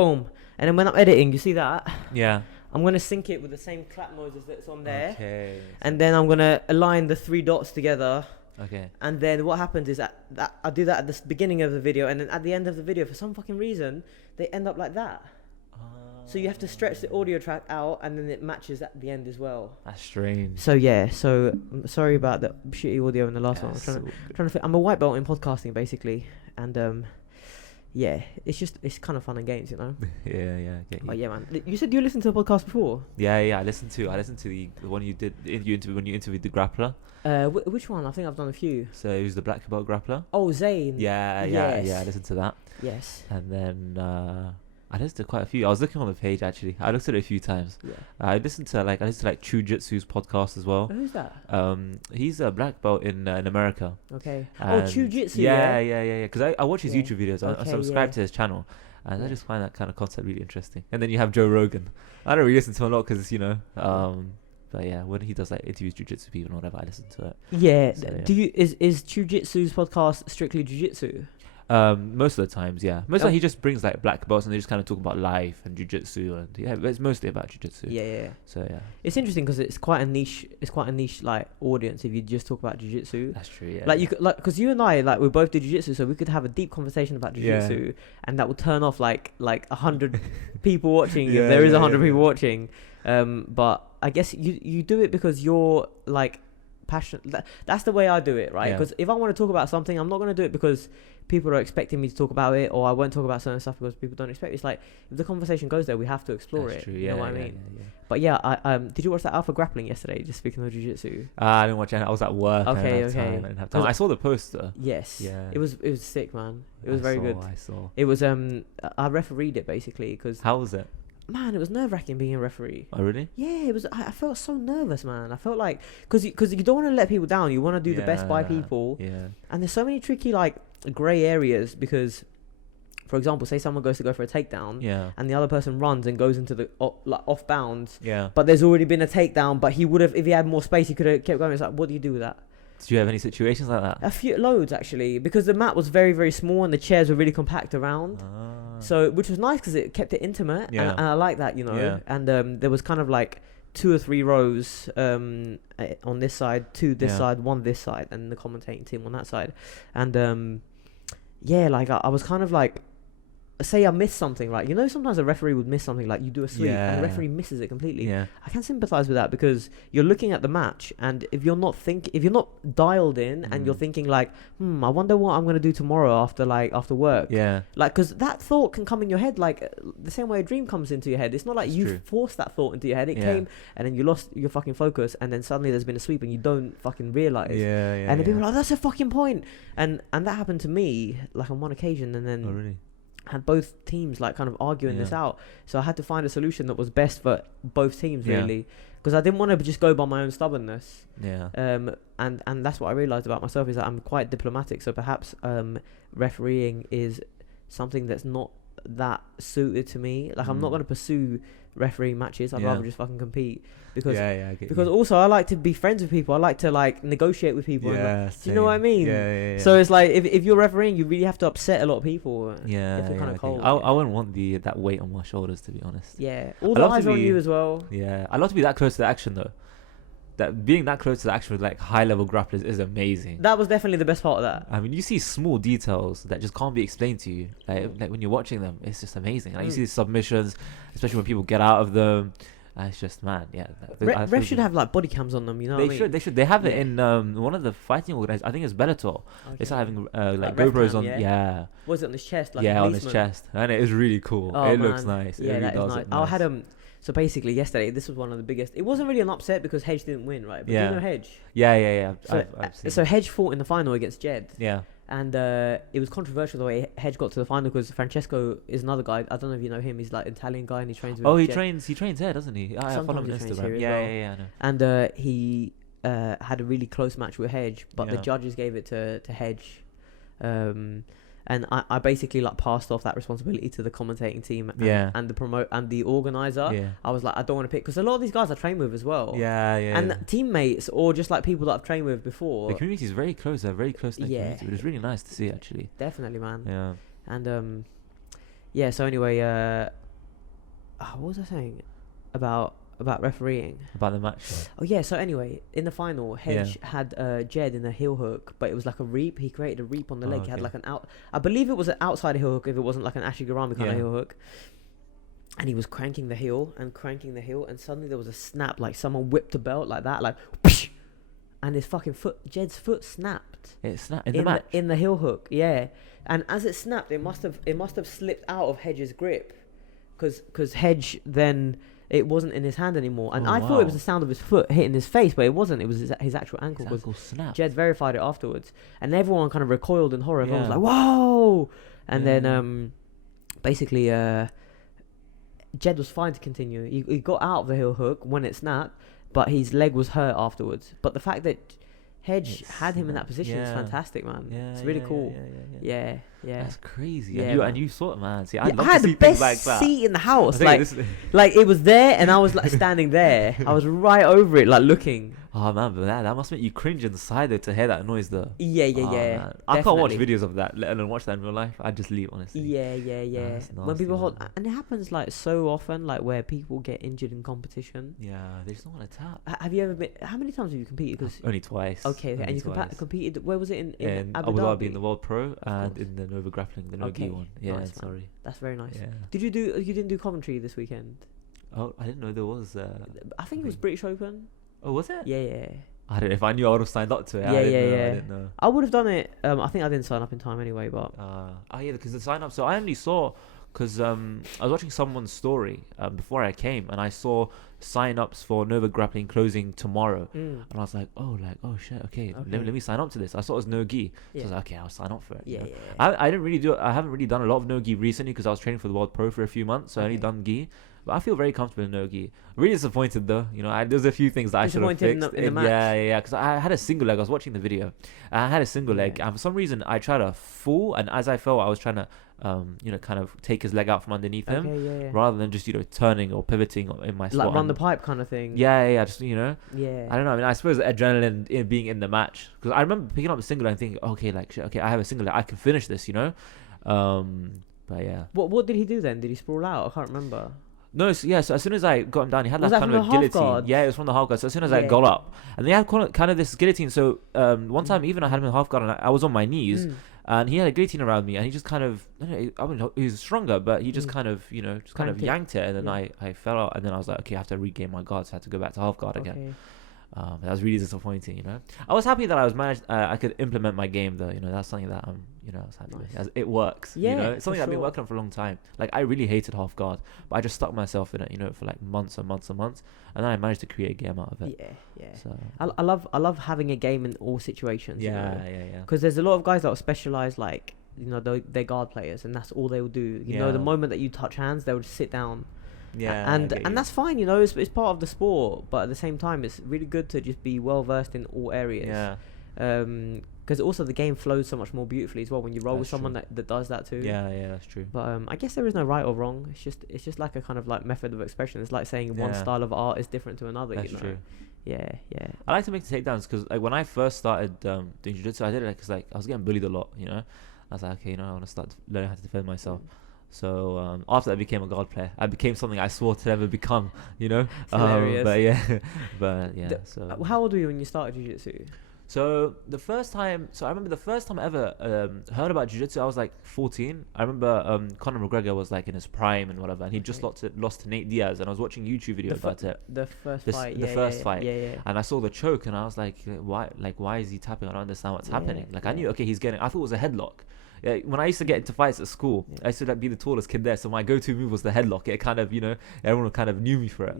boom. And then when I'm editing, you see that? Yeah. I'm going to sync it with the same clap noises that's on there. Okay. And then I'm going to align the 3 dots together. Okay. And then what happens is that I do that at the beginning of the video, and then at the end of the video, for some fucking reason, they end up like that. So you have to stretch the audio track out, and then it matches at the end as well. That's strange. So yeah, so I'm sorry about the shitty audio in the last one. I'm a white belt in podcasting basically, and yeah, it's kind of fun and games, you know. yeah. Oh yeah, man. You said you listened to a podcast before. Yeah. I listened to the one you did when you interviewed the grappler. Which one? I think I've done a few. So it was the black belt grappler. Oh, Zayd. Yeah. I listened to that. Yes. And then I listened to quite a few. I was looking on the page actually. I looked at it a few times. Yeah. I listened to Zaydjitsu's podcast as well. Who's that? He's a black belt in America. Okay. And Zaydjitsu. Yeah. Because I watch his YouTube videos. Okay, I subscribe to his channel, and I just find that kind of concept really interesting. And then you have Joe Rogan. I don't really listen to him a lot because but yeah, when he does like interviews jiu-jitsu people and whatever, I listen to it. Yeah. So, yeah. Do you is Zaydjitsu's podcast strictly jiu-jitsu? Most of the times, yeah. Most of the time he just brings like black belts and they just kind of talk about life and jiu-jitsu, and yeah, but it's mostly about jiu-jitsu. Yeah. So yeah, it's interesting because it's quite a niche like audience if you just talk about jiu-jitsu. That's true. Yeah. Like you could, like, because you and I we both do jiu-jitsu, so we could have a deep conversation about jiu-jitsu, and that would turn off like 100 people watching if there is 100 people watching. But I guess you do it because you're like passionate. That's the way I do it, right? Because if I want to talk about something, I'm not going to do it because people are expecting me to talk about it, or I won't talk about certain stuff because people don't expect it. It's like if the conversation goes there, we have to explore That's it. True. You know what I mean? Yeah. But yeah, I did you watch that Alpha Grappling yesterday? Just speaking of jiu-jitsu. I didn't watch it. I was at work. Okay. I didn't have time. I saw the poster. Yes. Yeah. It was sick, man. It was very good. I saw. It was I refereed it basically because. How was it? Man, it was nerve-wracking being a referee. Oh, really? Yeah, it was. I felt so nervous, man. I felt like because you don't want to let people down. You want to do the best by people. Yeah. And there's so many tricky like grey areas because, for example, say someone goes to go for a takedown. Yeah. And the other person runs and goes into the off bounds. Yeah. But there's already been a takedown. But he would have, if he had more space, he could have kept going. It's like, what do you do with that? Do you have any situations like that? Loads actually, because the mat was very, very small and the chairs were really compact around. So, which was nice because it kept it intimate, and I like that, you know. Yeah. And there was kind of like 2 or 3 rows on this side, 2 this side, 1 this side, and the commentating team on that side. And like I was kind of like, say I missed something, right? You know, sometimes a referee would miss something, like you do a sweep and the referee misses it completely. Yeah. I can sympathize with that because you're looking at the match, and if you're not dialed in and you're thinking like, I wonder what I'm going to do tomorrow after work. Yeah. Like, because that thought can come in your head like the same way a dream comes into your head. It's not like you forced that thought into your head. It came and then you lost your fucking focus, and then suddenly there's been a sweep and you don't fucking realize. And the people are like, that's a fucking point. And that happened to me like on one occasion, and then. Oh, really? Had both teams like kind of arguing this out, so I had to find a solution that was best for both teams really, because I didn't want to just go by my own stubbornness. And that's what I realized about myself, is that I'm quite diplomatic, so perhaps refereeing is something that's not that suited to me. Like I'm not going to pursue refereeing matches. I'd rather just fucking compete because also I like to be friends with people. I like to like negotiate with people. Do you know what I mean? So it's like if you're refereeing, you really have to upset a lot of people. If you're kind of cold. I wouldn't want that weight on my shoulders, to be honest. All the eyes on you as well. I'd love to be that close to the action though. That being that close to the action with like high level grapplers is amazing. That was definitely the best part of that. I mean, you see small details that just can't be explained to you. Like when you're watching them, it's just amazing. Like you see the submissions, especially when people get out of them. It's just, man, Refs should have like body cams on them, you know. They should. They have it in one of the fighting organizations. I think it's Bellator. Okay. They start having like GoPros on. Yeah. Was it on his chest? Like on his chest, and it is really cool. It looks nice. Yeah, that is nice. I had So basically, yesterday, this was one of the biggest. It wasn't really an upset because Hedge didn't win, right? But do you know Hedge? Yeah. So Hedge fought in the final against Jed. Yeah. And it was controversial the way Hedge got to the final because Francesco is another guy. I don't know if you know him. He's like an Italian guy and he trains with Jed. He trains here, doesn't he? I follow him on Instagram. Yeah, I know. And he had a really close match with Hedge, but the judges gave it to Hedge. And I basically like passed off that responsibility to the commentating team and the organizer. Yeah. I was like, I don't want to pick, because a lot of these guys I train with as well. And teammates or just like people that I've trained with before. The community is very close. They're very close to the community. It was really nice to see, actually. Definitely, man. Yeah. And yeah. So anyway, what was I saying about refereeing? About the match. Oh yeah. So anyway, in the final, Hedge had Jed in a heel hook, but it was like a reap. He created a reap on the leg. He had like an out. I believe it was an outside heel hook if it wasn't like an Ashigarami kind of heel hook. And he was cranking the heel, and suddenly there was a snap, like someone whipped a belt like that, like, whoosh, and his fucking foot, Jed's foot snapped. It snapped in the match? In the heel hook, yeah. And as it snapped, it must have slipped out of Hedge's grip, because Hedge then, it wasn't in his hand anymore. And I thought it was the sound of his foot hitting his face, but it wasn't. It was his actual ankle. His ankle snapped. Jed verified it afterwards, and everyone kind of recoiled in horror. Everyone was like, whoa! And then, basically, Jed was fine to continue. He got out of the heel hook when it snapped, but his leg was hurt afterwards. But the fact that Hedge had him in that position is fantastic, man. It's really cool. Yeah. That's crazy. Yeah, and you saw it, man. See, I had the best seat in the house. Like it was there, and I was like standing there. I was right over it, like looking. Oh man, but that must make you cringe inside though to hear that noise though. Yeah. Man. I can't watch videos of that, let alone watch that in real life. I just leave, honestly. Yeah. When people and it happens like so often, like where people get injured in competition. Yeah, they just don't want to tap. Have you ever been? How many times have you competed? Cause only twice. Okay, and you competed. Where was it in Abu Dhabi in the World Pro and in the Nova Grappling, the no-gi one. Yeah, nice, sorry. That's very nice. Yeah. You didn't do commentary this weekend? Oh, I didn't know there was. I think it was British Open. Oh, was it? Yeah. I don't know. If I knew, I would have signed up to it. Yeah. I didn't know. I would have done it. I think I didn't sign up in time anyway, but. Because the sign up. So I only saw because I was watching someone's story before I came, and I saw sign-ups for Nova Grappling closing tomorrow, and I was like, oh shit, okay. Let me sign up to this. I saw it was no-gi, so I was like, okay, I'll sign up for it. Yeah. I didn't really do it. I haven't really done a lot of no-gi recently because I was training for the World Pro for a few months, so I only done gi. But I feel very comfortable in no-gi. Really disappointed though. There's a few things that I should have fixed. In the match. Yeah. Because I had a single leg. I was watching the video. I had a single leg, and for some reason I tried to fall, and as I fell, I was trying to, kind of take his leg out from underneath him, rather than just turning or pivoting in my spot. Like run the pipe kind of thing. Yeah. Just Yeah. I don't know. I mean, I suppose the adrenaline in being in the match, because I remember picking up the single leg and thinking, okay, like shit, okay, I have a single leg, I can finish this, But yeah. What did he do then? Did he sprawl out? I can't remember. No, so as soon as I got him down, he had Was like that kind of a from the half guillotine. guard? Yeah, it was from the half guard. So as soon as I got up, and they had kind of this guillotine. So one time, even I had him in half guard, and I was on my knees, and he had a guillotine around me, and he just kind of, I mean, he was stronger, but he just kind of, yanked it, and then I fell out, and then I was like, okay, I have to regain my guard, so I had to go back to half guard again. That was really disappointing, I was happy that I could implement my game though, that's something that I'm, I was happy with. It works, it's something I've been working on for a long time. Like I really hated half guard, but I just stuck myself in it, for like months and months and months, and then I managed to create a game out of it. Yeah. So I love having a game in all situations. Yeah. Because there's a lot of guys that specialize, like they're guard players, and that's all they will do. The moment that you touch hands, they would sit down. Yeah, and that's fine, it's part of the sport, but at the same time it's really good to just be well versed in all areas. Because also the game flows so much more beautifully as well when you roll with someone that does that too. Yeah, that's true. But I guess there is no right or wrong. It's just like a kind of like method of expression. It's like saying one style of art is different to another. That's true. Yeah. I like to make the takedowns because like when I first started doing jiu-jitsu, I did it because I was getting bullied a lot. I was like, okay, I want to start learning how to defend myself. So after I became a guard player, I became something I swore to never become, Hilarious. but yeah. So how old were you when you started jiu-jitsu? So I remember the first time I ever heard about jiu-jitsu, I was like 14. I remember Conor McGregor was like in his prime and whatever, and he just lost to Nate Diaz, and I was watching YouTube videos about it. The first fight. And I saw the choke, and I was like, why is he tapping? I don't understand what's happening. Like I knew, okay, I thought it was a headlock. Yeah, when I used to get into fights at school, I used to be the tallest kid there, so my go-to move was the headlock. It kind of, everyone kind of knew me for it.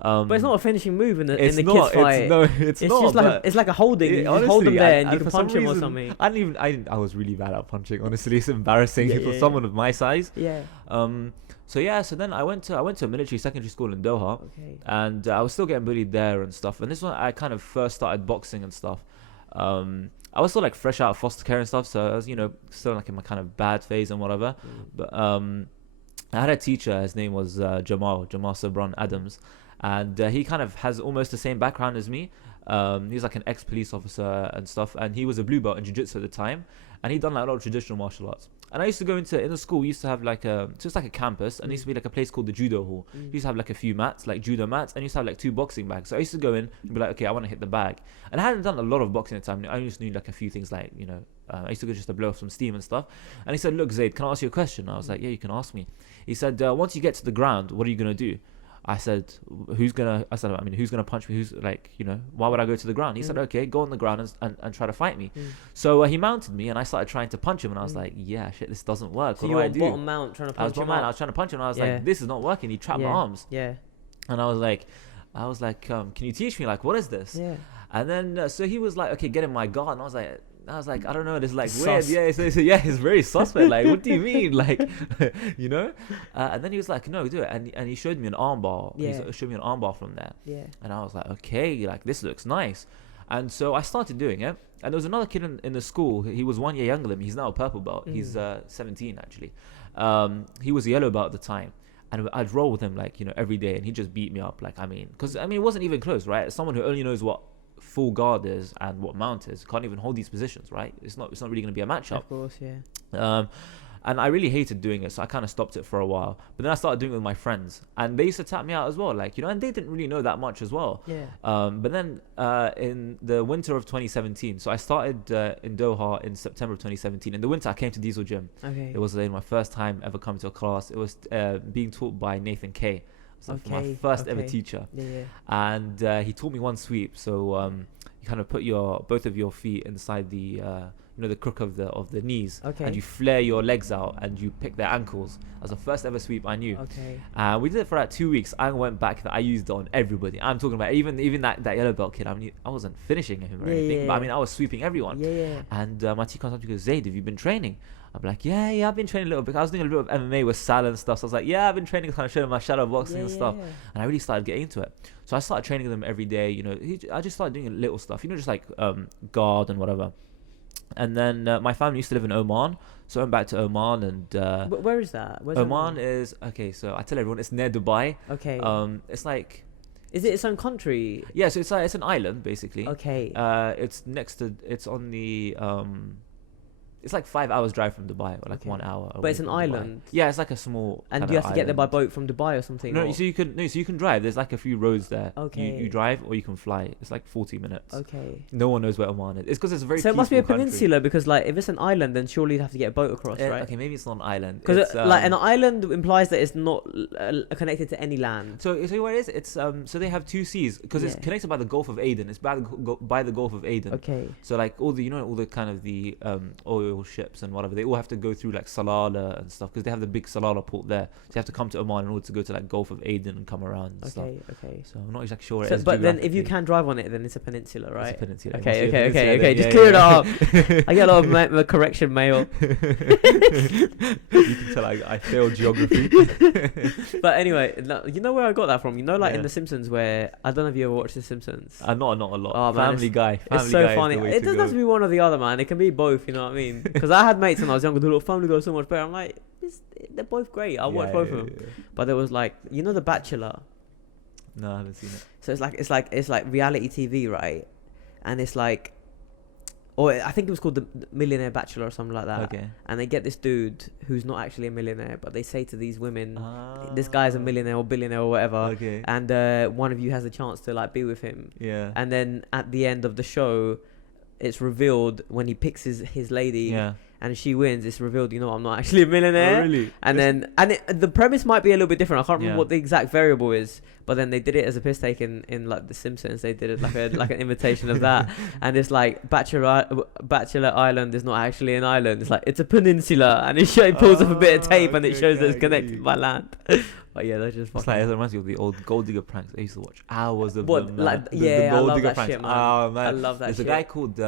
But it's not a finishing move in the kids fight. It's not. Just like it's like a holding. You just hold them there and you can punch him or something. I was really bad at punching. Honestly, it's embarrassing for someone of my size. Yeah. So then I went to a military secondary school in Doha, and I was still getting bullied there and stuff. And this one I kind of first started boxing and stuff. I was still like fresh out of foster care and stuff, so I was, still like in my kind of bad phase and whatever. But I had a teacher, his name was Jamal Sabron Adams, and he kind of has almost the same background as me. He was like an ex-police officer and stuff, and he was a blue belt in jiu-jitsu at the time, and he'd done like a lot of traditional martial arts. And I used to go in the school. We used to have like just like a campus, and there used to be like a place called the judo hall. We used to have like a few mats, like judo mats, and used to have like 2 boxing bags. So I used to go in and be like, okay, I want to hit the bag. And I hadn't done a lot of boxing at the time. I just knew like a few things, like, you know, I used to go just to blow off some steam and stuff. And he said, look, Zayd, can I ask you a question? I was like, yeah, you can ask me. He said, once you get to the ground, what are you gonna do? I said, who's gonna punch me? Who's like, you know, why would I go to the ground? He said, okay, go on the ground and try to fight me. So he mounted me, and I started trying to punch him, and I was like, yeah, shit, this doesn't work. So what you do were I do? bottom mount trying to I was punch him. I was trying to punch him, and I was like, this is not working. He trapped my arms. Yeah. And I was like, can you teach me? Like, what is this? Yeah. And then so he was like, okay, get in my guard. And I was like, I don't know, this is like Sus. weird. Yeah, so yeah, it's very suspect. Like, what do you mean? Like, you know? And then he was like, no, do it. And he showed me an armbar. Yeah. He showed me an armbar from there. Yeah. And I was like, okay, like, this looks nice. And so I started doing it. And there was another kid in the school. He was 1 year younger than me. He's now a purple belt. He's 17, actually. He was a yellow belt at the time. And I'd roll with him, like, you know, every day. And he'd just beat me up. Like, because it wasn't even close, right? Someone who only knows what full guard is and what mount is can't even hold these positions, right? It's not really going to be a matchup. Of course, yeah. And I really hated doing it, so I kind of stopped it for a while. But then I started doing it with my friends, and they used to tap me out as well, like, you know, and they didn't really know that much as well. Yeah. But then in the winter of 2017, so I started in Doha in September of 2017. In the winter, I came to Diesel Gym. Okay. It was my first time ever coming to a class. It was being taught by Nathan K. It was my first ever teacher. Yeah. And he taught me one sweep. So you kind of put both of your feet inside the the crook of the knees, and you flare your legs out and you pick their ankles. That was the first ever sweep I knew. Okay. We did it for about 2 weeks. I went back, I used it on everybody. I'm talking about even that yellow belt kid. I mean, I wasn't finishing him or anything, but I mean, I was sweeping everyone. Yeah. And my teacher comes up to me and goes, Zayd, have you been training? I'm like, yeah, I've been training a little bit. I was doing a little bit of MMA with Sal and stuff. So I was like, yeah, I've been training, kind of showing my shadow boxing and stuff. And I really started getting into it. So I started training them every day. You know, I just started doing little stuff, you know, just like guard and whatever. And then my family used to live in Oman, so I went back to Oman. And where is that? Where's Oman is so I tell everyone it's near Dubai. Okay. It's like, is it its own country? Yeah, so it's an island basically. Okay. It's on the it's like 5 hours drive from Dubai, or like 1 hour. But it's an island. Yeah, it's like a small. And you have to get there by boat from Dubai or something. So you can drive. There's like a few roads there. Okay. You drive or you can fly. It's like 40 minutes. Okay. No one knows where Oman is. It's because it's a very. So it must be a peninsula, country. Because like if it's an island, then surely you'd have to get a boat across, right? Okay, maybe it's not an island. Because like an island implies that it's not connected to any land. So where it is? It's so they have 2 seas because it's connected by the Gulf of Aden. It's by the Gulf of Aden. Okay. So like all the kind of the oil ships and whatever, they all have to go through like Salalah and stuff because they have the big Salalah port there. So you have to come to Oman in order to go to like Gulf of Aden and come around and stuff. Okay. So I'm not exactly sure what it is. But then if you can drive on it, then it's a peninsula, right? It's a peninsula. Okay. Just clear it up. I get a lot of correction mail. You can tell I failed geography. But anyway, you know where I got that from? You know, like in The Simpsons, where I don't know if you ever watched The Simpsons. Not a lot. Oh, man, Family Guy. It's so funny. It doesn't have to be one or the other, man. It can be both. You know what I mean? Because I had mates when I was younger who thought Family Guy was so much better. I'm like, they're both great. I'll watch both of them. Yeah. But there was like, you know, The Bachelor. No, I haven't seen it. So it's like reality TV, right? And it's like, or I think it was called the Millionaire Bachelor or something like that. Okay. And they get this dude who's not actually a millionaire, but they say to these women, this guy's a millionaire or billionaire or whatever. Okay. And one of you has a chance to like be with him. Yeah. And then at the end of the show, it's revealed when he picks his lady. Yeah. And she wins, it's revealed, you know, I'm not actually a millionaire. Oh, really? And the premise might be a little bit different. I can't remember what the exact variable is, but then they did it as a piss take in like The Simpsons. They did it like an imitation of that. And it's like Bachelor Island is not actually an island. It's like, it's a peninsula. And he pulls up a bit of tape and it shows that it's connected by land. But yeah, that's just fucking... It's like, it reminds me of the old Gold Digger pranks. I used to watch hours of them. Like, the I Gold love Digger that pranks. shit, man. Oh, man. I love that There's shit. a guy called...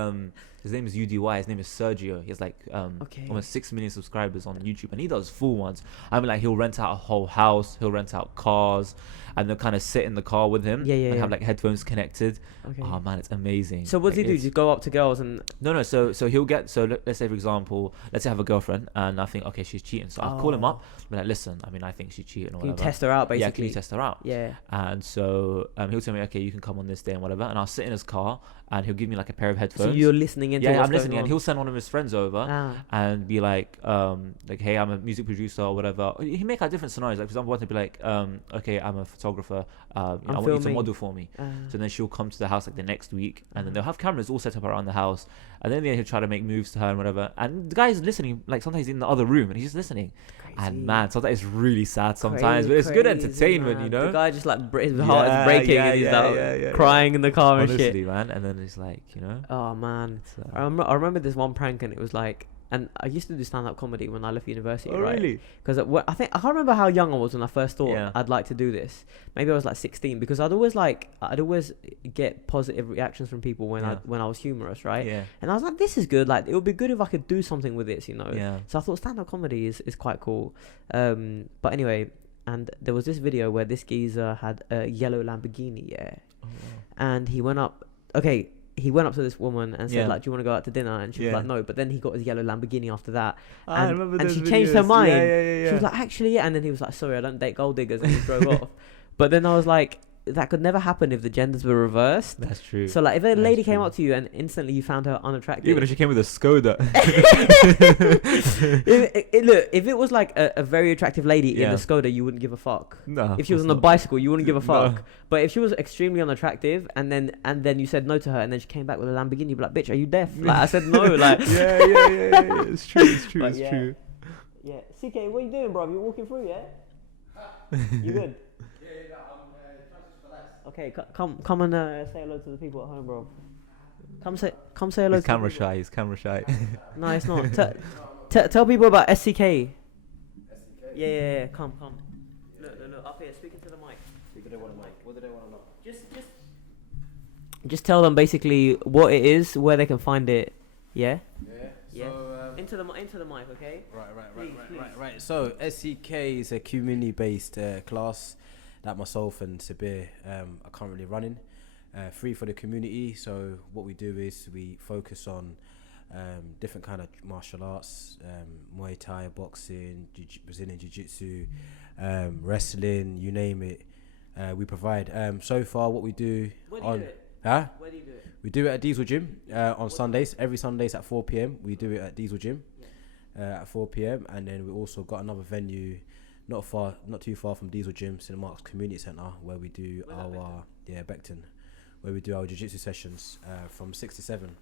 his name is UDY. His name is Sergio. He has like almost 6 million subscribers on YouTube, and he does full ones. I mean, like he'll rent out a whole house, he'll rent out cars, and they'll kind of sit in the car with him and have like headphones connected. Okay. Oh man, it's amazing. So what does he do? Just go up to girls and no. So he'll get. So let's say for example, let's say I have a girlfriend, and I think okay she's cheating. So I'll call him up, be like, listen, I mean I think she's cheating or whatever. test her out, basically. Yeah, can you test her out? Yeah. And so he'll tell me, okay, you can come on this day and whatever. And I'll sit in his car and he'll give me like a pair of headphones. So you're listening into what's I'm listening. going on. And he'll send one of his friends over and be like, hey, I'm a music producer or whatever. He make like different scenarios. Like, for example, one to be like, okay, I'm a photographer. I want you to model for me. So then she'll come to the house like the next week, and then they'll have cameras all set up around the house. And then he'll try to make moves to her and whatever. And the guy's listening, like sometimes he's in the other room and he's just listening. And man, sometimes it's really sad sometimes, but it's good entertainment, you know. The guy just like his heart is breaking and he's like crying in the car and shit. Honestly, man. And then it's like, you know. Oh man, I remember this one prank, and it was like, and I used to do stand-up comedy when I left university. Oh, right? Really? Because I can't remember how young I was when I first thought I'd like to do this. Maybe I was like 16, because I'd always get positive reactions from people when I was humorous, right? Yeah. And I was like, this is good. Like, it would be good if I could do something with this, you know. Yeah. So I thought stand-up comedy is quite cool. But anyway, and there was this video where this geezer had a yellow Lamborghini, and he went up. Okay. He went up to this woman and said, like, do you want to go out to dinner? And she was like, no. But then he got his yellow Lamborghini after that. I remember and those she videos. changed her mind. Yeah. She was like, actually, yeah. And then he was like, sorry, I don't date gold diggers. And he drove off. But then I was like, that could never happen if the genders were reversed. That's true. So, like, if a lady came up to you and instantly you found her unattractive. Even if she came with a Skoda. If it was like a very attractive lady in the Skoda, you wouldn't give a fuck. No. If she was on a bicycle, you wouldn't give a fuck. No. But if she was extremely unattractive and then you said no to her and then she came back with a Lamborghini, you'd be like, bitch, are you deaf? Like, I said no. Like, yeah. It's true. It's true. Yeah. CK, what are you doing, bro? You walking through, yeah? You good? Okay, come and say hello to the people at home, bro. Come say hello. He's camera shy. No, it's not. Tell people about SCK. Yeah. Come. Look, up here, speaking to the mic. What do they want to know? Just tell them basically what it is, where they can find it. Yeah. So, into the mic, okay? Right. So SCK is a community-based class that myself and Sabir are currently running, free for the community. So what we do is we focus on different kind of martial arts, Muay Thai, boxing, Brazilian Jiu-Jitsu, wrestling, you name it. We provide. So far, what we do. Where do you do it? Huh? Where do you do it? We do it at Diesel Gym on Sundays. Every Sundays at 4 p.m. We do it at Diesel Gym at 4 p.m. And then we also got another venue not too far from Diesel Gym, St. Mark's Community Centre, where we do Beckton, where we do our jiu-jitsu sessions from 6 to 7.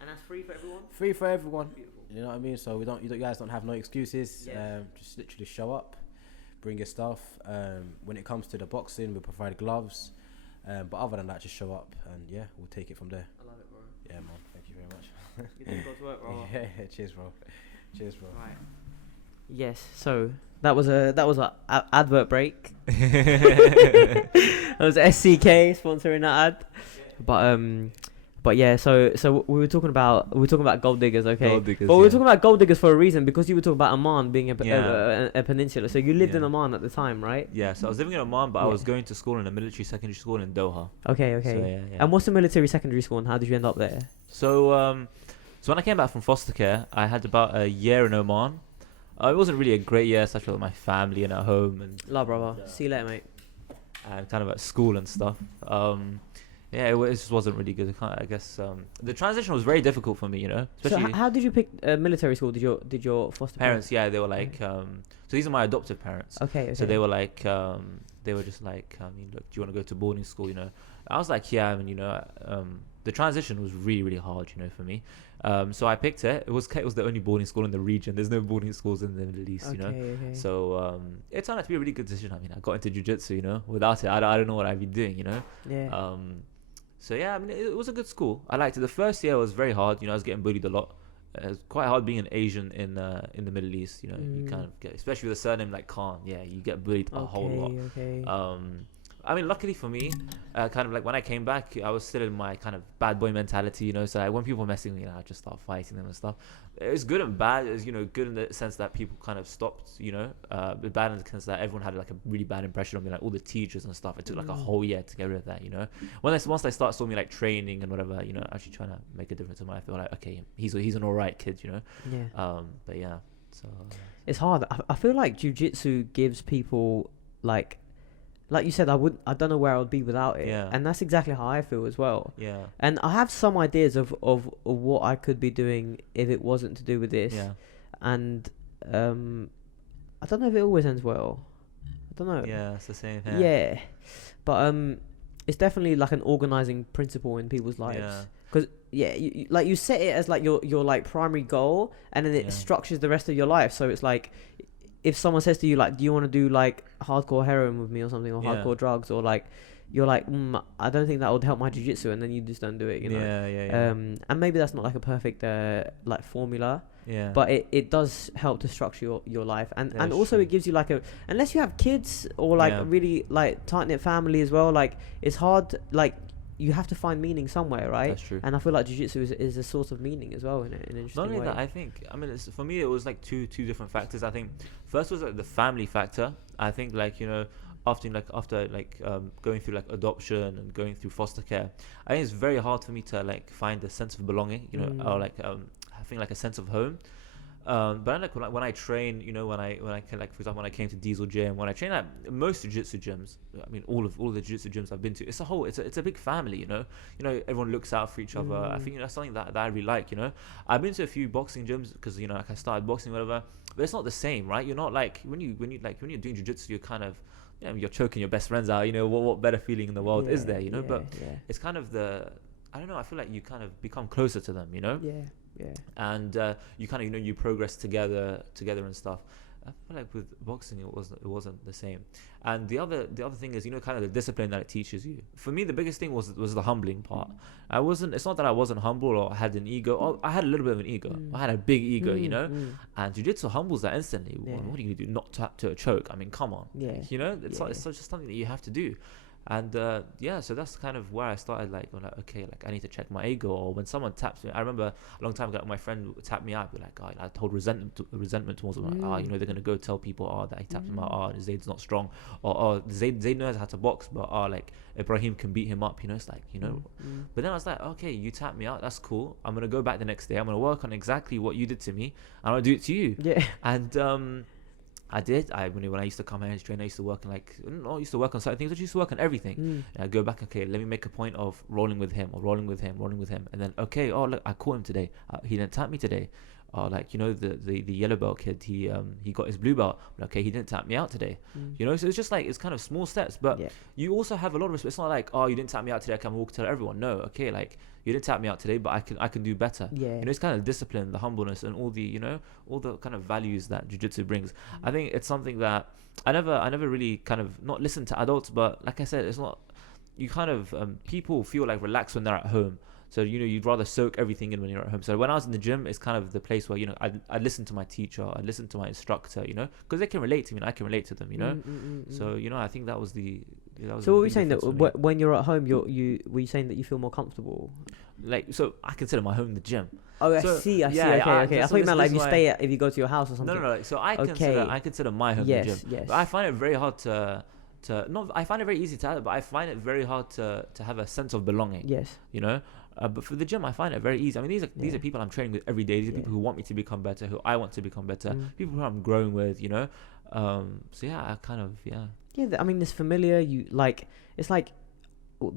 And that's free for everyone? Free for everyone. Beautiful. You know what I mean? So you guys don't have no excuses. Just literally show up, bring your stuff. When it comes to the boxing, we provide gloves. But other than that, just show up and we'll take it from there. I love it, bro. Yeah, man. Thank you very much. You do God's work, bro. Yeah, cheers, bro. Right. Yes. So that was a advert break. That was SCK sponsoring that ad. But yeah, so we were talking about gold diggers, okay? Gold diggers, but we were talking about gold diggers for a reason, because you were talking about Oman being a peninsula. So you lived in Oman at the time, right? Yeah, so I was living in Oman, but I was going to school in a military secondary school in Doha. Okay. So, And what's the military secondary school, and how did you end up there? So when I came back from foster care, I had about a year in Oman. It wasn't really a great year, such with my family and at home and Love, brother. See you later, mate. And kind of at school and stuff. It just wasn't really good. I guess the transition was very difficult for me, you know. Especially. So how did you pick military school? Did your foster parents? Yeah, they were like. So these are my adoptive parents. Okay. So they were like, they were just like, look, do you want to go to boarding school? You know, I was like, yeah. I mean, you know, the transition was really, really hard, you know, for me. So I picked it. It was the only boarding school in the region. There's no boarding schools in the Middle East, you know. Okay. So it turned out to be a really good decision. I mean, I got into jiu-jitsu, you know. Without it, I don't know what I'd be doing, you know. Yeah. So yeah, I mean, it was a good school. I liked it. The first year was very hard. You know, I was getting bullied a lot. It was quite hard being an Asian in the Middle East. You know, you kind of get, especially with a surname like Khan. Yeah, you get bullied a whole lot. Okay. I mean, luckily for me, kind of like when I came back, I was still in my kind of bad boy mentality, you know. So like, when people were messing with me, I just start fighting them and stuff. It was good and bad. It was, you know, good in the sense that people kind of stopped, you know, but bad in the sense that everyone had like a really bad impression of me, like all the teachers and stuff. It took like a whole year to get rid of that, you know. Once they start saw me like training and whatever, you know, actually trying to make a difference in my life, they were like, okay, he's an alright kid, you know. Yeah. But yeah, so it's hard. I feel like jiu-jitsu gives people like you said, I don't know where I would be without it. Yeah. And that's exactly how I feel as well. Yeah. And I have some ideas of what I could be doing if it wasn't to do with this. Yeah. And I don't know if it always ends well. I don't know. Yeah, it's the same here. Yeah. But it's definitely like an organizing principle in people's lives. Yeah. Because you like you set it as like your like primary goal, and then it structures the rest of your life. So it's like, if someone says to you like, do you want to do like hardcore heroin with me or something, or hardcore drugs, or like you're like, I don't think that would help my jiu-jitsu, and then you just don't do it, you know. And maybe that's not like a perfect like formula, but it does help to structure your life, and also it gives you like unless you have kids or like really like tight-knit family as well, like it's hard, like you have to find meaning somewhere, right? That's true. And I feel like jiu-jitsu is a source of meaning as well in an interesting way. Not only that, I think, I mean, for me it was like two different factors. I think first was like the family factor. I think like, you know, after going through like adoption and going through foster care, I think it's very hard for me to like find a sense of belonging, you know, or like having like a sense of home. But like when I train, you know, when I can, like for example, when I came to Diesel Gym, when I train at most jiu-jitsu gyms, I mean all the jiu-jitsu gyms I've been to, it's a big family, you know, everyone looks out for each other. I think, you know, that's something that I really like, you know. I've been to a few boxing gyms because, you know, like I started boxing, whatever, but it's not the same, right? You're not like when you're doing jiu-jitsu, you're kind of, you know, you're choking your best friends out, you know, what better feeling in the world is there, you know? But it's kind of I don't know, I feel like you kind of become closer to them, you know? And you kind of, you know, you progress together and stuff. I feel like with boxing it wasn't the same. And the other thing is, you know, kind of the discipline that it teaches you. For me, the biggest thing was the humbling part. It's not that I wasn't humble or had an ego. Oh, I had a little bit of an ego. I had a big ego, you know. And jiu-jitsu humbles that instantly. What are you gonna do? Not tap to a choke? I mean, come on. You know, it's just something that you have to do. And so that's kind of where I started, like, okay, like I need to check my ego. Or when someone taps me, I remember a long time ago, my friend tapped me out, be like, oh, I told resentment towards him, like, you know, they're gonna go tell people, that he tapped him out, Zayd's not strong, or Zayd knows how to box, but like Ibrahim can beat him up, you know. It's like, you know. But then I was like, okay, you tapped me out, that's cool. I'm gonna go back the next day. I'm gonna work on exactly what you did to me, and I'm gonna do it to you. And I did. When I used to come here and train, I used to work on I used to work on certain things. I used to work on everything. And I'd go back, okay, let me make a point of rolling with him, and then, okay, oh look, I caught him today. He didn't tap me today. Like, you know, the yellow belt kid, he got his blue belt. Okay, he didn't tap me out today. You know, so it's just like, it's kind of small steps, but you also have a lot of respect. It's not like, oh, you didn't tap me out today, I can walk tell everyone. No, okay, like, you didn't tap me out today, but I can do better. You know, it's kind of discipline, the humbleness, and all the kind of values that jiu-jitsu brings. I think it's something that I never really kind of not listened to adults, but like I said, it's not, you kind of people feel like relaxed when they're at home. So, you know, you'd rather soak everything in when you're at home. So when I was in the gym, it's kind of the place where, you know, I'd listen to my teacher, I'd listen to my instructor, you know, because they can relate to me and I can relate to them, you know. So, you know, I think that was the. So what were you saying, that when you're at home, were you saying that you feel more comfortable? Like, so I consider my home the gym. Oh, I see. Okay. I thought you meant like if you go to your house or something. No. Like, so I consider my home the gym. Yes. But I find it very hard I find it very easy to have it, but I find it very hard to have a sense of belonging. Yes. You know? But for the gym, I find it very easy. I mean, these are people I'm training with every day. These are people who want me to become better, who I want to become better, people who I'm growing with, you know? So yeah, I kind of, Yeah, I mean, it's familiar. It's like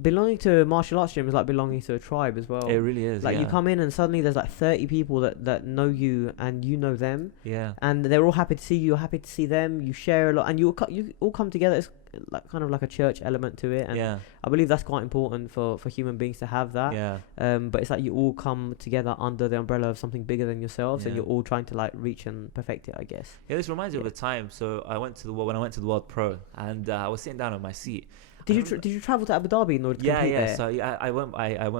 belonging to a martial arts gym is like belonging to a tribe as well. It really is. Like, you come in and suddenly there's like 30 people that know you and you know them. Yeah. And they're all happy to see you. You're happy to see them. You share a lot, and you all come together. It's like kind of like a church element to it. And I believe that's quite important for human beings to have that. But it's like you all come together under the umbrella of something bigger than yourselves, and you're all trying to like reach and perfect it, I guess. Yeah, this reminds me of a time. So when I went to the World Pro, and I was sitting down on my seat. Did you travel to Abu Dhabi in order to compete there? So I went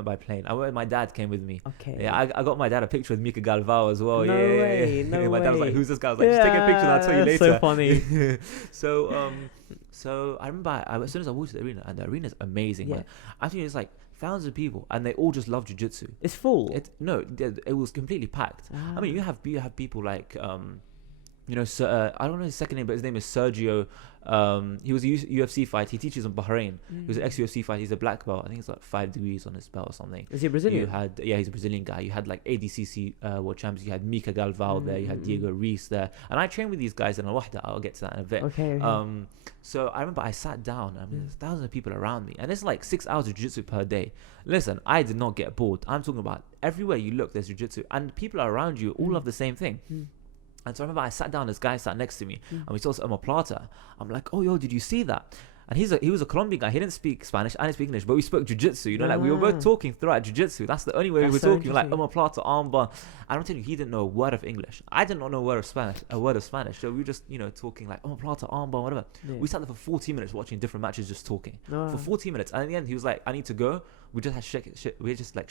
by plane. My dad came with me. Okay. Yeah, I got my dad a picture with Mika Galvao as well. No way. My dad was like, "Who's this guy?" I was like, "Just take a picture. I'll tell you later." So funny. So I remember as soon as I walked to the arena, and the arena's amazing. Yeah. I think it's like thousands of people, and they all just love jiu-jitsu. It's full. It was completely packed. I mean, you have people like So, I don't know his second name, but his name is Sergio. He was a UFC fighter. He teaches in Bahrain. He was an ex-UFC fighter. He's a black belt. I think it's like 5 degrees on his belt or something. Is he Brazilian? He's a Brazilian guy. You had like ADCC world champions. You had Mika Galvao there. You had Diego Reis there. And I trained with these guys in Al-Wahda. I'll get to that in a bit. Okay. So I remember I sat down. I mean, there's thousands of people around me, and it's like 6 hours of jiu-jitsu per day. Listen, I did not get bored. I'm talking about everywhere you look, there's jiu-jitsu, and people around you all love the same thing. And so I remember I sat down, this guy sat next to me, and we saw omoplata. I'm like, oh, yo, did you see that? And he was a Colombian guy. He didn't speak Spanish. I didn't speak English, but we spoke jiu-jitsu. Like we were both talking throughout jiu-jitsu. That's the only way we were talking. Like omoplata, armbar. I don't tell you, he didn't know a word of English. I did not know a word of Spanish. So we were just, talking like omoplata, armbar, whatever. Yeah. We sat there for 40 minutes watching different matches, just talking for 40 minutes. And in the end, he was like, I need to go. We just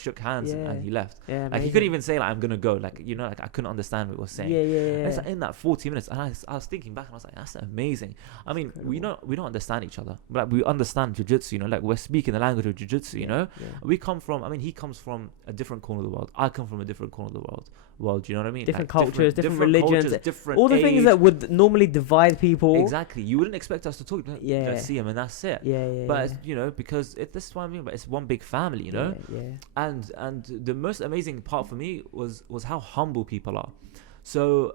shook hands and he left. Yeah, like he couldn't even say like I'm gonna go. Like I couldn't understand what he was saying. Yeah. It's like in that 40 minutes, and I was thinking back, and I was like, that's amazing. I mean, we don't understand each other, but like we understand jiu-jitsu. Like we're speaking the language of jiu-jitsu. We come from. I mean, he comes from a different corner of the world. I come from a different corner of the world. You know what I mean? Different cultures, different religions, different all the age. Things that would normally divide people. Exactly. You wouldn't expect us to talk. Just see him, and that's it. But because this is what I mean. But it's one big family, And the most amazing part for me was how humble people are. So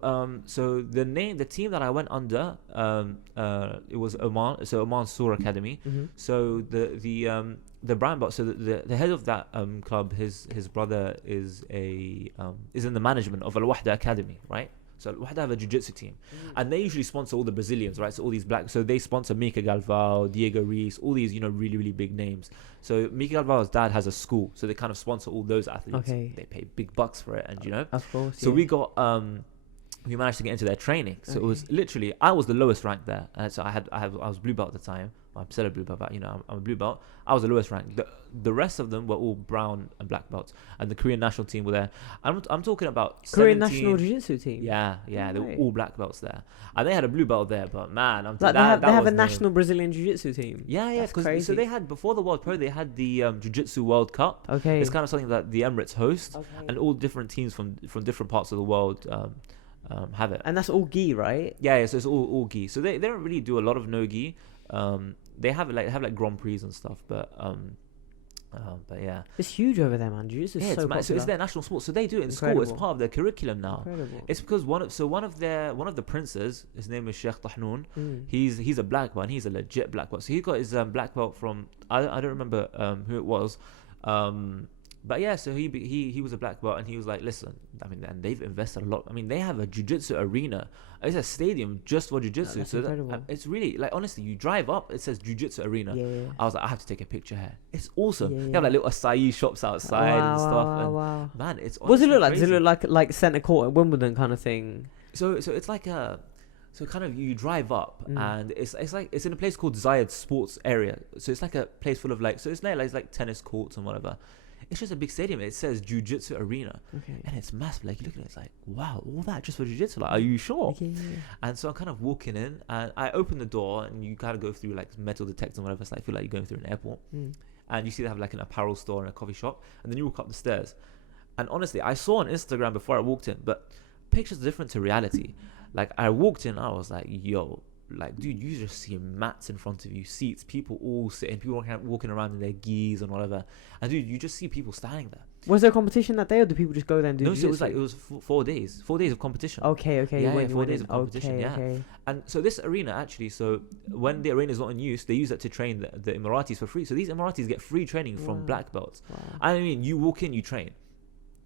the team that I went under, it was Oman. So Oman Sur Academy. So the brown belt. So the head of that club, his brother is in the management of Al Wahda Academy, right? So Al Wahda have a jiu-jitsu team, and they usually sponsor all the Brazilians, right? So all these so they sponsor Mika Galvao, Diego Reis, all these really really big names. So Mika Galvao's dad has a school, so they kind of sponsor all those athletes. Okay. They pay big bucks for it, and of course. So we got we managed to get into their training. So it was literally, I was the lowest ranked there, and so I was blue belt at the time. I'm still a blue belt, but I'm a blue belt. I was the lowest ranked. The rest of them were all brown and black belts, and the Korean national team were there. I'm talking about Korean national jiu-jitsu team. Yeah, they were all black belts there, and they had a blue belt there. But man, they have a national Brazilian jiu-jitsu team. Yeah, because so they had before the World Pro, they had the Jiu-Jitsu World Cup. Okay, it's kind of something that the Emirates host, and all different teams from different parts of the world. Have it, and that's all gi, right? Yeah. So it's all gi. So they don't really do a lot of no gi. They have like Grand Prix and stuff, but yeah, it's huge over there, man. Jiu-jitsu is so popular. So it's their national sport. So they do it in school. It's part of their curriculum now. Incredible. It's because one of the princes, his name is Sheikh Tahnoon. He's a black belt. And he's a legit black belt. So he got his black belt from I don't remember who it was. But yeah, so he was a black belt, and he was like, listen, I mean, and they've invested a lot. I mean, they have a jiu-jitsu arena. It's a stadium just for jiu-jitsu. So it's really, like, honestly, you drive up, it says jiu-jitsu arena. Yeah. I was like, I have to take a picture here. It's awesome. Yeah. They have like little acai shops outside and stuff. Wow. Man, it's what does it look like? Does it look like centre court at Wimbledon kind of thing? So it's like so kind of you drive up and it's like it's in a place called Zayd Sports Area. So it's like a place full of so it's like tennis courts and whatever. It's just a big stadium. It says Jiu-Jitsu Arena. Okay. And it's massive. Like, you look at it, it's like, wow, all that just for Jiu-Jitsu? Like, are you sure? Okay, yeah. And so I'm kind of walking in, and I open the door, and you kind of go through, like, metal detectors and whatever. It's like, I feel like you're going through an airport. And you see they have, like, an apparel store and a coffee shop. And then you walk up the stairs. And honestly, I saw on Instagram before I walked in, but pictures are different to reality. Like, I walked in, I was like, yo, like, dude, you just see mats in front of you, seats, people all sitting, people walking around in their gis and whatever, and dude, you just see people standing there. Was there a competition that day, or do people just go there and do? No, so it was 4 days of competition. Okay, yeah, 4 days of competition. Okay. And so this arena actually, so when the arena is not in use, they use it to train the Emiratis for free. So these Emiratis get free training from black belts. Wow. I mean, you walk in, you train,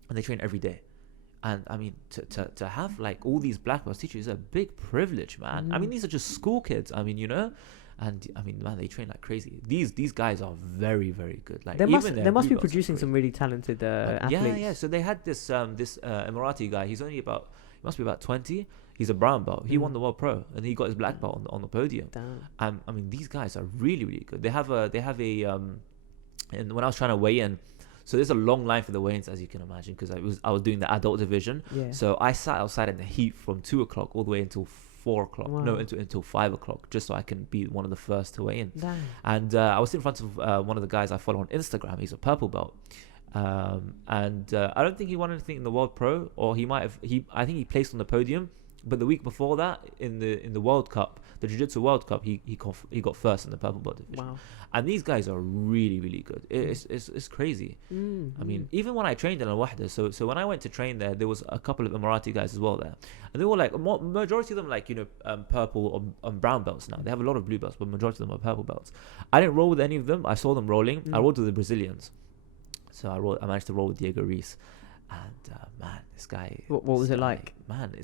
and they train every day. And I mean, to have like all these black belts teachers is a big privilege, man. I mean, these are just school kids. I mean, and I mean, man, they train like crazy. These guys are very, very good. Like, they must be producing some really talented athletes. Yeah. So they had this Emirati guy. He must be about 20. He's a brown belt. He won the World Pro, and he got his black belt on the podium. Damn. I mean, these guys are really, really good. They have a and when I was trying to weigh in. So there's a long line for the weigh-ins, as you can imagine, because I was doing the adult division. Yeah. So I sat outside in the heat from 2 o'clock all the way until 4 o'clock. Wow. No, until 5 o'clock, just so I can be one of the first to weigh in. Damn. And I was in front of one of the guys I follow on Instagram. He's a purple belt. And I don't think he won anything in the World Pro, or he might have. I think he placed on the podium, But the week before that, in the World Cup, the Jiu-Jitsu World Cup, he got first in the purple belt division. Wow. And these guys are really, really good. It's crazy. I mean, even when I trained in Al-Wahda, so when I went to train there was a couple of Emirati guys as well there, and they were like majority of them like purple or brown belts now. They have a lot of blue belts, but majority of them are purple belts. I didn't roll with any of them. I saw them rolling. I rolled with the Brazilians, so I managed to roll with Diego Reis, and man, this guy. What was it like? Man,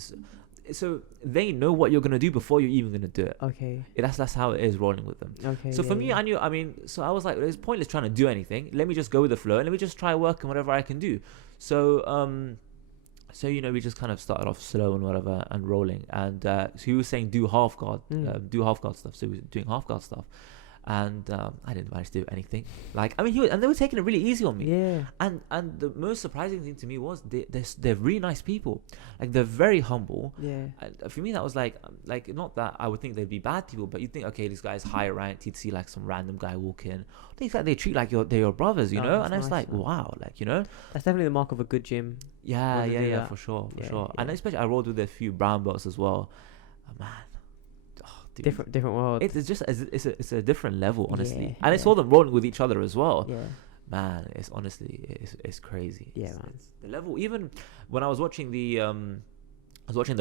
so they know what you're gonna do before you're even gonna do it. Okay. That's how it is rolling with them. Okay. So for me, I knew. I mean, so I was like, it's pointless trying to do anything. Let me just go with the flow and let me just try working whatever I can do. So we just kind of started off slow and whatever and rolling. And so he was saying do half guard stuff. So we were doing half guard stuff. And I didn't manage to do anything. Like, I mean, and they were taking it really easy on me. Yeah. And the most surprising thing to me was they're really nice people. Like, they're very humble. Yeah. And for me, that was like not that I would think they'd be bad people, but you'd think, okay, this guy's higher ranked. You'd see like some random guy walk in. They treat like they're your brothers, you know. And I was like, man. Wow, like, you know, that's definitely the mark of a good gym. Yeah, for sure. And especially I rolled with a few brown belts as well. Man. Dude. Different world. It's a different level, honestly. And I saw them rolling with each other as well. Yeah. Man, it's honestly it's crazy. Yeah, man. man. The level, even when I was watching the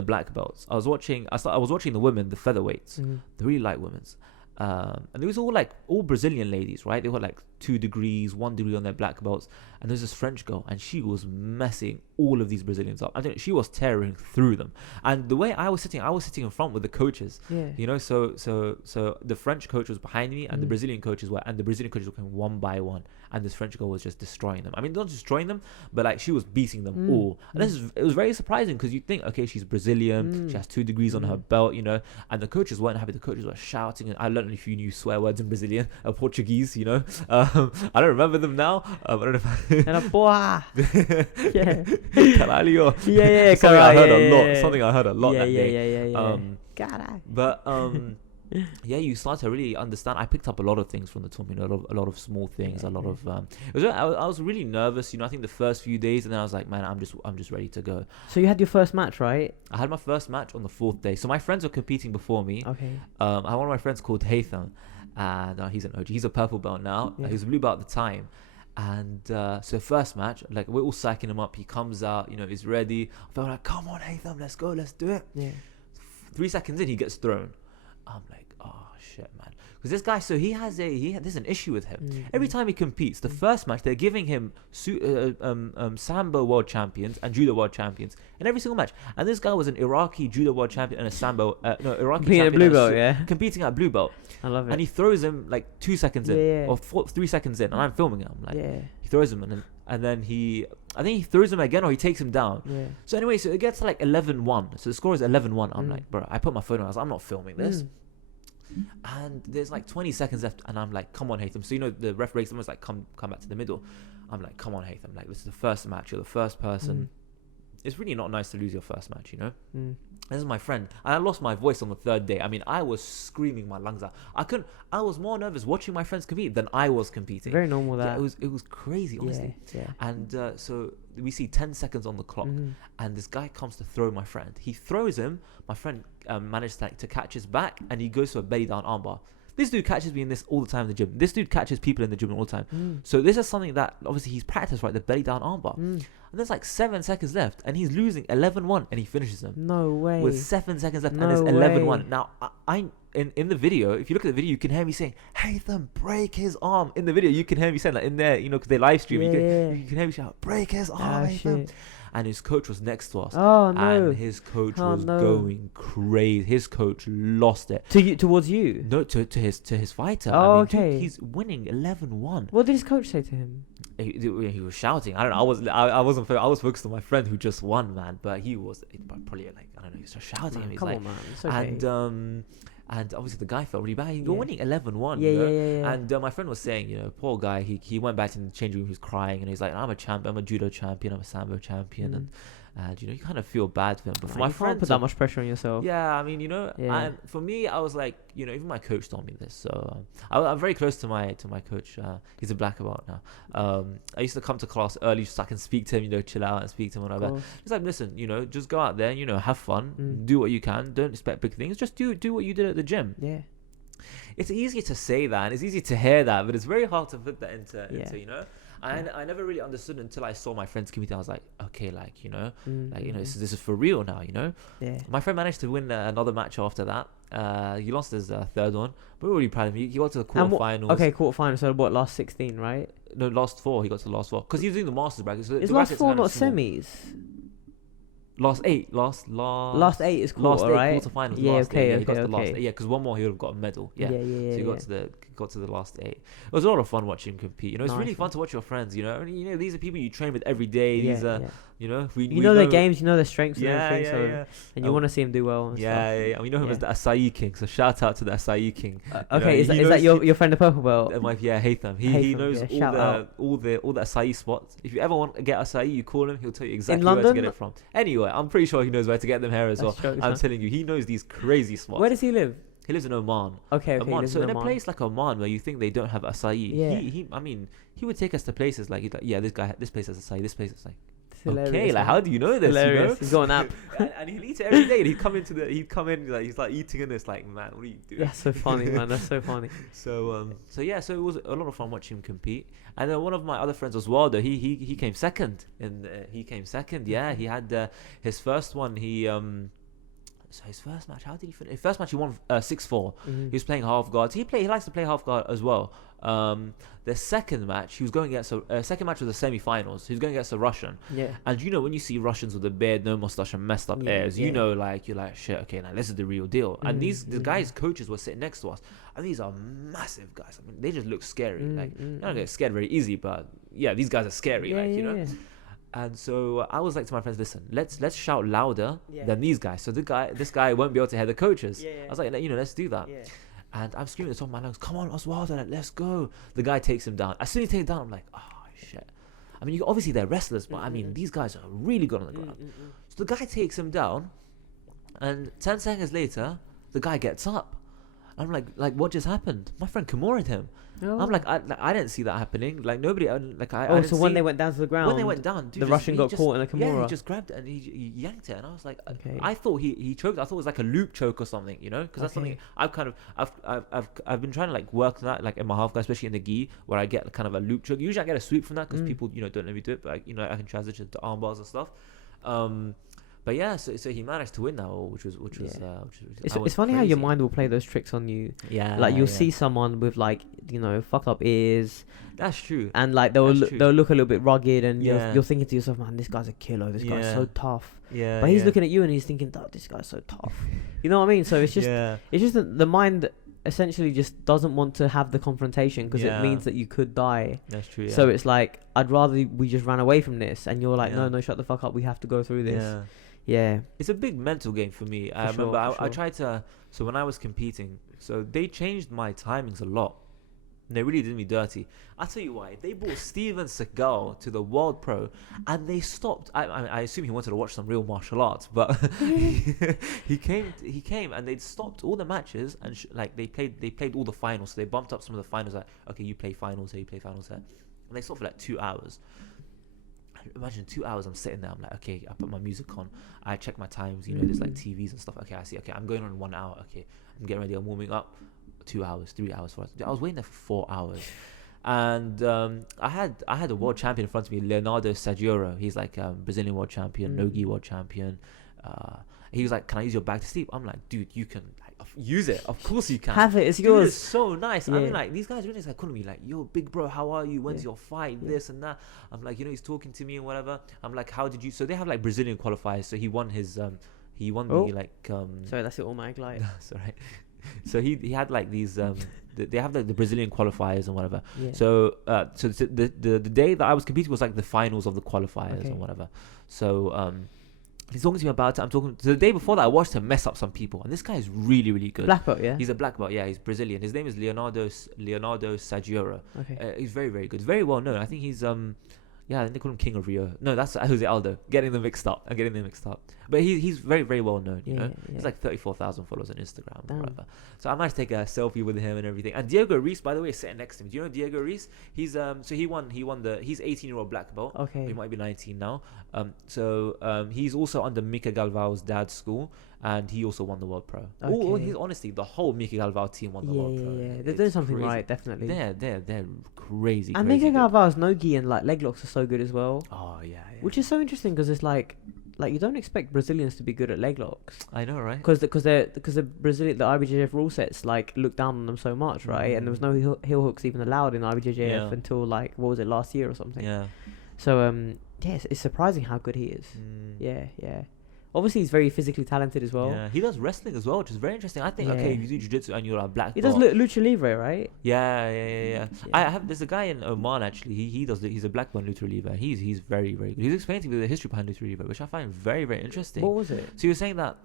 black belts. I was watching the women, the featherweights, the really light women's. And it was all Brazilian ladies, right? They were like 2 degrees, 1 degree on their black belts. And there's this French girl, and she was messing all of these Brazilians up. I think she was tearing through them. And the way I was sitting in front with the coaches. Yeah. You know, so the French coach was behind me, and the Brazilian coaches were coming one by one, and this French girl was just destroying them. I mean, not destroying them, but like she was beating them all. And it was very surprising because you think, okay, she's Brazilian, she has 2 degrees on her belt, you know, and the coaches weren't happy. The coaches were shouting, and I learned a few new swear words in Brazilian, Portuguese, you know. I don't remember them now. I don't know if and a boy. Yeah. Caralho. Yeah. Something I heard a lot that day. Yeah. But yeah, you start to really understand. I picked up a lot of things from the tournament, a lot of small things, a lot of. I was really nervous, you know. I think the first few days, and then I was like, man, I'm just ready to go. So you had your first match, right? I had my first match on the 4th day. So my friends were competing before me. Okay. I had one of my friends called Haytham, and he's an OG. He's a purple belt now. Yeah. He was a blue belt at the time. And so first match, like we're all psyching him up. He comes out, you know, he's ready. I felt like, come on, Haytham, let's go, let's do it. Yeah. 3 seconds in, he gets thrown. I'm like, oh shit, man. Because this guy, so there's an issue with him. Every time he competes, the first match they're giving him Sambo world champions and judo world champions in every single match. And this guy was an Iraqi judo world champion and a Sambo Iraqi competing champion at blue belt, competing at blue belt. I love it. And he throws him like 2 seconds in or 3 seconds in, and I'm filming it. I'm like, he throws him, and then I think he throws him again, or he takes him down. Yeah. So anyway, so it gets to like 11-1. So the score is 11-1. I'm like, bro, I put my phone on. I was like, I'm not filming this. And there's like 20 seconds left, and I'm like, come on, Haytham. So, you know, the ref breaks, almost like, come back to the middle. I'm like, come on, Haytham. Like, this is the first match. You're the first person. It's really not nice to lose your first match, you know? This is my friend. And I lost my voice on the 3rd day. I mean, I was screaming my lungs out. I was more nervous watching my friends compete than I was competing. Very normal that. Yeah, it was crazy, honestly. Yeah. And so we see 10 seconds on the clock, and this guy comes to throw my friend. He throws him. My friend managed to catch his back, and he goes to a belly down armbar. This dude catches me in this all the time in the gym. This dude catches people in the gym all the time. So this is something that obviously he's practiced, right? The belly down armbar. And there's like 7 seconds left, and he's losing 11-1, and he finishes him. No way. With 7 seconds left, and it's 11-1. Now, I in the video, if you look at the video, you can hear me saying, Haytham, break his arm. In the video, you can hear me saying that in there, you know, because they live stream. You can hear me shout, break his arm, Haytham. And his coach was next to us. Oh, no. And his coach was going crazy. His coach lost it. Towards you? No, to his fighter. Oh, I mean, okay. Dude, he's winning 11-1. What did his coach say to him? He was shouting. I don't know. I was focused on my friend who just won, man. But he was probably like, I don't know. He was just shouting. Man, he's come like, on, man. It's okay. And obviously the guy felt really bad. You're winning 11-1. Yeah. And my friend was saying, you know, poor guy. He went back to the changing room. He was crying, and he's like, I'm a champion. I'm a judo champion. I'm a sambo champion. and you kind of feel bad for him. But for my you friend, can't put that much pressure on yourself. yeah, I mean, and for me, I was like, even my coach told me this. So I'm very close to my coach. He's a black belt now. I used to come to class early so I can speak to him, chill out and speak to him, whatever. He's like, listen, just go out there, have fun, do what you can, don't expect big things, just do what you did at the gym. Yeah. It's easy to say that, and it's easy to hear that, but it's very hard to put that into I never really understood until I saw my friend's community. I was like, okay, this is for real now, Yeah. My friend managed to win another match after that. He lost his third one, but we're really proud of him. He got to the quarterfinals. Okay, quarterfinals. So what? Last 16, right? No, last 4. He got to the last 4 because he was doing the Masters bracket. So is last 4 not semis? Last 8 is quarter, last 8, right? Quarterfinals. Yeah, last okay, 8. Yeah, he got to the okay. last 8. Yeah, because one more he would have got a medal. Yeah. So he got to the last 8. It was a lot of fun watching him compete. It's really fun to watch your friends. These are people you train with every day. These are, we know their games, their strengths and everything. Yeah. And you want to see him do well. And stuff. And we know him as the Acai King. So shout out to the Acai King. Okay, is that your friend the purple belt? Hatham. He knows all the acai spots. If you ever want to get acai, you call him. He'll tell you exactly where to get it from. Anyway, I'm pretty sure he knows where to get them here as well. I'm telling you, he knows these crazy spots. Where does he live? He lives in Oman. Okay. Oman. So in a place like Oman where you think they don't have acai, he would take us to places like this place has acai, this place is like. Okay, how do you know this? Hilarious. He's got an app. and he'll eat it every day. And he'd come in like he's like eating in this like, man, what are you doing? That's so funny, man. That's so funny. So it was a lot of fun watching him compete. And then one of my other friends, Oswaldo, he came second. Yeah, he had his first one. So his first match, how did he finish? His first match, he won 6-4. He was playing half guards. He likes to play half guard as well. The second match, he was going against second match was the semi-finals. He was going against a Russian. Yeah. And when you see Russians with a beard, no mustache, and messed up ears, you're like, shit, okay, now this is the real deal. And the guys' coaches were sitting next to us, and these are massive guys. I mean, they just look scary. You don't get scared very easy, but yeah, these guys are scary. Yeah. And so I was like to my friends, listen, let's shout louder than these guys. So this guy won't be able to hear the coaches. I was like, let's do that. Yeah. And I'm screaming at the top of my lungs, come on, Oswaldo, let's go. The guy takes him down. As soon as he takes him down, I'm like, oh, shit. I mean, obviously they're wrestlers, but I mean, these guys are really good on the ground. So the guy takes him down, and 10 seconds later, the guy gets up. I'm like, what just happened? My friend Kimura'd him. Oh. I'm like, I didn't see that happening. Like nobody, I didn't so when they went down to the ground, when they went down, dude, the Russian got caught in a Kimura. Yeah, he just grabbed it and he yanked it, and I was like, okay. I thought he choked. I thought it was like a loop choke or something, because that's something I've been trying to work on that, in my half guard, especially in the gi, where I get kind of a loop choke. Usually I get a sweep from that because people don't let me do it, but I can transition to arm bars and stuff. But yeah, so he managed to win that, which was it's funny crazy. How your mind will play those tricks on you. Yeah, you'll see someone with fucked up ears. That's true. And they'll look a little bit rugged, and you're thinking to yourself, man, this guy's a killer. This guy's so tough. Yeah. But he's looking at you and he's thinking, oh, this guy's so tough. You know what I mean? So it's just the mind essentially just doesn't want to have the confrontation because it means that you could die. That's true. Yeah. So it's like, I'd rather we just ran away from this, and you're like, no, shut the fuck up. We have to go through this. Yeah, it's a big mental game for me. I remember I tried to. So when I was competing, so they changed my timings a lot. And they really did me dirty. I'll tell you why. They brought Steven Seagal to the World Pro, and they stopped. I assume he wanted to watch some real martial arts, but he came, and they'd stopped all the matches, and they played all the finals. So they bumped up some of the finals. Like, okay, you play finals here, you play finals here, and they stopped for 2 hours. Imagine 2 hours I'm sitting there, I'm like, okay, I put my music on, I check my times, there's TVs and stuff. Okay, I see, okay, I'm going on 1 hour, okay, I'm getting ready, I'm warming up. 2 hours, 3 hours, 4 hours. I was waiting there for 4 hours. And I had a world champion in front of me, Leonardo Saggioro. He's Brazilian world champion, no-gi world champion. He was like, can I use your bag to sleep? I'm like, dude, you can use it. Of course you can. Have it. It's yours. It's so nice. Yeah. I mean, these guys really calling me yo, big bro, how are you? When's your fight? This and that. I'm like, he's talking to me and whatever. I'm like, how did you? So they have Brazilian qualifiers. So he won his the Sorry, that's it. All my glide. That's all right. So he had these they have the Brazilian qualifiers and whatever. Yeah. So so the day that I was competing was the finals of the qualifiers and whatever. So he's talking to me about it. I'm talking. So the day before that, I watched him mess up some people, and this guy is really, really good. Black belt, yeah. He's a black belt, yeah. He's Brazilian. His name is Leonardo Saggioro. Okay. He's very, very good. Very well known. I think he's Yeah, I think they call him King of Rio. No, that's Jose Aldo. Getting them mixed up. But he's very, very well known, you know. He's like 34,000 followers on Instagram or whatever. So I might take a selfie with him and everything. And Diego Reese, by the way, is sitting next to him. Do you know Diego Reese? He's so he won he's 18-year-old black belt. Okay. He might be 19 now. He's also under Mika Galvao's dad's school, and he also won the World Pro. Okay. He's honestly, the whole Mika Galvao team won the World Pro. Yeah, they're doing something crazy. Right, definitely. They're crazy. And crazy Mika good. Galvao's no-gi and like leg locks are so good as well. Oh yeah. Which is so interesting because it's like you don't expect Brazilians to be good at leg locks. I know, right? Because the IBJJF rule sets like look down on them so much, right? And there was no heel hooks even allowed in IBJJF until like what was it, last year or something? Yeah. So it's surprising how good he is. Yeah. Obviously, he's very physically talented as well. Yeah, he does wrestling as well, which is very interesting. I think, okay, if you do jiu-jitsu and you're a black He belt. does lucha libre, right? Yeah. There's a guy in Oman actually. He's a black belt lucha libre. He's very, very good. He's explaining to me the history behind lucha libre, which I find very, very interesting. What was it? So you're saying that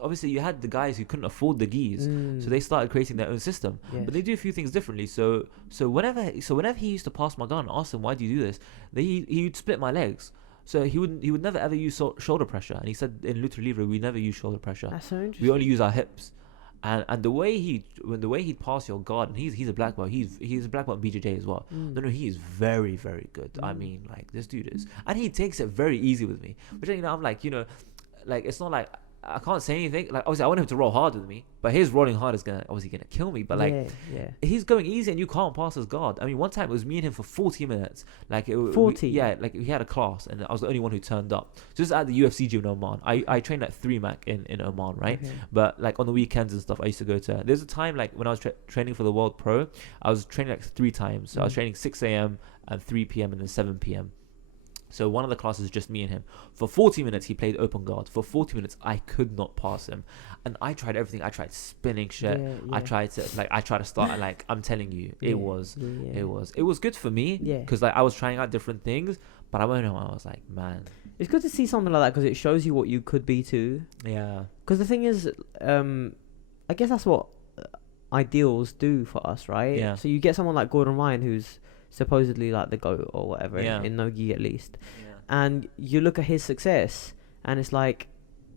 obviously you had the guys who couldn't afford the gis, so they started creating their own system. Yes. But they do a few things differently. So whenever he used to pass my gun, ask him, why do you do this? He'd split my legs. So he would never ever use shoulder pressure, and he said in lucha libre we never use shoulder pressure. That's so interesting. We only use our hips, and the way he'd pass your guard, and he's a black belt. He's a black belt in BJJ as well. No, he is very, very good. I mean, like, this dude is, and he takes it very easy with me. Which, you know, I'm like, you know, like, it's not like I can't say anything. Like, obviously I want him to roll hard with me, but his rolling hard is gonna kill me. But like, he's going easy and you can't pass his guard. I mean, one time it was me and him for 40 minutes. Like 40. Like he had a class and I was the only one who turned up. Just at the UFC gym in Oman. I trained at 3 Mac in Oman, right? Okay. But like on the weekends and stuff, I used to go to. There's a time like when I was training for the World Pro, I was training like 3 times. So I was training 6 a.m. and 3 p.m. and then 7 p.m. So one of the classes is just me and him. For 40 minutes, he played open guard. For 40 minutes, I could not pass him. And I tried everything. I tried spinning shit. I tried to start, like, I'm telling you, it was good for me. Because, like, I was trying out different things. But I went home, I was like, man. It's good to see something like that because it shows you what you could be too. Yeah. Because the thing is, I guess that's what ideals do for us, right? Yeah. So you get someone like Gordon Ryan who's supposedly like the GOAT or whatever in no-gi at least, and you look at his success and it's like,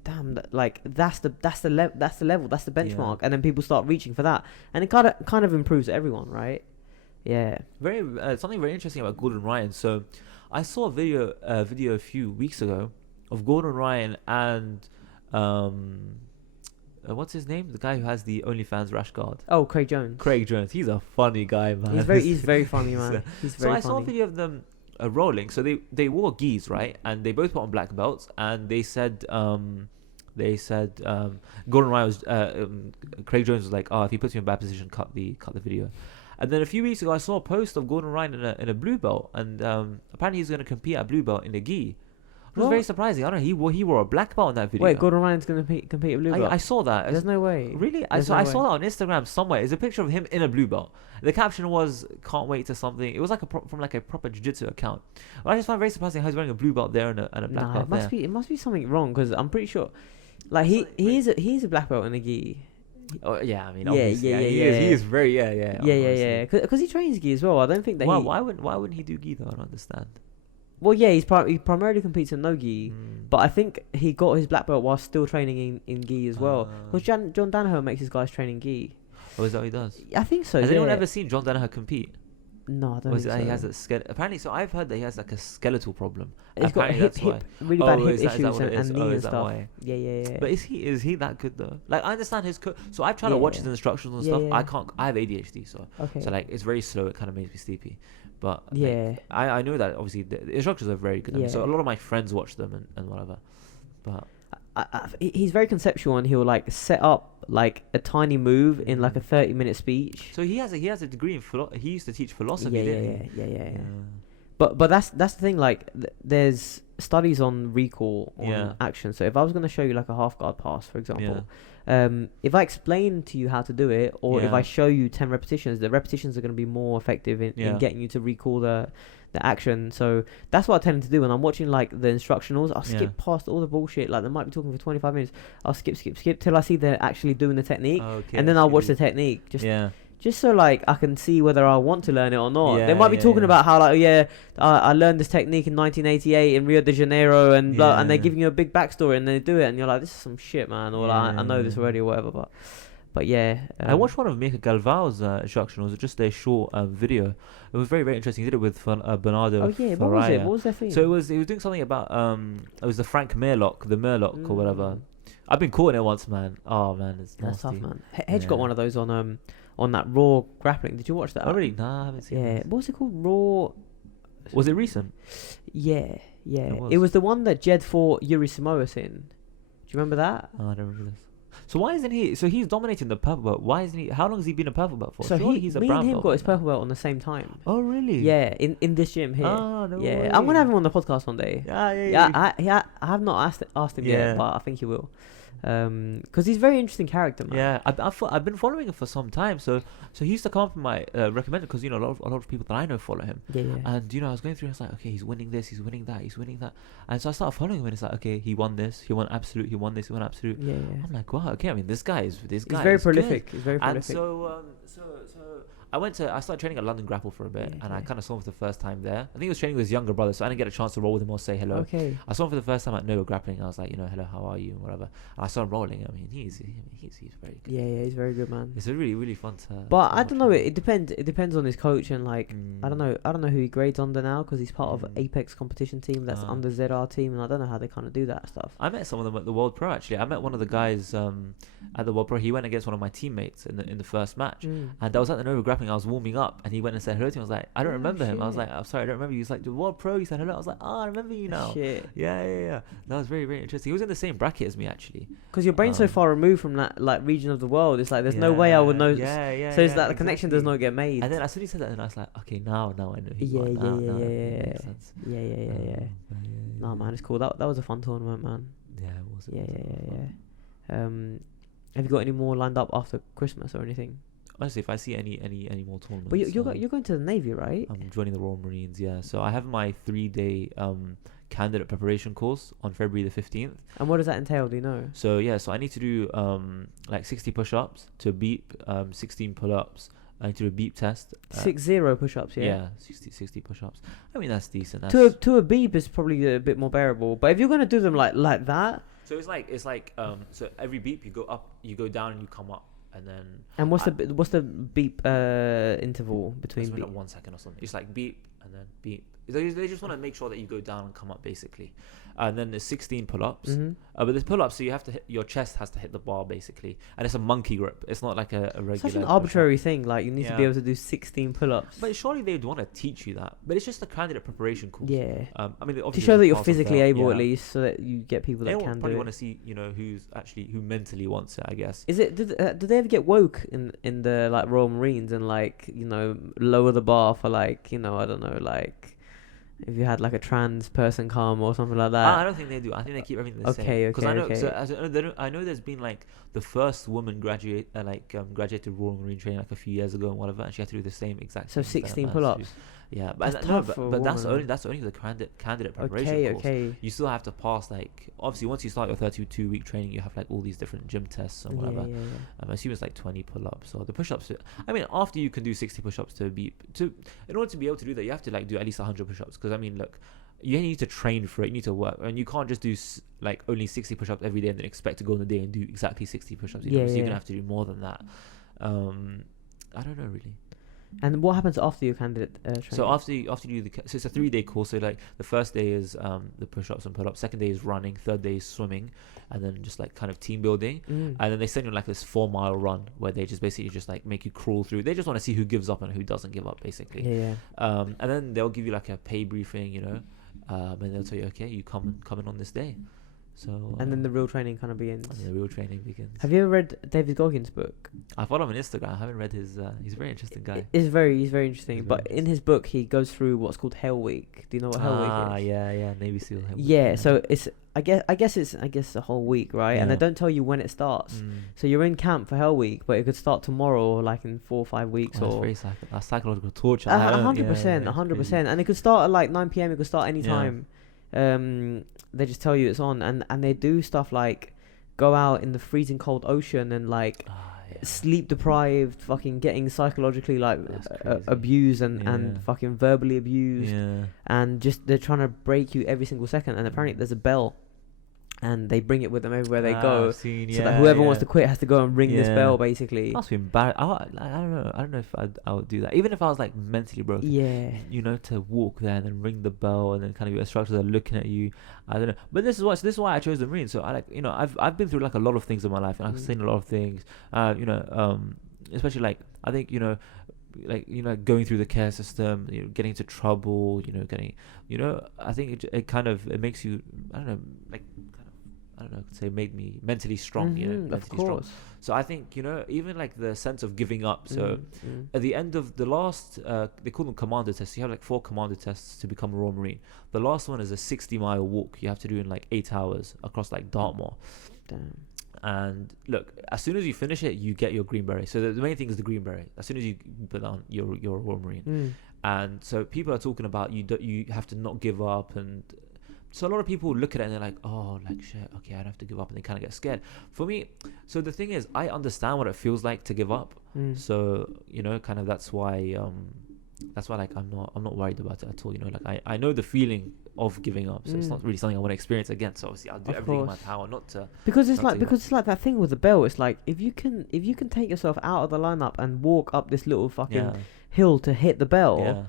damn, that's the level, that's the benchmark, and then people start reaching for that, and it kind of improves everyone, right? Very something very interesting about Gordon Ryan. So I saw a video a few weeks ago of Gordon Ryan and what's his name? The guy who has the OnlyFans rash guard. Oh, Craig Jones. He's He's a funny guy, man. He's very funny, man. He's very funny. So I saw a video of them rolling. So they wore gis, right? And they both put on black belts. And they said Gordon Ryan was Craig Jones was like, oh, if he puts you in a bad position, cut the video. And then a few weeks ago, I saw a post of Gordon Ryan in a blue belt, and apparently he's going to compete at blue belt in the gi. It was very surprising. I don't know. He wore a black belt in that video. Wait, Gordon Ryan's going to compete at blue belt? I saw that. There's no way. Really? I saw that on Instagram somewhere. It's a picture of him in a blue belt. The caption was, can't wait to something. It was like from like a proper jiu-jitsu account. But I just found it very surprising how he's wearing a blue belt there and a black belt there. It must be something wrong because I'm pretty sure, like he's a black belt in the gi. Oh yeah, I mean obviously, he is very because he trains gi as well. I don't think that. Why wouldn't he do gi though? I don't understand. Well, yeah, he primarily competes in no-gi, but I think he got his black belt while still training in gi as well. Because John Danaher makes his guys train in gi. Oh, is that what he does? I think so. Has anyone ever seen John Danaher compete? No, I don't think so. He has apparently, so I've heard that he has like a skeletal problem. He's got really bad hip issues and knee and stuff. Why? Yeah. But is he that good though? Like I understand his so I've tried to watch his instructions and stuff. I can't. I have ADHD, so like it's very slow. It kind of makes me sleepy. But like, I know that obviously the instructions are very good. So a lot of my friends watch them and whatever. But he's very conceptual and he'll like set up like a tiny move in like a 30-minute speech. So he has a degree in he used to teach philosophy. Yeah. But that's the thing. Like there's studies on recall on action. So if I was going to show you like a half guard pass, for example, if I explain to you how to do it, or if I show you 10 repetitions, the repetitions are going to be more effective in getting you to recall the action. So that's what I tend to do when I'm watching like the instructionals. I'll skip past all the bullshit. Like they might be talking for 25 minutes. I'll skip till I see they're actually doing the technique, and then I'll watch the technique. just so like I can see whether I want to learn it or not. Yeah, They might be yeah, talking yeah. about how like, I learned this technique in 1988 in Rio de Janeiro, and blah, and they're giving you a big backstory, and they do it, and you're like, this is some shit, man, or like, I know this already or whatever. But yeah, I watched one of Mika Galvao's instruction. It was just a short video. It was very, very interesting. He did it with Bernardo. Oh yeah, what was it? What was their thing? So he was doing something about it was the Frank Murlock, or whatever. I've been caught in it once, man. Oh man, it's nasty. That's tough, man. Hedge got one of those on that Raw grappling. Did you watch that? Oh really? Nah, I haven't seen it. What was it called? Raw. Was it recent? Yeah. It was the one that Jed fought Yuri Samoas in. Do you remember that? Oh, I don't remember this. So why isn't he? So he's dominating the purple belt. Why isn't he? How long has he been a purple belt for? So he's a brown belt. Me and him got his purple belt on the same time. Oh really? Yeah, in this gym here. Oh no yeah, way. I'm gonna have him on the podcast one day. Yeah. I have not asked him yet, but I think he will. Because he's a very interesting character, man. Yeah, I've been following him for some time. So he used to come up in my recommended, because a lot of people that I know follow him. Yeah. And I was going through, and it's like, okay, he's winning this, he's winning that, he's winning that, and so I started following him, and it's like, okay, he won this, he won absolute, he won this, he won absolute. Yeah. I'm like, wow, okay. I mean, this guy is He's very prolific. Good. He's very prolific. And so I started training at London Grapple for a bit, and I kind of saw him for the first time there. I think he was training with his younger brother, so I didn't get a chance to roll with him or say hello. Okay. I saw him for the first time at Nova Grappling, and I was like, hello, how are you, and whatever. And I saw him rolling. I mean, he's very good. Yeah, he's very good, man. It's really, really fun to. But I don't know. It depends. It depends on his coach, and like I don't know who he grades under now, because he's part of Apex competition team that's under ZR team, and I don't know how they kind of do that stuff. I met some of them at the World Pro, actually. I met one of the guys at the World Pro. He went against one of my teammates in the first match, and I was at the Nova Grappling. I was warming up, and he went and said hello to me. I was like, I don't remember him. I was like, I'm sorry, I don't remember you. He's like, the World Pro. He said hello. I was like, I remember you now. Shit. Yeah. That was very, very interesting. He was in the same bracket as me, actually. Because your brain's so far removed from that like region of the world. It's like there's no way I would know. Yeah. So it's like the connection does not get made. And then as soon as he said that, and I was like, okay, now I know who Yeah. Yeah. Nah, man, it's cool. That was a fun tournament, man. Yeah, it was. Yeah. Have you got any more lined up after Christmas or anything? Honestly, if I see any more tournaments, but you're going to the Navy, right? I'm joining the Royal Marines. Yeah, so I have my 3-day candidate preparation course on February the 15th. And what does that entail? Do you know? So I need to do like 60 push-ups to beep, 16 pull-ups. I need to do a beep test. 60 push-ups, yeah? Yeah, 60 push-ups. I mean, that's decent. To a beep is probably a bit more bearable. But if you're going to do them like that... So it's like so every beep you go up, you go down, and you come up. And then... And what's the beep interval between beep? Like 1 second or something. It's like beep and then beep. They just want to make sure that you go down and come up, basically. And then there's 16 pull-ups. But there's pull-ups, so you have to your chest has to hit the bar, basically. And it's a monkey grip. It's not like a regular... Such an arbitrary thing. Like, you need to be able to do 16 pull-ups. But surely they'd want to teach you that. But it's just a candidate preparation course. Yeah. I mean, to show that you're physically able, at least, so that you get people that can do it. They probably want to see, who mentally wants it, I guess. Is it... Do they ever get woke in the, like, Royal Marines and, like, lower the bar for, like, I don't know, like... If you had like a trans person come or something like that. I don't think they do. I think they keep everything the same. Because I know there's been like the first woman graduated Royal Marine training like a few years ago and whatever, and she had to do the same exact. So 16 pull-ups. Yeah, but that's only the candidate preparation course. Okay. You still have to pass, like, obviously once you start your 32-week training, you have like all these different gym tests and whatever. Yeah. I assume it's like 20 pull-ups or the push-ups. I mean, after you can do 60 push-ups in order to be able to do that, you have to like do at least 100 push-ups. Because I mean, look, you need to train for it. You need to work, and you can't just do like only 60 push-ups every day and then expect to go in the day and do exactly 60 push-ups. So you're gonna have to do more than that. I don't know really. And what happens after your candidate training? So after you do so it's a 3-day course. So like the first day is the push-ups and pull-ups. Second day is running. Third day is swimming, and then just like kind of team building. And then they send you like this 4-mile run where they just basically just like make you crawl through. They just want to see who gives up and who doesn't give up, basically. Yeah. And then they'll give you like a pay briefing, and they'll tell you, okay, you come in on this day. So and then the real training kind of begins. Have you ever read David Goggins' book? I follow him on Instagram. I haven't read his. He's a very interesting guy. He's very interesting. But in his book, he goes through what's called Hell Week. Do you know what Hell Week is? Yeah, Navy SEAL Hell Week. Yeah, so it's I guess it's a whole week, right? Yeah. And they don't tell you when it starts. So you're in camp for Hell Week, but it could start tomorrow, or like in 4 or 5 weeks. That's psychological torture. 100%. And it could start at like 9 p.m. It could start any time. They just tell you it's on, and they do stuff like go out in the freezing cold ocean and like sleep deprived, fucking getting psychologically like abused and fucking verbally abused, and just they're trying to break you every single second. And apparently there's a bell, and they bring it with them everywhere they go, so that whoever wants to quit has to go and ring this bell, basically. Must be embarrassing. I don't know if I would do that, even if I was like mentally broken. You know, to walk there and then ring the bell, and then kind of your instructors are looking at you. I don't know, but this is why I chose the Marine. So I like, you know, I've been through like a lot of things in my life, and I've seen a lot of things. You know, especially like I think, you know, like, you know, going through the care system, you know, getting into trouble, you know, I think it makes you, I don't know, like, I don't know, say made me mentally strong, you know, mentally strong. So I think, you know, even like the sense of giving up. So at the end of the last, they call them commander tests. You have like 4 commander tests to become a Royal Marine. The last one is a 60-mile walk you have to do in like 8 hours across like Dartmoor. Damn. And look, as soon as you finish it, you get your green beret. So the main thing is the green beret. As soon as you put on, you're a Royal Marine. And so people are talking about you have to not give up, and so a lot of people look at it and they're like, oh, like shit, okay, I'd have to give up, and they kind of get scared. For me, so the thing is, I understand what it feels like to give up. So, you know, kind of that's why like I'm not worried about it at all. You know, like I know the feeling of giving up, so it's not really something I want to experience again. So obviously I'll do everything in my power not to, because it's like that thing with the bell. It's like if you can take yourself out of the lineup and walk up this little fucking hill to hit the bell.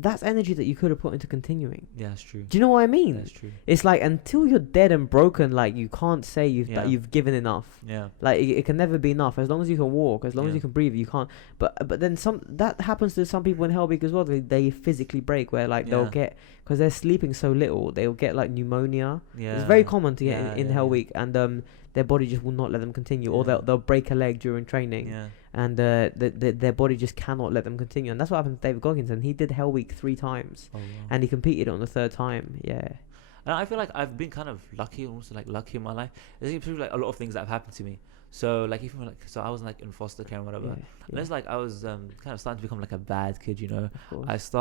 That's energy that you could have put into continuing. Yeah, that's true. Do you know what I mean? That's true. It's like until you're dead and broken, like you can't say that you've given enough. Yeah. Like it can never be enough. As long as you can walk, as long as you can breathe, you can't. But then that happens to some people in Hellweek as well. They physically break, where like they'll get, because they're sleeping so little, they'll get like pneumonia. Yeah. It's very common to get in Hellweek, and their body just will not let them continue, or they'll break a leg during training. Yeah. And their body just cannot let them continue. And that's what happened to David Goggins. And he did Hell Week 3 times. Oh, wow. And he competed on the 3rd time. Yeah. And I feel like I've been kind of lucky, almost like lucky in my life. There's like a lot of things that have happened to me. So like even like, so I was like in foster care and whatever. And it's like I was kind of starting to become like a bad kid, you know.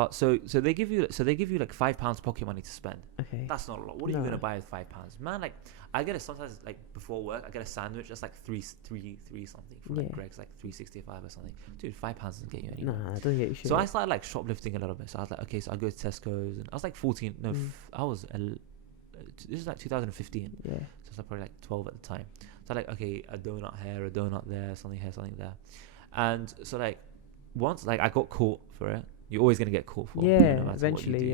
So they give you like £5 pocket money to spend. Okay. That's not a lot. What are you gonna buy with £5? Man, like I get it sometimes, like before work, I get a sandwich that's like three something from like Greg's, like $3.65 or something. Dude, £5 doesn't get you anywhere. Nah, it doesn't get you shit. So I started like shoplifting a little bit. So I was like, okay, so I go to Tesco's, and I was like 14. No, this is like 2015. Yeah. So I was probably like 12 at the time. So like, okay, a donut here, a donut there, something here, something there. And so like once like I got caught for it. You're always gonna get caught for it. Yeah, no eventually,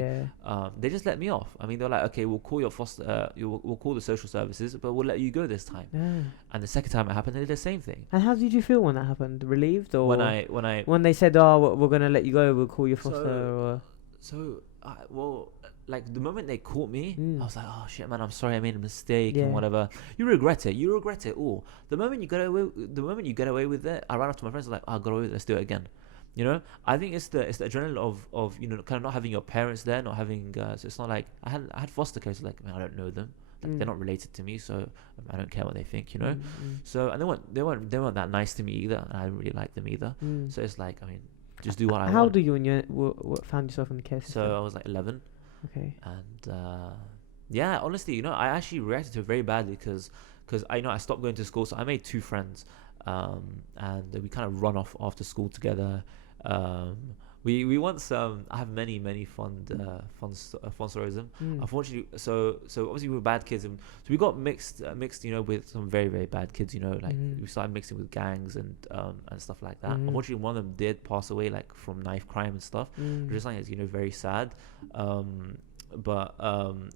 they just let me off. I mean, they're like, okay, we'll call your foster, we'll call the social services, but we'll let you go this time. Yeah. And the second time it happened, they did the same thing. And how did you feel when that happened? Relieved, or when they said, oh, we're gonna let you go, we'll call your foster? Well, like the moment they caught me, I was like, oh shit, man, I'm sorry, I made a mistake and whatever. You regret it all. The moment you get away with it, I ran up to my friends, like, oh, I got away with it, let's do it again. You know, I think it's the adrenaline of you know, kind of not having your parents there, not having so it's not like I had foster care, so like, man, I don't know them, like, they're not related to me, so I don't care what they think, you know. So and they weren't that nice to me either, and I didn't really like them either. So it's like, I mean, just do what I want. How old are you when you found yourself in the care system? So I was like 11. Okay. And yeah, honestly, you know, I actually reacted to it very badly because I stopped going to school, so I made 2 friends, and we kind of run off after school together. We once I have many fun stories. Unfortunately, so obviously we were bad kids, and so we got mixed, you know, with some very very bad kids. You know, like we started mixing with gangs and stuff like that. Unfortunately, one of them did pass away, like from knife crime and stuff, which is something that's, you know, very sad. But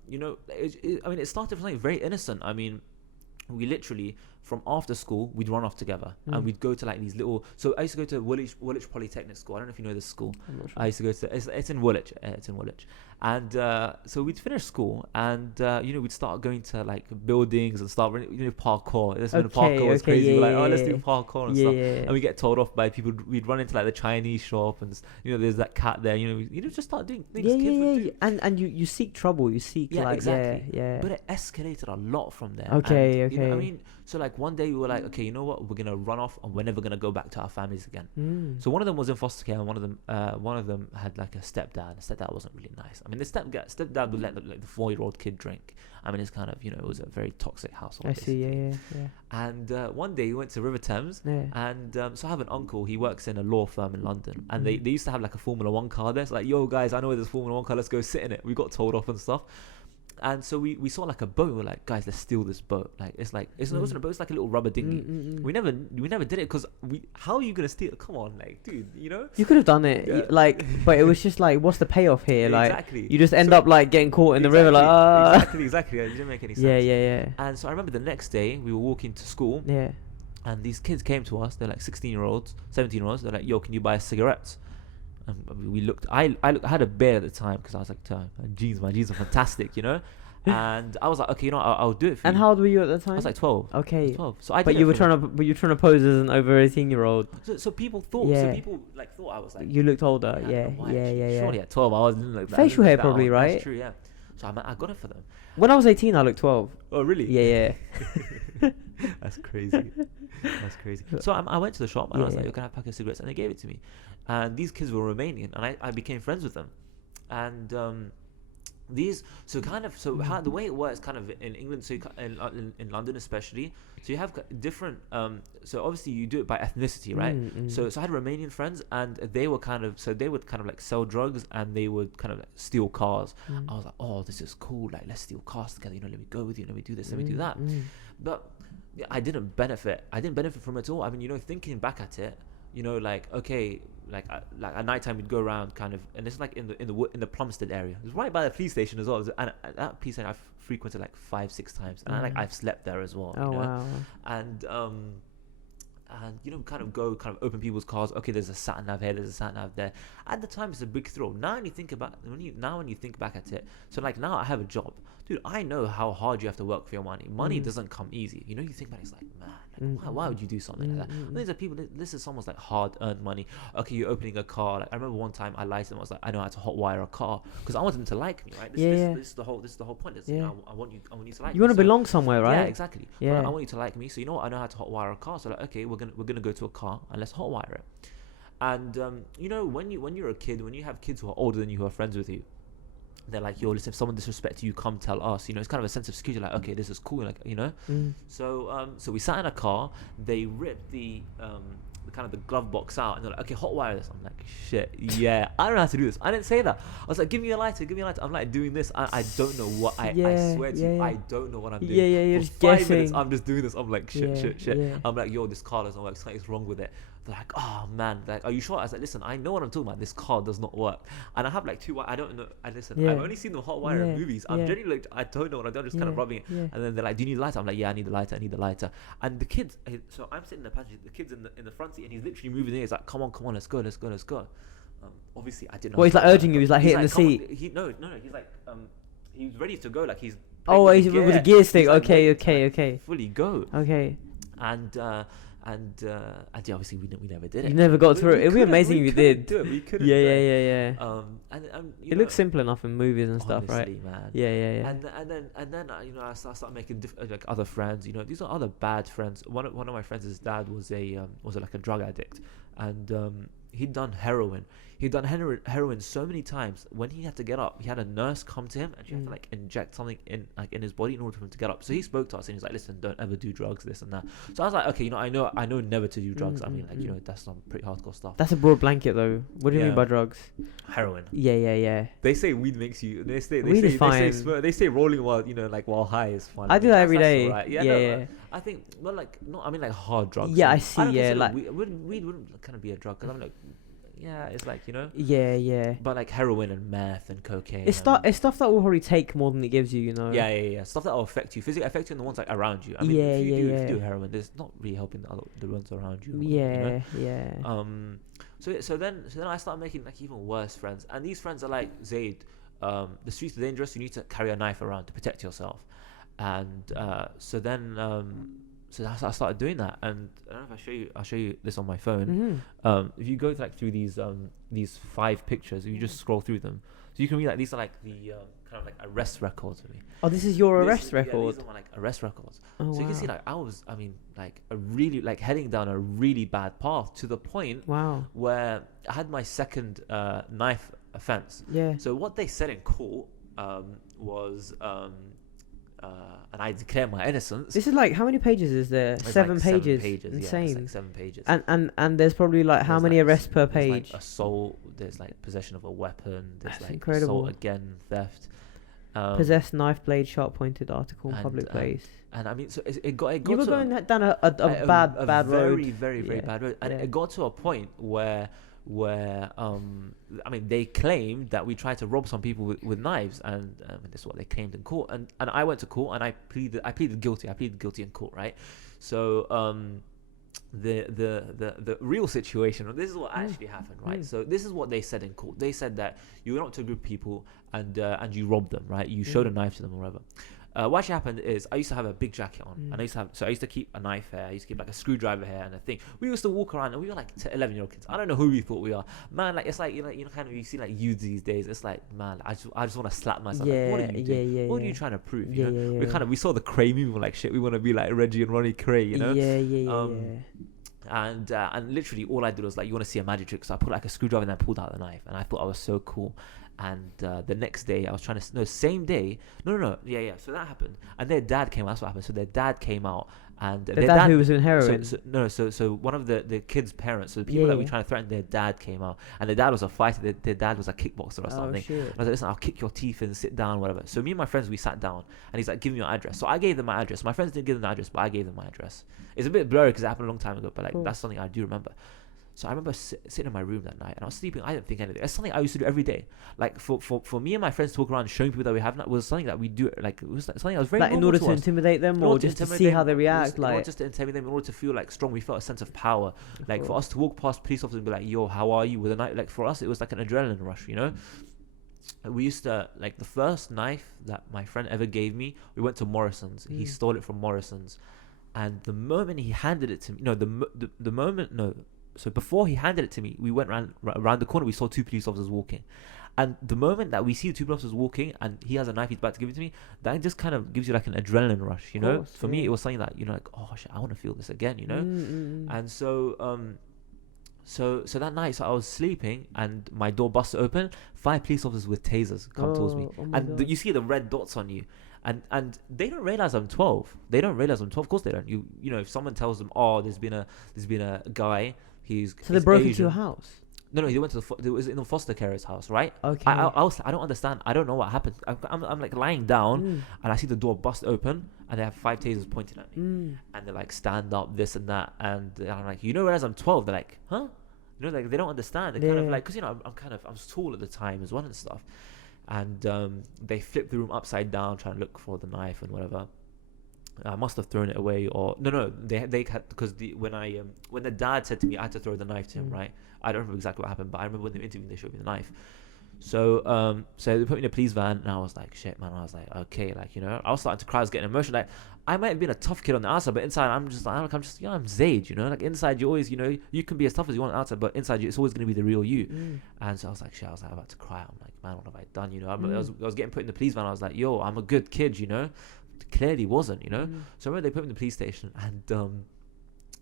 you know, I mean, it started from something very innocent. I mean, we literally, from after school, we'd run off together and we'd go to like these little. So I used to go to Woolwich Polytechnic School. I don't know if you know this school. I'm not sure. I used to go to it's in Woolwich. It's in Woolwich, and so we'd finish school and you know, we'd start going to like buildings and start running, you know, parkour. This when parkour was crazy. We're like, oh, let's do parkour and stuff. And we get told off by people. We'd run into like the Chinese shop and, you know, there's that cat there. You know, just start doing things kids would do. And you seek trouble. You seek like exactly. But it escalated a lot from there. Okay. You know, I mean, so like like one day we were like, okay, you know what? We're gonna run off, and we're never gonna go back to our families again. So one of them was in foster care, and one of them had like a stepdad. The stepdad wasn't really nice. I mean, the stepdad would let the 4-year-old kid drink. I mean, it's kind of, it was a very toxic household. I see, yeah. And one day we went to River Thames, and so I have an uncle. He works in a law firm in London, and they used to have like a Formula One car there. So like, yo guys, I know there's a Formula One car. Let's go sit in it. We got told off and stuff. And so we saw like a boat. We're like, guys, let's steal this boat. Like it wasn't a boat. It's like a little rubber dinghy. We never did it because how are you gonna steal it? Come on, like, dude, you could have done it, but it was just like, what's the payoff here? Like, exactly. You just end up like getting caught in the river, like exactly. It didn't make any sense. Yeah. And so I remember the next day we were walking to school. Yeah. And these kids came to us. They're like 16-year-olds, 17-year-olds. They're like, yo, can you buy us cigarettes? And we looked. I had a beer at the time because I was like, my jeans are fantastic, And I was like, okay, I'll do it for you. And how old were you at the time? I was like 12. Okay. 12. So I. But you were trying to pose as an over 18-year-old. So people thought. Yeah. So people thought I was like. You looked older. Yeah. Surely at 12 I didn't look that. Facial hair probably, right? That's true. Yeah. So I got it for them. When I was 18, I looked 12. Oh really? Yeah. That's crazy. So I went to the shop and I was like, "You're gonna have a pack of cigarettes," and they gave it to me. And these kids were Romanian, and I became friends with them. And how the way it works kind of in England, so in London especially, so you have different. So obviously you do it by ethnicity, right? So I had Romanian friends, and they would kind of like sell drugs, and they would kind of like steal cars. I was like, oh, this is cool. Like, let's steal cars together. Let me go with you. Let me do this. Let me do that. But I didn't benefit. From it at all. I mean, thinking back at it, like, okay, like at night time we'd go around kind of, and it's like in the Plumstead area. It was right by the police station as well. And that police station I've frequented like 5-6 times, and I've slept there as well. Wow. And kind of open people's cars. Okay, there's a sat nav here, there's a sat nav there. At the time, it's a big thrill. When you think back at it, so like now I have a job, dude. I know how hard you have to work for your money. Money doesn't come easy. You think about it, it's like, man, why would you do something like that? These are people. This is someone's like hard-earned money. Okay, you're opening a car. Like I remember one time I lied to them. I was like, I know how to hotwire a car because I want them to like me, right? This is the whole point. I want you to like me. You want to belong somewhere, right? Yeah, exactly. Yeah. I want you to like me. So I know how to hotwire a car. So like, okay, we're gonna go to a car and let's hotwire it. And when you're a kid, when you have kids who are older than you who are friends with you, they're like, yo, listen, if someone disrespects you, come tell us. It's kind of a sense of security. Like, okay, this is cool. Like, So we sat in a car. They ripped the kind of the glove box out, and they're like, okay, hotwire this. I'm like, shit, yeah, I don't know how to do this. I didn't say that. I was like, give me a lighter. I'm like doing this. I don't know what I swear to you, I don't know what I'm doing. Yeah, you're For just 5 guessing. minutes, I'm just doing this. I'm like, shit. Yeah. I'm like, yo, this car doesn't work. Something's wrong with it. They're like, oh man, like, are you sure? I was like, listen, I know what I'm talking about. This car does not work. And I have like 2 I don't know. I've only seen the hotwire in movies. I'm genuinely like, I don't know what I'm doing. I'm just kind of rubbing it. And then they're like, do you need a lighter? I'm like, yeah, I need the lighter. And the kids, so I'm sitting in the passenger, the kid's in the front seat, and he's literally moving in. He's like, come on, let's go. Obviously, I didn't know. Well, he's like urging you. He's like hitting the seat. No. He's like, he's ready to go. Like he's. Oh, he's with the gear stick. Like, Okay. Fully go. Okay. And obviously we never did it. You never got through it. It'd be amazing if you did. Do it. We couldn't. Yeah. It looks simple enough in movies and stuff, right? Man. Yeah. And then I started making like other friends. These are other bad friends. One of my friends' dad was like a drug addict, and he'd done heroin. He'd done heroin so many times. When he had to get up, he had a nurse come to him, and she had to like inject something in his body in order for him to get up. So he spoke to us, and he's like, "Listen, don't ever do drugs, this and that." So I was like, "Okay, I know never to do drugs. I mean, like, that's some pretty hardcore stuff." That's a broad blanket, though. What do you mean by drugs? Heroin. Yeah. They say weed makes you. They say they say rolling while high is fun. I do that every day. Right. Yeah. I think, well, like, no, I mean like hard drugs. Yeah, I see. Yeah, like weed wouldn't kind of be a drug because I'm like. Yeah, it's like, Yeah. But like heroin and meth and cocaine. It's stuff that will probably take more than it gives you, Yeah. Stuff that will affect you physically, affect you, and the ones like around you. I mean, if you do heroin, there's not really helping the ones around you. Yeah. So then I started making like even worse friends, and these friends are like, Zayd, the streets are dangerous. You need to carry a knife around to protect yourself, and so I started doing that, and I don't know if I'll show you this on my phone. If you go through these 5 pictures, if you just scroll through them, So you can read like these are like the kind of like arrest records for me. Oh, this is your arrest record. Yeah, these are my like arrest records. Oh, so you can see like I mean like a really like heading down a really bad path to the point where I had my second knife offense. Yeah. So what they said in court was and I declare my innocence. This is like, how many pages is there? It's Seven like pages. 7 pages. Insane. Yeah, it's like 7 pages. And there's probably like how many arrests per page? Like assault. There's like possession of a weapon. There's That's like incredible. assault again, theft. Possess knife, blade, sharp pointed article in public place. And I mean, so it got. You were going down a bad road. Very bad road, and it got to a point where I mean, they claimed that we tried to rob some people with knives, and this is what they claimed in court. And I went to court and I pleaded guilty. I pleaded guilty in court, right? So the real situation, this is what actually happened, right? So this is what they said in court. They said that you went up to a group of people and you robbed them, right? You showed a knife to them or whatever. What actually happened is I used to have a big jacket on, and I used to keep a knife here. I used to keep like a screwdriver here and a thing. We used to walk around, and we were like 11-year-old kids. I don't know who we thought we are, man. Like it's like you know kind of you see like youths these days. It's like, man, I just want to slap myself. Yeah, like, what are you doing? What are you trying to prove? You know, we saw the Cray movie. We're like, shit, we want to be like Reggie and Ronnie Cray. You know, And literally all I did was like, you want to see a magic trick? So I put like a screwdriver and then I pulled out the knife, and I thought I was so cool. And the next day I was trying to same day. So that happened, and their dad came out. That's what happened. So their dad came out, and their dad who was in heroin. So one of the kids' parents, so the people that we trying to threaten, their dad came out, and their dad was a fighter. Their dad was a kickboxer or something. Shit. And I was like, listen, I'll kick your teeth in, sit down, whatever. So me and my friends, we sat down, and he's like, give me your address. So I gave them my address. My friends didn't give them the address, but I gave them my address. It's a bit blurry because it happened a long time ago, but like that's something I do remember. So I remember sitting in my room that night, and I was sleeping. I didn't think anything. It's something I used to do every day. Like for me and my friends to walk around showing people that we have not was something that we do. Like it was something that was very normal in order to to us. intimidate them, or just to see how they react. Not just to intimidate them, in order to feel like strong. We felt a sense of power. Like for us to walk past police officers and be like, "Yo, how are you?" with a knife. Like for us, it was like an adrenaline rush. You know. We used to like the first knife that my friend ever gave me. We went to Morrison's. He stole it from Morrison's, and the moment he handed it to me, So before he handed it to me, we went around the corner. We saw 2 police officers walking, and the moment that we see the 2 police officers walking, and he has a knife, he's about to give it to me. That just kind of gives you like an adrenaline rush, you know. For me, it was something that like, oh shit, I want to feel this again, you know. And so so that night, so I was sleeping, and my door busted open. 5 police officers with tasers come towards me, and you see the red dots on you. And they don't realize I'm 12. They don't realize I'm 12. Of course they don't. You know, if someone tells them, oh, there's been a guy. So they broke into your house? No, he went to it was in the foster carer's house, right? Okay. I don't understand. I don't know what happened. I'm like lying down, and I see the door bust open, and they have 5 tasers pointing at me, and they're like, stand up, this and that, and I'm like, whereas I'm 12, they're like, huh? You know, like they don't understand. They're kind of like, because I was tall at the time as well and stuff, and they flipped the room upside down trying to look for the knife and whatever. I must have thrown it away, or no, they had, because when the dad said to me I had to throw the knife to him, right? I don't remember exactly what happened, but I remember when they were interviewing, they showed me the knife. So so they put me in a police van, and I was like, shit, man. I was like, okay, like, you know, I was starting to cry, I was getting emotional. Like, I might have been a tough kid on the outside, but inside I'm just I'm Zayd, you know. Like inside you always, you know, you can be as tough as you want on the outside, but inside you, it's always gonna be the real you. And so I was like, shit, I was like about to cry. I'm like, man, what have I done? You know, I was getting put in the police van. I was like, yo, I'm a good kid, you know. Clearly wasn't, you know. So I remember they put me in the police station, and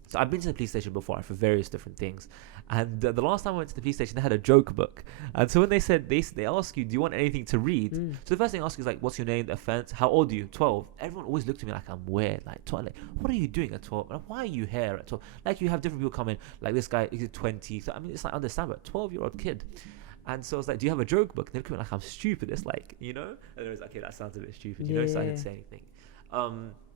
so I've been to the police station before for various different things, and the last time I went to the police station, they had a joke book, and so when they said they ask you, do you want anything to read? So the first thing they ask you is like, what's your name, the offense, how old are you? 12. Everyone always looked at me like I'm weird, like 12. Like, what are you doing at 12? Like, why are you here at 12? Like, you have different people come in, like this guy is 20. So I mean, it's like, understand, but 12-year-old kid. And so I was like, do you have a joke book? And they look at me like I'm stupid. It's like, you know? And I was like, okay, that sounds a bit stupid, you know? So I didn't say anything.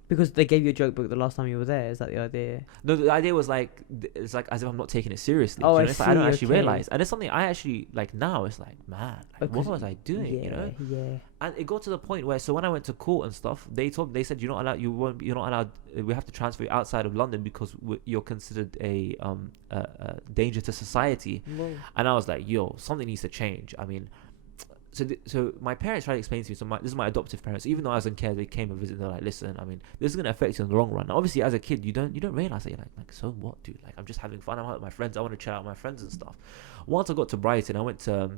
Because they gave you a joke book the last time you were there. Is that the idea? No, the idea was like, it's like as if I'm not taking it seriously. Oh, you know? I It's see. like, I don't actually Okay. realize, and it's something I actually like now. It's like, man, like, what was I doing? You know? Yeah. And it got to the point where, so when I went to court and stuff, they said you're not allowed. We have to transfer you outside of London because you're considered a danger to society. Whoa. And I was like, yo, something needs to change. I mean, so my parents tried to explain to me. So this is my adoptive parents. Even though I was in care, they came and visited. They're like, listen, I mean, this is gonna affect you in the long run. Now, obviously, as a kid, you don't realize that. You're like, so what, dude? Like, I'm just having fun. I'm out with my friends. I want to chill out with my friends and stuff. Once I got to Brighton, I went to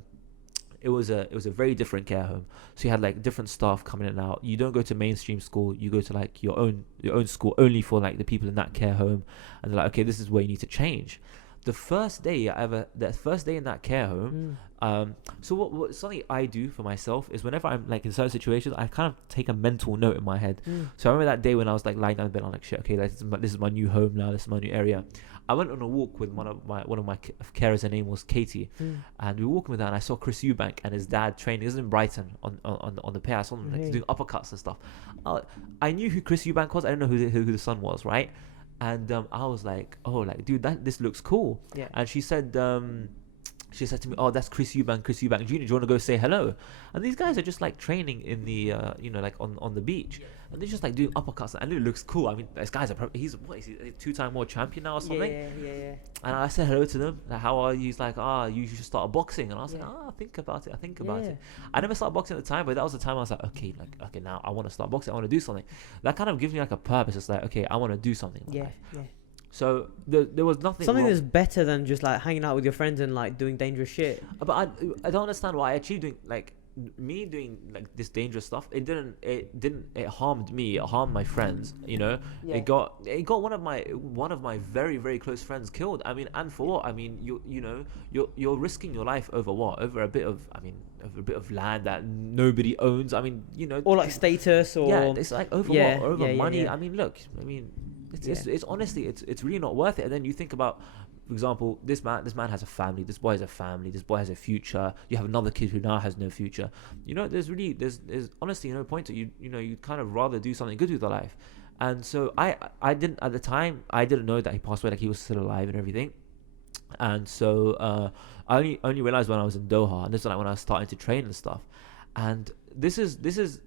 it was a very different care home. So you had like different staff coming in and out. You don't go to mainstream school. You go to like your own school only for like the people in that care home. And they're like, okay, this is where you need to change. The first day in that care home, so what something I do for myself is whenever I'm like in certain situations, I kind of take a mental note in my head. So I remember that day when I was like lying down in bed, I'm like, shit, okay, this is my new home now. This is my new area. I went on a walk with one of my carers. Her name was Katie, and we were walking with her, and I saw Chris Eubank and his dad training. He was in Brighton on the pier. I saw them like doing uppercuts and stuff. I knew who Chris Eubank was. I didn't know who the son was, right? And I was like, oh, like, dude, this looks cool. Yeah. And she said to me, oh, that's Chris Eubank Jr. Do you want to go say hello? And these guys are just like training in the, like on the beach. Yeah. And they're just like doing uppercuts. And it looks cool. I mean, this guy's he's a 2-time world champion now or something. Yeah. And I said hello to them. Like, how are you? He's like, you should start boxing. And I was like, think about it. I never started boxing at the time, but that was the time I was like, okay, now I want to start boxing. I want to do something. That kind of gives me like a purpose. It's like, okay, I want to do something in my life. Yeah. So there was nothing. Something wrong. that's better than just like hanging out with your friends and like doing dangerous shit. But I don't understand why I actually doing like this dangerous stuff. It harmed me. It harmed my friends. You know, it got one of my very, very close friends killed. I mean, and for what? I mean, you're risking your life over what? Over a bit of land that nobody owns. I mean, or like status, or it's like over what? Over money. I mean, look. I mean. It's honestly, it's really not worth it. And then you think about, for example, this man has a family. This boy has a family. This boy has a future. You have another kid who now has no future. There's honestly no point to you'd kind of rather do something good with your life. And so I didn't at the time. I didn't know that he passed away, like he was still alive and everything. And so I only realized when I was in Doha, and this is like when I was starting to train and stuff. And this is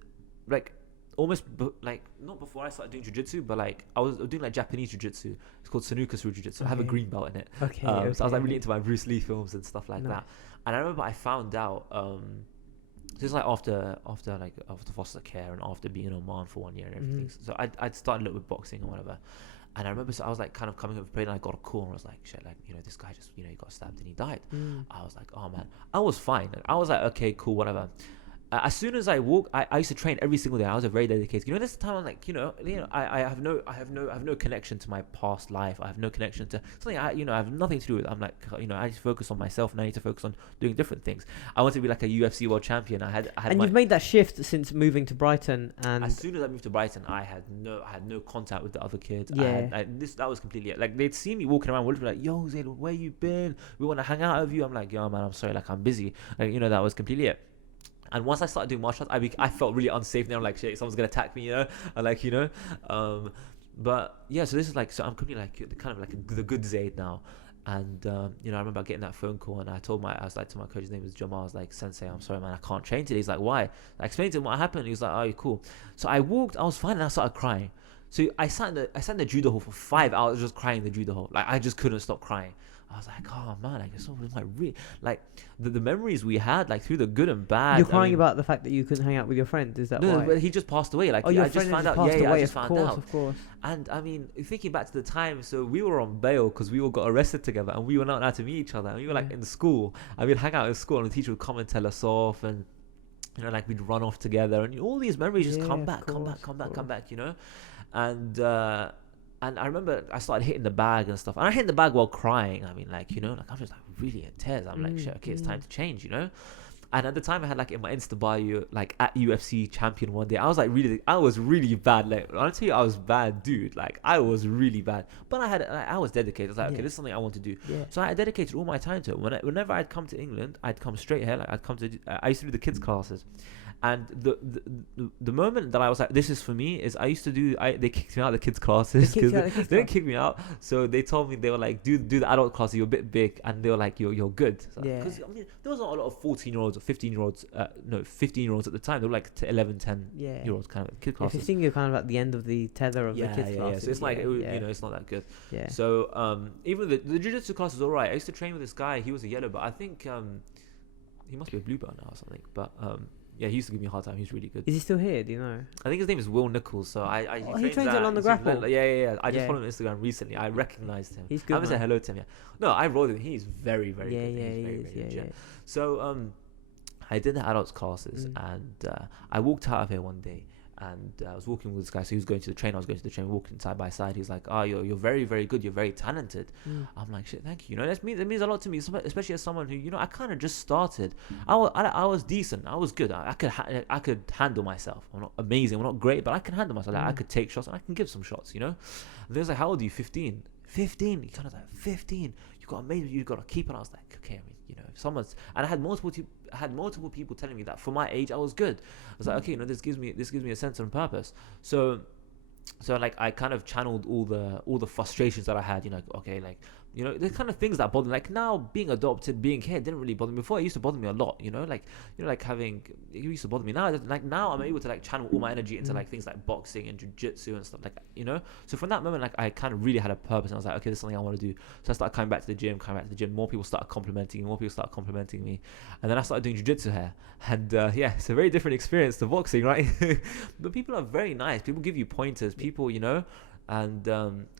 like. Almost like not before I started doing jiu-jitsu, but like I was doing like Japanese jiu-jitsu. It's called Sanuka jiu-jitsu. I have a green belt in it. So I was like really into my Bruce Lee films and stuff like that. And I remember I found out just like after foster care and after being in Oman for 1 year and everything. So I'd started a little with boxing or whatever. And I remember, so I was like kind of coming up with pain, and I got a call and I was like, shit, like, this guy just, he got stabbed and he died. I was like, oh man, I was fine. I was like, okay, cool, whatever. As soon as I walk, I used to train every single day. I was a very dedicated. This time I'm like, I have no connection to my past life. I have no connection to something I have nothing to do with. I'm like, I just focus on myself, and I need to focus on doing different things. I want to be like a UFC world champion. And you've made that shift since moving to Brighton. And as soon as I moved to Brighton, I had no contact with the other kids. Yeah. That was completely it. Like they'd see me walking around, would be like, yo, Zayd, where you been? We want to hang out with you. I'm like, yo, man, I'm sorry, like I'm busy. Like that was completely it. And once I started doing martial arts, I felt really unsafe. Now I'm like, shit, someone's gonna attack me, but yeah. So this is like, so I'm completely like kind of like the good Zayd now. And I remember getting that phone call, and I was like to my coach, his name was Jamal. I was like, Sensei, I'm sorry, man, I can't train today. He's like, why? I explained to him what happened. He was like, oh, you're cool. So I walked, I was fine, and I started crying. So I sat in the judo hall for 5 hours just crying in the judo hall. Like I just couldn't stop crying. I was like, oh man, I guess the memories we had, like through the good and bad. You're crying about the fact that you couldn't hang out with your friend. Is that why? No, but he just passed away. Like, your I just friend found out. Passed away. I just found out. Of course. And I mean, thinking back to the time, so we were on bail because we all got arrested together, and we were not allowed to meet each other. And we were like in school, and we'd hang out in school, and the teacher would come and tell us off, and like we'd run off together, and all these memories just come back. And I remember I started hitting the bag and stuff. And I hit the bag while crying. I mean, like, I'm just like really in tears. I'm like, shit, okay, it's time to change, And at the time I had like in my Insta bio, like at UFC champion one day. I was really bad. Like, honestly, I was bad, dude. Like, I was really bad. But I was dedicated. I was like, okay, this is something I want to do. Yeah. So I dedicated all my time to it. Whenever I'd come to England, I'd come straight here. Like, I used to do the kids classes. And the moment that I was like, this is for me, is I used to do. They kicked me out of the kids' classes because they didn't kick me out. So they told me, they were like, do the adult class. You're a bit big, and they were like, you're good. Because there wasn't a lot of 14-year-olds or 15-year-olds. 15-year-olds at the time. They were like 11, 10-year-olds kind of kid classes. 15, you're kind of at the end of the tether of the kids' classes. So it's like it's not that good. Yeah. So even the jiu-jitsu class was alright. I used to train with this guy. He was a yellow belt. I think he must be a blue belt now or something. But yeah, he used to give me a hard time. He's really good. Is he still here? Do you know? I think his name is Will Nichols. So he trains along the grapple. Yeah. I just followed him on Instagram recently. I recognized him. He's good. I haven't said hello to him yet. No, I rolled him. He's very, very good. He's very legit. So I did the adults classes, and I walked out of here one day, and I was walking with this guy. So he was going to the train, I was going to the train, walking side by side. He's like, "Oh, you're very, very good. You're very talented." I'm like, "Shit, thank you." You know, that means a lot to me, especially as someone who, you know, I kind of just started. I was decent. I was good. I could handle myself. I'm not amazing. I'm not great, but I can handle myself. Like, I could take shots and I can give some shots. You know. And they was like, "How old are you? 15." 15. He kind of like 15. You got amazing. You got to keep. And I was like, okay. I mean, you know, someone's, and I had multiple people telling me that for my age I was good. I was like, okay, you know, this gives me a sense and purpose. So like I kind of channeled all the frustrations that I had, you know, okay, like, you know, the kind of things that bother me. Like now, being adopted, being here didn't really bother me before. It used to bother me a lot, you know, like having, it used to bother me. Now I'm able to like channel all my energy into like things like boxing and jiu-jitsu and stuff like that, you know. So from that moment, like I kind of really had a purpose, and I was like, okay, this is something I want to do. So I started coming back to the gym. More people started complimenting me, and then I started doing jiu-jitsu here. And yeah, it's a very different experience to boxing, right? But people are very nice. People give you pointers. People, you know. And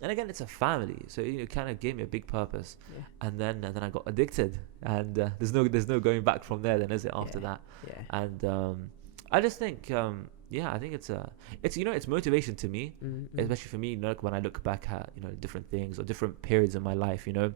again, it's a family, so it kind of gave me a big purpose. And then I got addicted, and there's no going back from there. Then is it after that? And I just think I think it's you know, it's motivation to me, especially for me. You know, like when I look back at, you know, different things or different periods in my life, you know.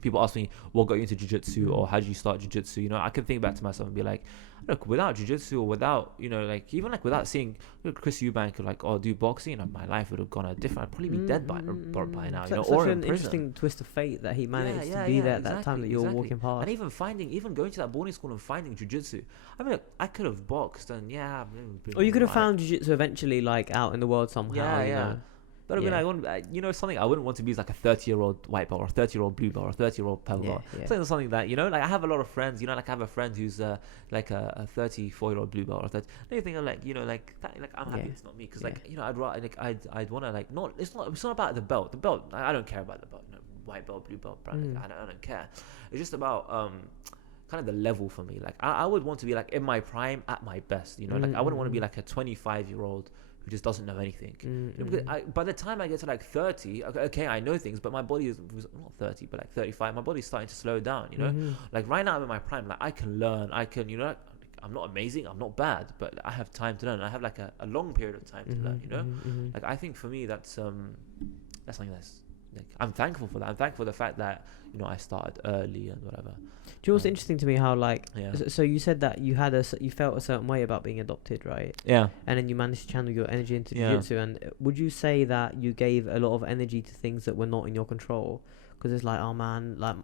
People ask me, what got you into jiu-jitsu, or how did you start jiu-jitsu? You know, I can think back to myself and be like, look, without jiu-jitsu, or without, you know, like even like without seeing, you know, Chris Eubank like, oh, do boxing, you know, my life would have gone a different. I'd probably be dead by now. You know, or in prison. Interesting twist of fate that he managed to be there at that time that you were walking past. And even going to that boarding school and finding jiu-jitsu. I mean, look, I could have boxed, and or you could have found jiu-jitsu eventually, like out in the world somehow. You know? But I mean, you know, something I wouldn't want to be is like a 30-year-old white belt, or a 30-year-old blue belt, or a 30-year-old purple belt. Something that, you know, like I have a lot of friends, you know, like I have a friend who's like a 34-year-old blue belt, or 30. Anything like, you know, like that, like I'm happy it's not me, because like, you know, I'd want to like, not, it's not about the belt. The belt, I don't care about the belt, you know, white belt, blue belt, brown, like, I don't care. It's just about kind of the level for me. Like I would want to be like in my prime, at my best, you know. Like I wouldn't want to be like a 25-year-old who just doesn't know anything. You know, because by the time I get to like 30, okay, I know things, but my body is not 30, but like 35. My body's starting to slow down, you know. Like right now I'm in my prime. Like I can learn. I can, you know. Like, I'm not amazing. I'm not bad, but I have time to learn. I have like a long period of time to learn, you know. Like I think for me that's something that's. Like, I'm thankful for that. I'm thankful for the fact that, you know, I started early and whatever. Do you know what's interesting to me? How like, so you said that you felt a certain way about being adopted, right? Yeah. And then you managed to channel your energy into jiu-jitsu. And would you say that you gave a lot of energy to things that were not in your control? Because it's like, oh man, like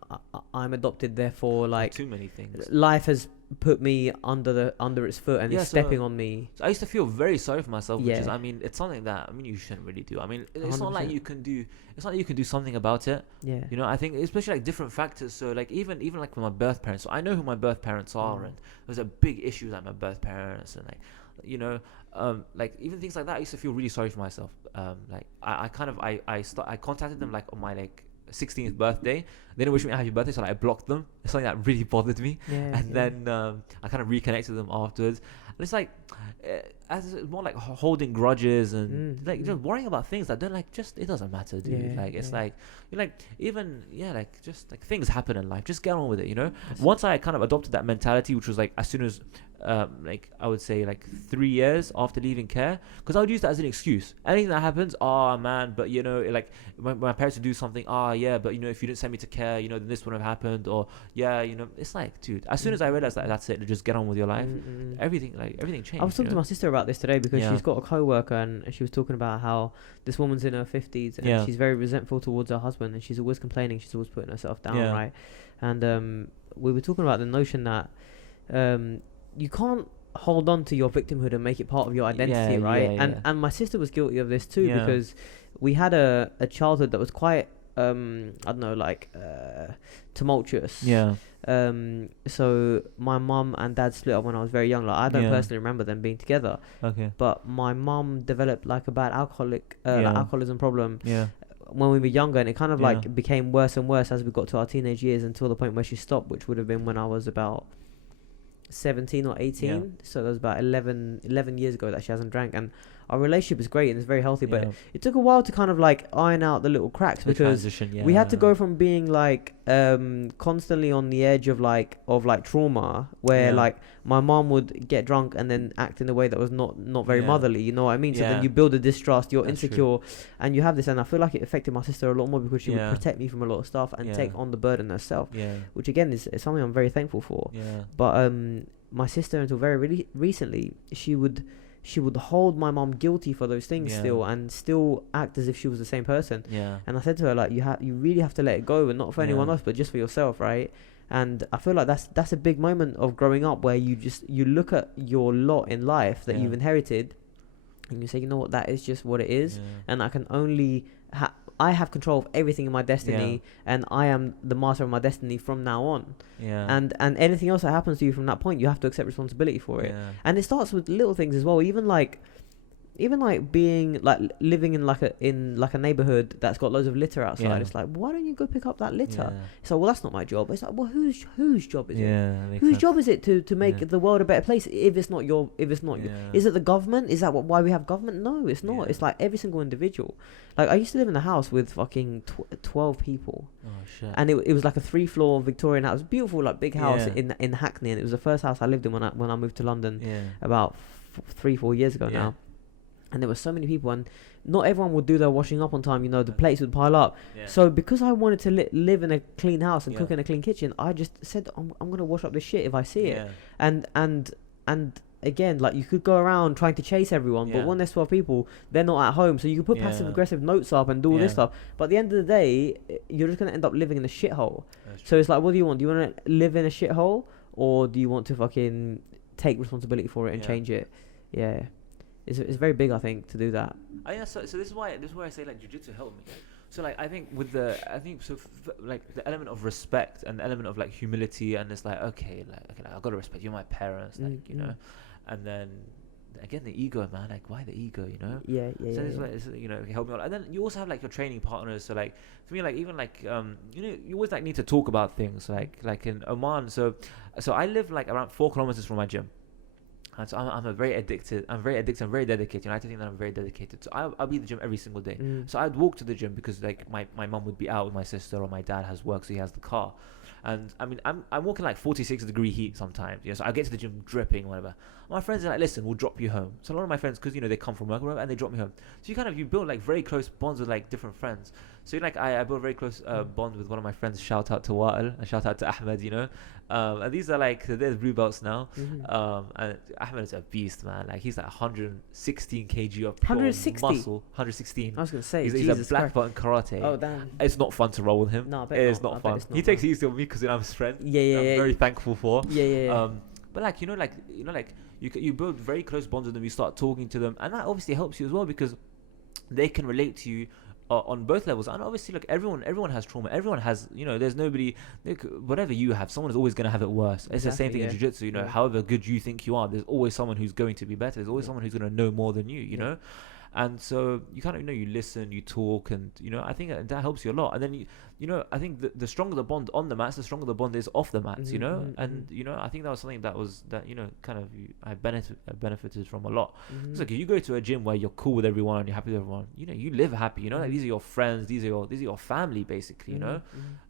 I'm adopted, therefore like too many things. Life has put me under its foot and it's stepping on me. So I used to feel very sorry for myself, which is, I mean, it's something that you shouldn't really do. I mean, it's 100%. Not like you can do. It's not like you can do something about it. Yeah. You know, I think especially like different factors. So like even like with my birth parents. So I know who my birth parents are, and there's a big issue like my birth parents, and like, you know, like even things like that. I used to feel really sorry for myself. Like I contacted them like on my like 16th birthday. They didn't wish me a happy birthday, so like, I blocked them. It's something that really bothered me. Then I kind of reconnected with them afterwards. And it's like as it's more like holding grudges and like just worrying about things that don't like, just, it doesn't matter, dude. Like it's like you're like, even like just like things happen in life, just get on with it, you know. Once I kind of adopted that mentality, which was like as soon as like I would say like 3 years after leaving care, because I would use that as an excuse. Anything that happens, oh man, but you know, like my parents would do something, yeah, but you know, if you didn't send me to care, you know, then this wouldn't have happened, or yeah, you know, it's like, dude, as soon as I realized that that's it, just get on with your life, everything changed. I was talking to my sister about this today, because she's got a co-worker, and she was talking about how this woman's in her 50s and she's very resentful towards her husband, and she's always complaining, she's always putting herself down, right? And we were talking about the notion that you can't hold on to your victimhood and make it part of your identity, right? And my sister was guilty of this too, because we had a childhood that was quite I don't know, like tumultuous. So my mum and dad split up when I was very young. Like I don't personally remember them being together. But my mum developed like a bad like alcoholism problem when we were younger, and it kind of like became worse and worse as we got to our teenage years, until the point where she stopped, which would have been when I was about 17 or 18. So that was about 11 years ago that she hasn't drank. And our relationship is great and it's very healthy, but it took a while to kind of like iron out the little cracks, because we had to go from being like constantly on the edge of like trauma, where like my mom would get drunk and then act in a way that was not very motherly, you know what I mean? So then you build a distrust, you're insecure, and you have this, and I feel like it affected my sister a lot more, because she would protect me from a lot of stuff and take on the burden herself, which again is something I'm very thankful for. But my sister, until very recently, she would hold my mom guilty for those things still, and still act as if she was the same person. And I said to her, like, you really have to let it go, and not for anyone else, but just for yourself, right? And I feel like that's a big moment of growing up, where you look at your lot in life that you've inherited, and you say, you know what, that is just what it is, and I can only I have control of everything in my destiny, and I am the master of my destiny from now on. And anything else that happens to you from that point, you have to accept responsibility for it. And it starts with little things as well, even like being like living in like a neighborhood that's got loads of litter outside. It's like, why don't you go pick up that litter? It's like, well, that's not my job. It's like, well, whose job is it? Whose job is it to make the world a better place, if it's not your is it the government? Is that why we have government? No, it's not. It's like every single individual. Like, I used to live in a house with fucking 12 people. Oh shit. And it was like a 3-floor Victorian house, beautiful, like big house in Hackney, and it was the first house I lived in when I moved to London about 3-4 years ago now. And there were so many people, and not everyone would do their washing up on time. You know, the plates would pile up. So because I wanted to live in a clean house and cook in a clean kitchen, I just said, I'm gonna wash up this shit if I see it. And again, like, you could go around trying to chase everyone, but when there's 12 people, they're not at home, so you can put passive aggressive notes up and do all this stuff. But at the end of the day, you're just gonna end up living in a shithole. So it's like, what do you want? Do you want to live in a shithole, or do you want to fucking take responsibility for it and change it? It's very big, I think, to do that. So this is why I say, like, jiu-jitsu helped me. So like, I think like the element of respect and the element of like humility, and it's like, okay, I've got to respect you, my parents, like, you know, and then again the ego, man, like, why the ego, you know? So this is why it's, you know, help me out. And then you also have like your training partners. So like for me, like, even like you know, you always like need to talk about things, like in Oman. So I live like around 4 kilometers from my gym. And so I'm very addicted, and very dedicated. You know, I think that I'm very dedicated. So I'll be at the gym every single day. So I'd walk to the gym because like my mum would be out with my sister, or my dad has work, so he has the car. And I mean, I'm walking like 46-degree heat sometimes. You know, so I get to the gym dripping, whatever. My friends are like, listen, we'll drop you home. So a lot of my friends, because, you know, they come from work, whatever, and they drop me home. So you build like very close bonds with like different friends. So like I built a very close bond with one of my friends. Shout out to Wa'il and shout out to Ahmed, you know. And these are like, they're blue belts now. And Ahmed is a beast, man. Like, he's like 116 kg of 160 muscle. 116. I was gonna say, he's a black belt in karate. Oh damn! It's not fun to roll with him. No, it is not fun. He takes it easy on me because I'm his friend. I'm very thankful for. But like, you build very close bonds with them. You start talking to them, and that obviously helps you as well, because they can relate to you on both levels. And obviously, look, everyone has trauma. Everyone has, you know, there's nobody, whatever you have, someone is always going to have it worse. It's the same thing in jiu-jitsu, you know. However good you think you are, there's always someone who's going to be better. There's always someone who's going to know more than you know. And so you kind of, you know, you listen, you talk, and, you know, I think that helps you a lot. And then you know, I think the stronger the bond on the mats, the stronger the bond is off the mats, you know. And, you know, I think that was something that you know, kind of I benefited from a lot. It's like, if you go to a gym where you're cool with everyone and you're happy with everyone, you know, you live happy, you know. Like, these are your friends, these are your family, basically, you know.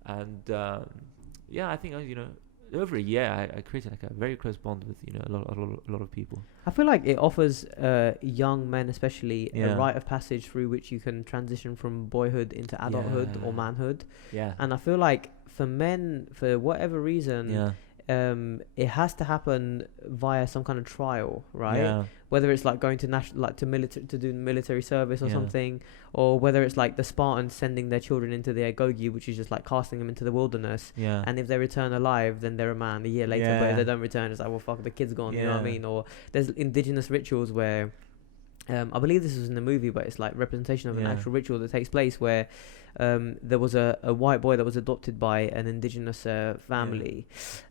And I think, you know, over a year, I created like a very close bond with, you know, a lot of people. I feel like it offers young men, especially, a rite of passage through which you can transition from boyhood into adulthood or manhood. And I feel like for men, for whatever reason, it has to happen via some kind of trial, right? Whether it's like going to do military service or something, or whether it's like the Spartans sending their children into the agoge, which is just like casting them into the wilderness. And if they return alive, then they're a man a year later. But if they don't return, it's like, well, fuck, the kid's gone. You know what I mean? Or there's indigenous rituals where, I believe this was in the movie, but it's like representation of an actual ritual that takes place where there was a white boy that was adopted by an indigenous family,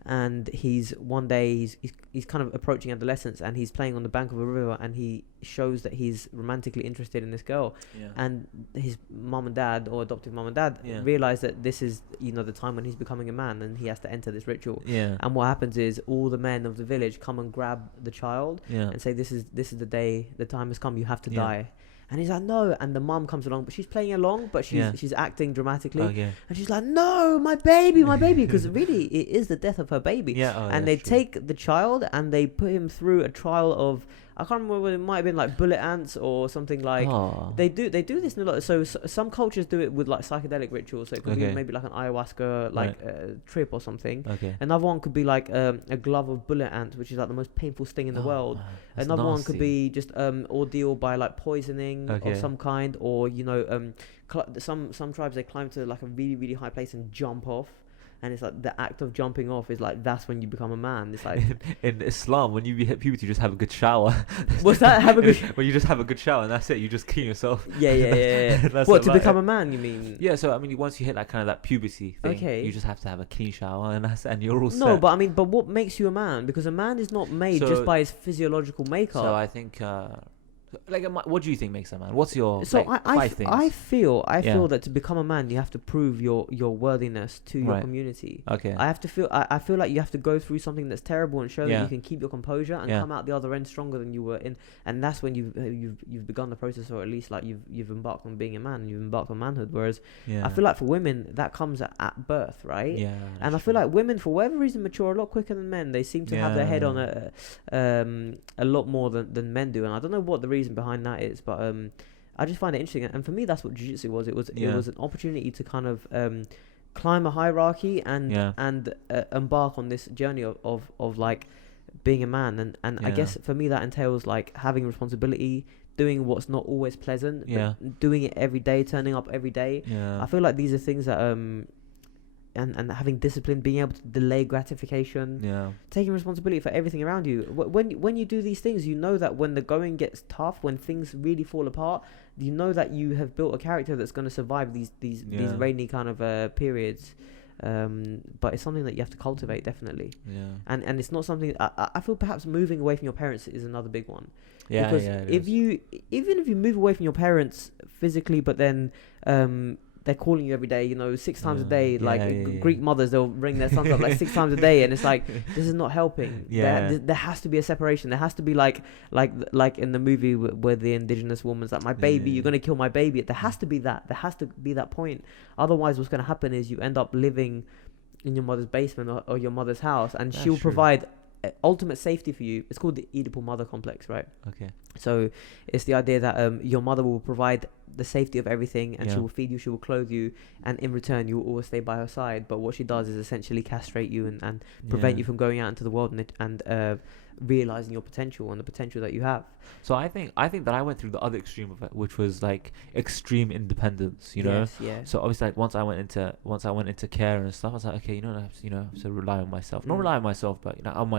and he's kind of approaching adolescence, and he's playing on the bank of a river, and he shows that he's romantically interested in this girl, and his mom and dad, or adoptive mom and dad, realize that this is, you know, the time when he's becoming a man and he has to enter this ritual. And what happens is all the men of the village come and grab the child and say, this is the day, the time has come, you have to die. And he's like, no. And the mom comes along, but she's playing along, but she's acting dramatically. And she's like, no, my baby, because really it is the death of her baby. And they take the child and they put him through a trial of, I can't remember whether it might have been like bullet ants or something like. They do this in a lot. So some cultures do it with like psychedelic rituals. So it could be maybe like an ayahuasca trip or something. Another one could be like a glove of bullet ants, which is like the most painful sting in the world. Another one could be just ordeal by like poisoning of some kind, or you know, some tribes, they climb to like a really, really high place and jump off. And it's like the act of jumping off is like, that's when you become a man. It's like in Islam, when you hit puberty, you just have a good shower. What's that? Have a good when you just have a good shower and that's it. You just clean yourself. What, to become a man? You mean? Yeah. So I mean, once you hit that kind of that puberty thing, you just have to have a clean shower, and you're all set. No, but I mean, but what makes you a man? Because a man is not made just by his physiological makeup. So I think. What do you think makes a man? What's your I feel that to become a man, you have to prove your worthiness to your community. I feel like you have to go through something that's terrible and show that you can keep your composure and come out the other end stronger than you were in, and that's when you've begun the process, or at least like you've embarked on being a man, and you've embarked on manhood. Whereas I feel like for women that comes at birth, right? And I feel like women, for whatever reason, mature a lot quicker than men. They seem to have their head on a lot more than men do, and I don't know what the reason behind that is, but I just find it interesting. And for me, that's what jiu-jitsu was. It was an opportunity to kind of climb a hierarchy and embark on this journey of like being a man, and I guess for me that entails like having responsibility, doing what's not always pleasant, but doing it every day, turning up every day. I feel like these are things that and having discipline, being able to delay gratification, taking responsibility for everything around you. When you do these things, you know that when the going gets tough, when things really fall apart, you know that you have built a character that's going to survive these rainy kind of periods. But it's something that you have to cultivate, definitely. And it's not something I feel perhaps moving away from your parents is another big one. Because if you move away from your parents physically, but then they're calling you every day, you know, 6 times a day. Greek mothers, they'll ring their sons up like 6 times a day, and it's like, this is not helping. There has to be a separation. There has to be like in the movie where the indigenous woman's like, my baby, you're gonna kill my baby. There has to be that. There has to be that point. Otherwise, what's gonna happen is you end up living in your mother's basement or your mother's house, and she'll provide ultimate safety for you. It's called the Oedipal mother complex, right? So it's the idea that your mother will provide the safety of everything, and she will feed you, she will clothe you, and in return you will always stay by her side. But what she does is essentially castrate you and prevent you from going out into the world and realizing your potential and the potential that you have. So I think that I went through the other extreme of it, which was like extreme independence, you know. So obviously, like once I went into care and stuff, I was like, okay, I have to rely on myself. Not rely on myself, but on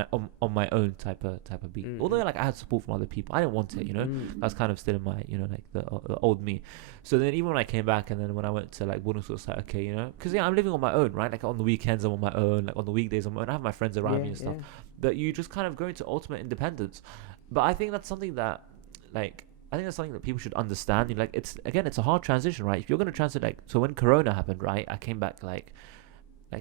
my own type of beat. Although like I had support from other people, I didn't want it, That's kind of still in my, like the old me. So then even when I came back, and then when I went to like boarding school, it's like, okay, because I'm living on my own, right? Like on the weekends I'm on my own, like on the weekdays I'm on my own. I have my friends around me and stuff. But you just kind of go into ultimate independence. But I think that's something that people should understand. Like it's a hard transition, right? If you're going to transit, so when Corona happened, right, I came back like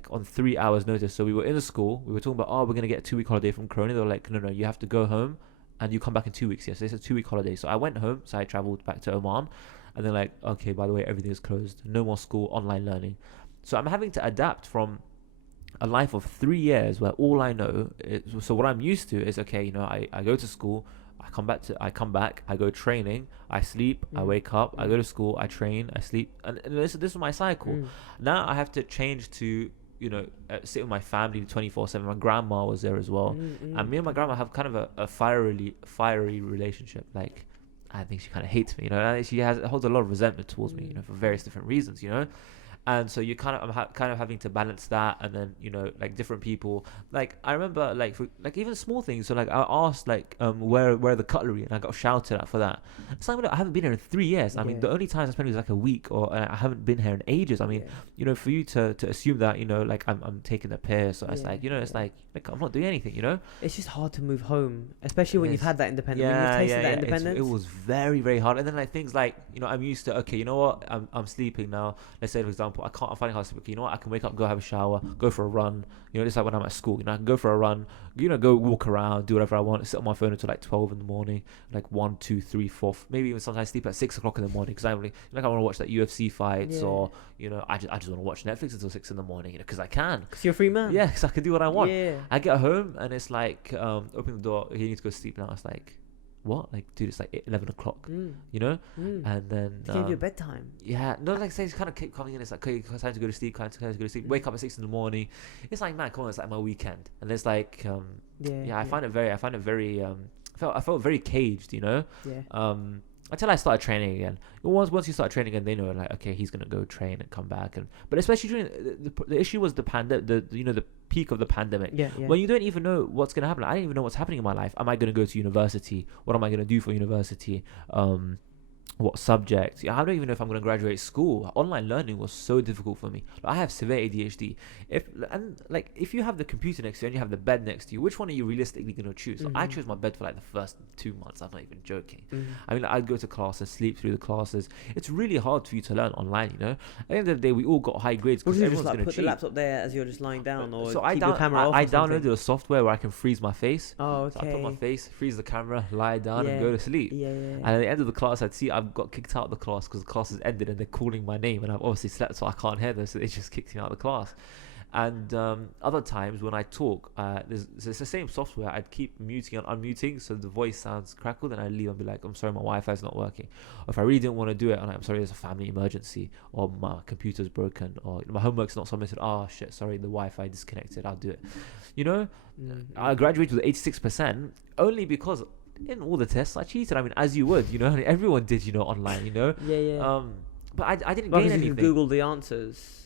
on 3 hours notice. So we were in the school, we were talking about, we're going to get a 2-week holiday from Corona. They were like, no, you have to go home and you come back in 2 weeks. Yes, it's a 2-week holiday. So I went home, so I traveled back to Oman, and they're like, okay, by the way, everything is closed, no more school, online learning. So I'm having to adapt from a life of 3 years where all I know is, so what I'm used to is, okay, I go to school, I come back, I go training, I sleep, I wake up, I go to school, I train, I sleep, and this is my cycle. Now I have to change to sit with my family 24/7. My grandma was there as well, and me and my grandma have kind of a fiery relationship. Like, I think she kind of hates me, she holds a lot of resentment towards me, for various different reasons, And so you kind of having to balance that, and then like different people. Like I remember like even small things. So like I asked like where the cutlery, and I got shouted at for that. It's like, I haven't been here in 3 years. I mean, the only time I spent was like a week, or I haven't been here in ages. I mean, for you to assume that like I'm taking the piss, or it's like it's like I'm not doing anything. It's just hard to move home, especially when you've had that independence. When you've tasted that independence. It was very, very hard. And then like things like I'm used to, okay, you know what, I'm sleeping now. Let's say for example, I'm finding how to sleep. Okay, you know what, I can wake up, go have a shower, go for a run. It's like when I'm at school. I can go for a run. Go walk around, do whatever I want. Sit on my phone until like 12 in the morning, like 1, 2, 3, 4, maybe even sometimes sleep at 6 o'clock in the morning because I want to watch that UFC fights, or I just want to watch Netflix until 6 in the morning, because I can. Because you're a free man. Yeah, because I can do what I want. Yeah. I get home and it's like open the door. You need to go sleep now. It's like, what? Like, dude, it's like 11 o'clock, and then they gave you a bedtime. Yeah, no, like say it's kind of keep coming in. It's like, okay, time to go to sleep. Wake up at 6 in the morning. It's like, man, come on, it's like my weekend, and it's like, I find it very, I felt very caged, until I started training again. Once you start training again, they know like, okay, he's gonna go train and come back. But especially during the issue was the the peak of the pandemic. When you don't even know what's gonna happen. I didn't even know what's happening in my life. Am I gonna go to university? What am I gonna do for university? What subject? I don't even know if I'm going to graduate school. Online learning was so difficult for me. I have severe ADHD. If you have the computer next to you and you have the bed next to you, which one are you realistically going to choose? I chose my bed for like the first 2 months. I'm not even joking. I mean, I'd go to classes, sleep through the classes. It's really hard for you to learn online. At the end of the day, we all got high grades because everyone's going to cheat. Put the laptop there as you're just lying down, or so keep your camera off. I downloaded a software where I can freeze my face. Oh, okay. So I put my face, freeze the camera, lie down, and go to sleep. And at the end of the class, I'd see I've got kicked out of the class because the class has ended and they're calling my name, and I've obviously slept, so I can't hear them, so they just kicked me out of the class. And other times when I talk, it's the same software. I'd keep muting and unmuting so the voice sounds crackled, and I'd leave and be like, I'm sorry, my Wi-Fi's not working. Or if I really didn't want to do it, and I'm sorry, there's a family emergency, or my computer's broken, or my homework's not submitted. Oh shit, sorry, the Wi-Fi disconnected, I'll do it. I graduated with 86% only because in all the tests I cheated. I mean, as you would, everyone did, online, but I didn't gain anything. You can Google the answers.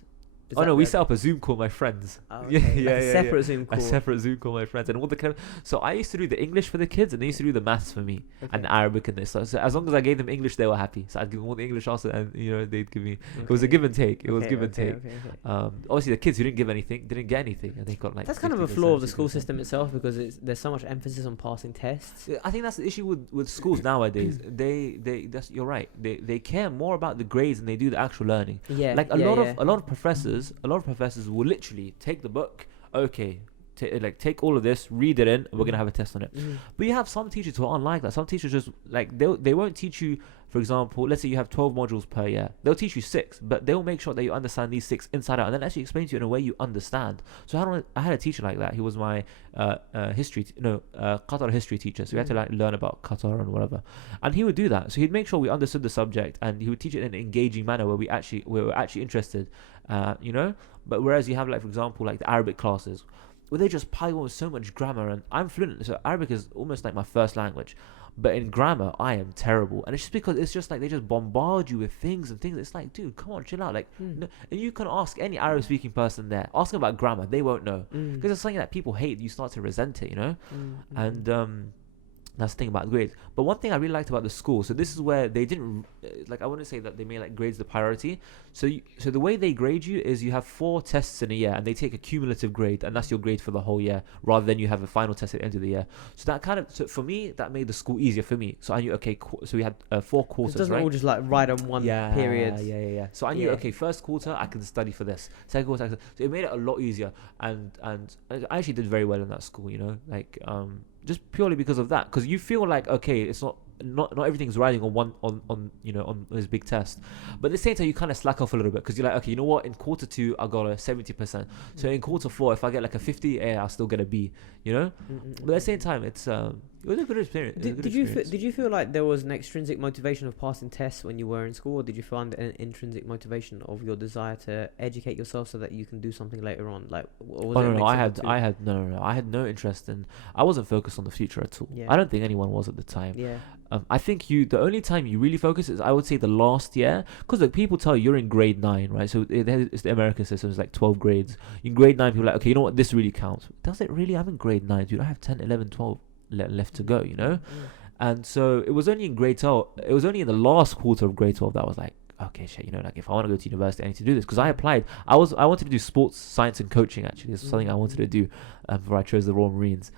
Oh no, we set up a Zoom call, my friends. Oh, okay. A separate Zoom call. A separate Zoom call, my friends, and all the so I used to do the English for the kids, and they used to do the maths for me, and Arabic and this. So as long as I gave them English, they were happy. So I'd give them all the English also, and they'd give me. It was a give and take. It was give and take. Obviously, the kids who didn't give anything didn't get anything, and they got like. That's kind of a flaw of the school system itself, because there's so much emphasis on passing tests. I think that's the issue with schools nowadays. You're right. They care more about the grades than they do the actual learning. Yeah. Like a lot of professors will literally take the book, take all of this, read it in, and we're gonna have a test on it. But you have some teachers who aren't like that. Some teachers just like they won't teach you. For example, let's say you have 12 modules per year. They'll teach you 6, but they'll make sure that you understand these 6 inside out, and then actually explain to you in a way you understand. So I had a teacher like that. He was my Qatar history teacher. So we had to learn about Qatar and whatever. And he would do that. So he'd make sure we understood the subject, and he would teach it in an engaging manner where we were actually interested. But whereas you have for example, the Arabic classes, where they just pile on with so much grammar, and I'm fluent. So Arabic is almost like my first language. But in grammar, I am terrible. And it's just because it's just they just bombard you with things. It's like, dude, come on, chill out. No, and you can ask any Arab-speaking person there. Ask them about grammar. They won't know. Because it's something that people hate. You start to resent it, And that's the thing about grades. But one thing I really liked about the school, so this is where they didn't, I wouldn't say that they made grades the priority. So the way they grade you is you have 4 tests in a year, and they take a cumulative grade, and that's your grade for the whole year, rather than you have a final test at the end of the year. So so for me, that made the school easier for me. So I knew, okay, so we had 4 quarters, right? It doesn't all just ride on one period. Yeah. So I knew, okay, first quarter, I can study for this. Second quarter, so it made it a lot easier. And I actually did very well in that school, just purely because of that, because you feel like, okay, it's not everything's riding on one on this big test, but at the same time you kind of slack off a little bit, because you're like, okay, you know what, in quarter 2 I got a 70%, so in quarter 4 if I get a 50, I'll still get a B, but at the same time it was a good experience. Did you feel like there was an extrinsic motivation of passing tests when you were in school, or did you find an intrinsic motivation of your desire to educate yourself so that you can do something later on? I had no interest in. I wasn't focused on the future at all. I don't think anyone was at the time. I think the only time you really focus is, I would say, the last year, because like people tell you you're in grade 9, right? So it's the American system. It's like 12 grades. In grade 9, people are like, okay, you know what? This really counts. Does it really? I'm in grade 9, dude. I have 10, 11, 12 left to go. You know. And so it was only in grade 12. It was only in the last quarter of grade 12 that I was like, okay, shit, you know, like if I want to go to university, I need to do this, because I applied. I wanted to do sports science and coaching. Actually, this was something I wanted to do before I chose the Royal Marines.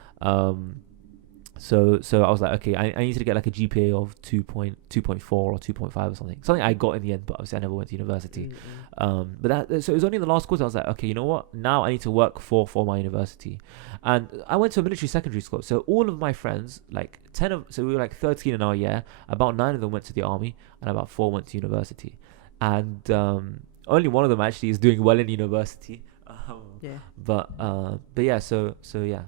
So I was like, okay, I needed to get like a GPA of 2.4 or 2.5 or something I got in the end, but obviously I never went to university. But so it was only in the last quarter I was like, okay, you know what, now I need to work for my university. And I went to a military secondary school, so all of my friends, like so we were like 13 in our year, about 9 of them went to the army and about 4 went to university. And only one of them actually is doing well in university. But yeah, so yeah,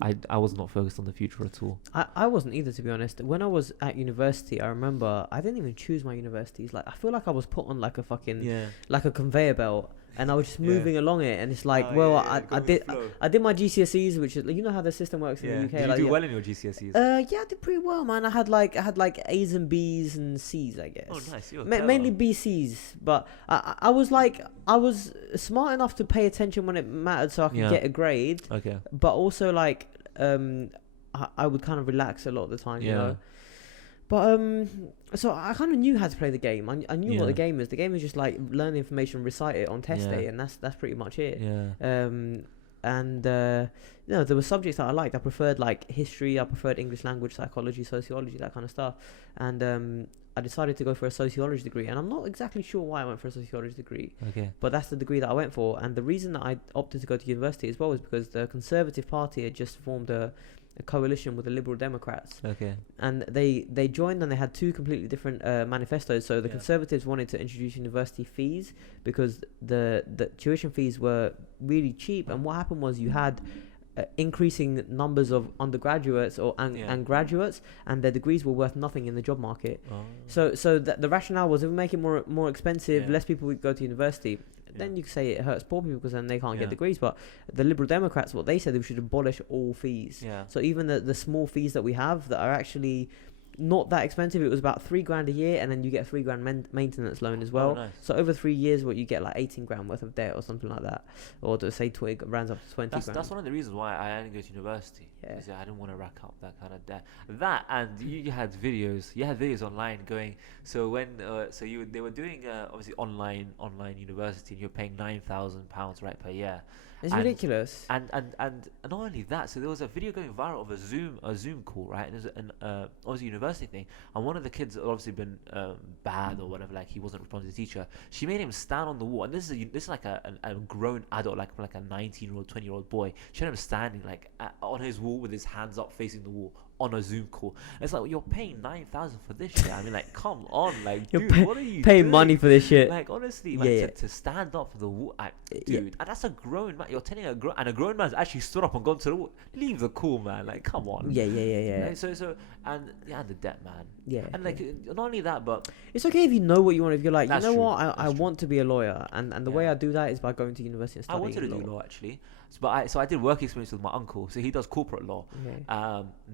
I mean, I was not focused on the future at all. I wasn't either, to be honest. When I was at university, I remember I didn't even choose my universities. Like, I feel like I was put on like a fucking like a conveyor belt, and I was just moving along it. And it's like, I did my GCSEs, which is, you know how the system works in the UK. Did you do well in your GCSEs? Yeah, I did pretty well, man. I had like A's and B's and C's, I guess. Oh, nice. Mainly BCs, but I was smart enough to pay attention when it mattered, so I could get a grade. Okay. But also like I would kind of relax a lot of the time, you know. But so I kind of knew how to play the game. I knew what the game is. The game is just like learn the information, recite it on test day, and that's pretty much it. And you know, there were subjects that I liked. I preferred like history. I preferred English language, psychology, sociology, that kind of stuff. And I decided to go for a sociology degree, and I'm not exactly sure why I went for a sociology degree. Okay. But that's the degree that I went for, and the reason that I opted to go to university as well was because the Conservative Party had just formed a coalition with the Liberal Democrats. Okay. And they joined, and they had 2 completely different manifestos. So the Conservatives wanted to introduce university fees because the tuition fees were really cheap, and what happened was you had increasing numbers of undergraduates and graduates, and their degrees were worth nothing in the job market. So the rationale was, if we make it more expensive, less people would go to university. Then you could say it hurts poor people because then they can't get degrees. But the Liberal Democrats, what they said, we should abolish all fees. So even the small fees that we have that are actually not that expensive, it was about $3,000 a year, and then you get a $3,000 maintenance loan as well. Nice. So over 3 years, what you get like $18,000 worth of debt or something like that, or to say 20 rounds up to 20 grand. That's one of the reasons why I didn't go to university. I didn't want to rack up that kind of debt. That, and you had videos online going. So when they were doing obviously online university, and you're paying £9,000 right per year. It's ridiculous. And not only that, so there was a video going viral of a Zoom call, right? And it was obviously a university thing, and one of the kids had obviously been bad or whatever, like he wasn't responding to the teacher. She made him stand on the wall, and this is like a grown adult, like a 19-year-old, 20-year-old boy. She had him standing like on his wall with his hands up facing the wall on a Zoom call. And it's like, well, you're paying $9,000 for this shit. I mean, like, come on, like, dude, what are you paying doing? Money for this shit? Like, honestly, like, to stand up for the wall, dude, and that's a grown man. You're telling a grown man's actually stood up and gone to the wall. Leave the call, man. Like, come on. Yeah. Right? So and the debt, man. And like, not only that, but it's okay if you know what you want. If you're like, you know true. what, I want to be a lawyer, and the way I do that is by going to university and studying. I wanted to do law actually. But I did work experience with my uncle, so he does corporate law.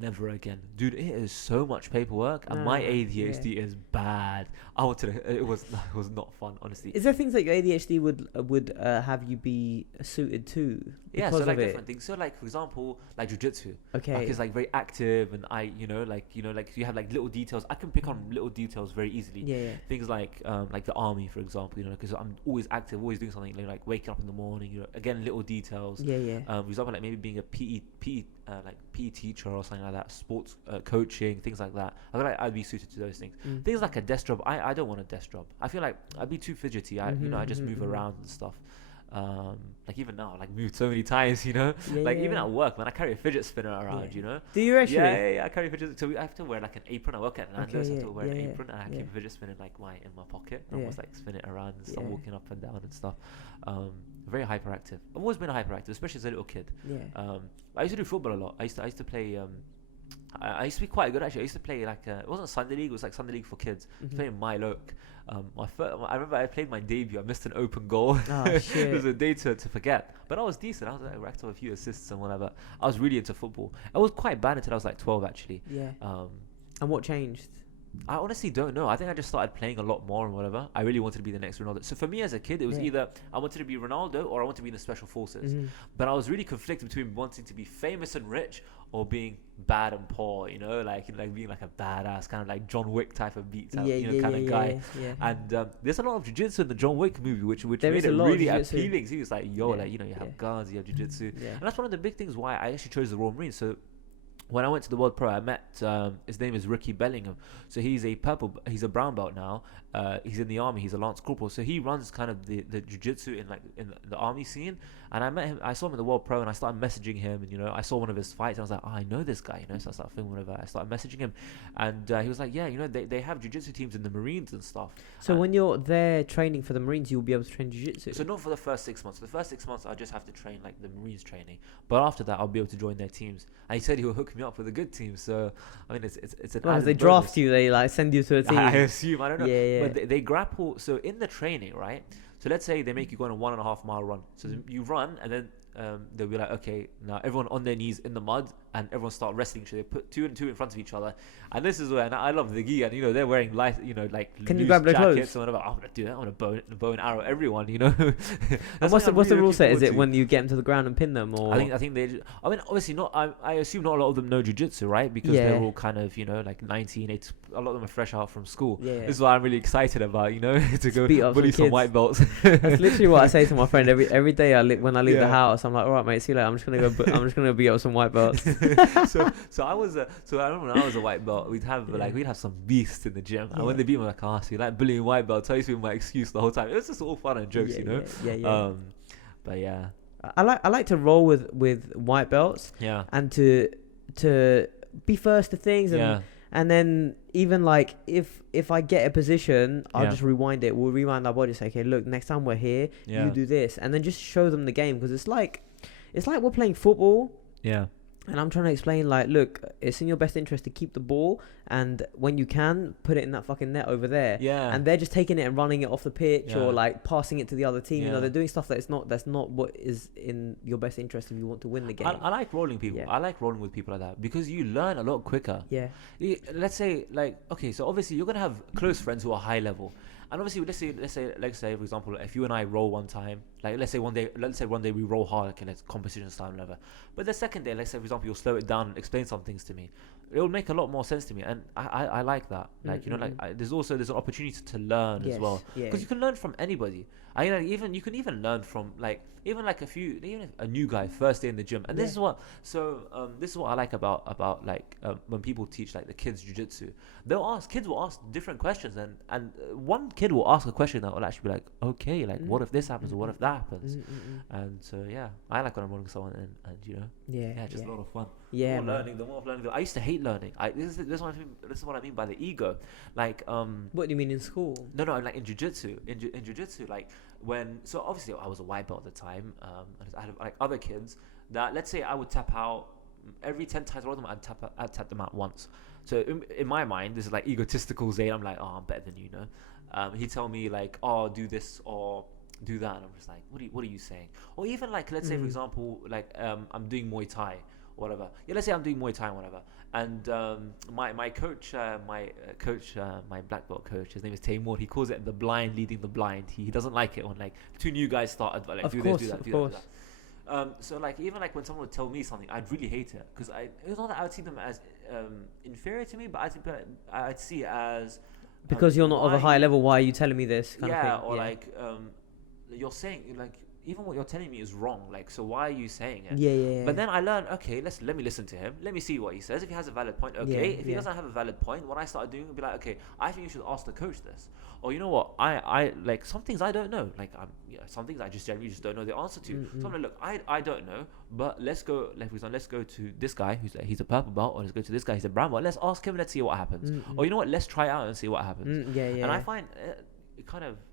Never again, dude. It is so much paperwork, and my ADHD is bad. It was not fun, honestly. Is there things that your ADHD would have you be suited to? Yeah, so like different things. So like, for example, like jiu-jitsu. Okay. Like, it's like very active, and like you have like little details. I can pick on little details very easily. Yeah. Things like the army, for example, because I'm always active, always doing something, like waking up in the morning. Again, little details. For example, like maybe being a PE teacher or something like that, sports coaching, things like that. I feel like I'd be suited to those things. Things like a desk job, I don't want a desk job. I feel like I'd be too fidgety. I just move around and stuff. Like even now, like moved so many times, even at work, man, I carry a fidget spinner around, Do you actually? Yeah, I carry a fidget. So I have to wear like an apron. I work at Nando's, I have to wear an apron, and I keep a fidget spinner like in my pocket. I almost like spin it around and start walking up and down and stuff. Very hyperactive. I've always been hyperactive, especially as a little kid. I used to do football a lot. I used to play. I used to be quite good actually. I used to play like it wasn't Sunday league. It was like Sunday league for kids. I was playing my loc. I remember I played my debut. I missed an open goal. Oh, shit. It was a day to forget. But I was decent. I was like racked up a few assists and whatever. I was really into football. I was quite bad until I was like 12 actually. And what changed? I honestly don't know. I think I just started playing a lot more and whatever. I really wanted to be the next Ronaldo. So for me as a kid, it was either I wanted to be Ronaldo or I wanted to be in the special forces. But I was really conflicted between wanting to be famous and rich or being bad and poor, you know, like being like a badass, kind of like John Wick type of beat, kind of guy. And there's a lot of jiu-jitsu in the John Wick movie, which made it really appealing. So he was like, yo, like, you know, you have guns, you have jiu-jitsu. And that's one of the big things why I actually chose the Royal Marines. So when I went to the World Pro, I met his name is Ricky Bellingham. So he's a brown belt now. He's in the army. He's a lance corporal. So he runs kind of the jiu-jitsu in the army scene. And I met him. I saw him in the World Pro, and I started messaging him. And I saw one of his fights. And I was like, I know this guy. So I started filming whatever. I started messaging him, and he was like, yeah, they have jiu-jitsu teams in the Marines and stuff. So when you're there training for the Marines, you'll be able to train jiu-jitsu. So not for the first 6 months. The first 6 months, I just have to train like the Marines training. But after that, I'll be able to join their teams. And he said he will hook me up with a good team. So I mean, it's an well, they draft you, they like send you to a team. I assume, I don't know. Yeah. But they grapple. So in the training, right? So let's say they make you go on a 1.5 mile run. So you run, and then they'll be like, okay, now everyone on their knees in the mud, and everyone start wrestling each other. They put 2 and 2 in front of each other, and this is where, and I love the gi, and they're wearing light, like can loose you grab their jackets clothes? or whatever. I'm gonna do that. I'm gonna bow and arrow everyone. And what's the rule set? Is it when you get them to the ground and pin them, or I think they. I mean, obviously not. I assume not a lot of them know jiu-jitsu, right? Because they're all kind of like 19. A lot of them are fresh out from school. Yeah. This is what I'm really excited about. to go beat up bully some kids. white belts. That's literally what I say to my friend every day. When I leave the house, I'm like, all right, mate, see you later. I'm just gonna go beat up some white belts. so I remember when I was a white belt, we'd have some beasts in the gym, and when they beat me, I'm like, so you like bullying white belts? I used to be my excuse the whole time. It was just all fun and jokes, Yeah. But yeah, I like to roll with white belts. Yeah. And to be first to things and then even like if I get a position, I'll just rewind it. We'll rewind our body. Say, okay, look, next time we're here, you do this, and then just show them the game, because it's like we're playing football. Yeah. And I'm trying to explain, like, look, it's in your best interest to keep the ball, and when you can, put it in that fucking net over there. Yeah. And they're just taking it and running it off the pitch, or like passing it to the other team. They're doing stuff that's not what is in your best interest if you want to win the game. I like rolling people. I like rolling with people like that, because you learn a lot quicker. Yeah. Let's say, like, okay, so obviously you're gonna have close friends who are high level. And obviously, let's say, for example, if you and I roll one time, like let's say one day we roll hard, okay, let's competition style, whatever. But the second day, let's say, for example, you'll slow it down and explain some things to me. It will make a lot more sense to me, and I like that. Like there's an opportunity to learn as well, because you can learn from anybody. You can even learn from even a new guy first day in the gym, and this is what I like about when people teach like the kids jiu-jitsu. Kids will ask different questions, and one kid will ask a question that will actually be like, okay, like what if this happens, or what if that happens? And so I like when I'm rolling someone, and just a lot of fun. The more of learning. I used to hate learning. This is what I mean by the ego. Like what do you mean in school? No, like in jiu-jitsu. In jiu-jitsu, like so obviously I was a white belt at the time. I had like other kids that, let's say, I would tap out every 10 times I rolled them, I'd tap them out once. So in my mind, this is like egotistical Zayd. I'm like, oh, I'm better than you, he'd tell me like, oh, do this or do that, and I'm just like, what are you saying? Or even like, let's say, for example, like I'm doing Muay Thai or whatever. Let's say I'm doing Muay Thai or whatever, and my coach, my black belt coach, his name is Taymur. He calls it the blind leading the blind. He doesn't like it when like two new guys start like of do course, this, do that, do do course. that. So like even like when someone would tell me something, I'd really hate it, because it was not that I would see them as inferior to me, but I'd see it as because you're not of a high level. Why are you telling me this? Kind of thing. Or like you're saying like, even what you're telling me is wrong, like, so why are you saying it? Yeah. But then I learned, okay, let me listen to him, let me see what he says. If he has a valid point, okay. If he doesn't have a valid point, what I started doing would be like, okay, I think you should ask the coach this, or you know what, I like some things I don't know, like some things I just generally just don't know the answer to. So I'm like, look, I don't know, but let's go to this guy he's a purple belt, or let's go to this guy, he's a brown belt. Let's ask him, let's see what happens. Or you know what, let's try out and see what happens. And I find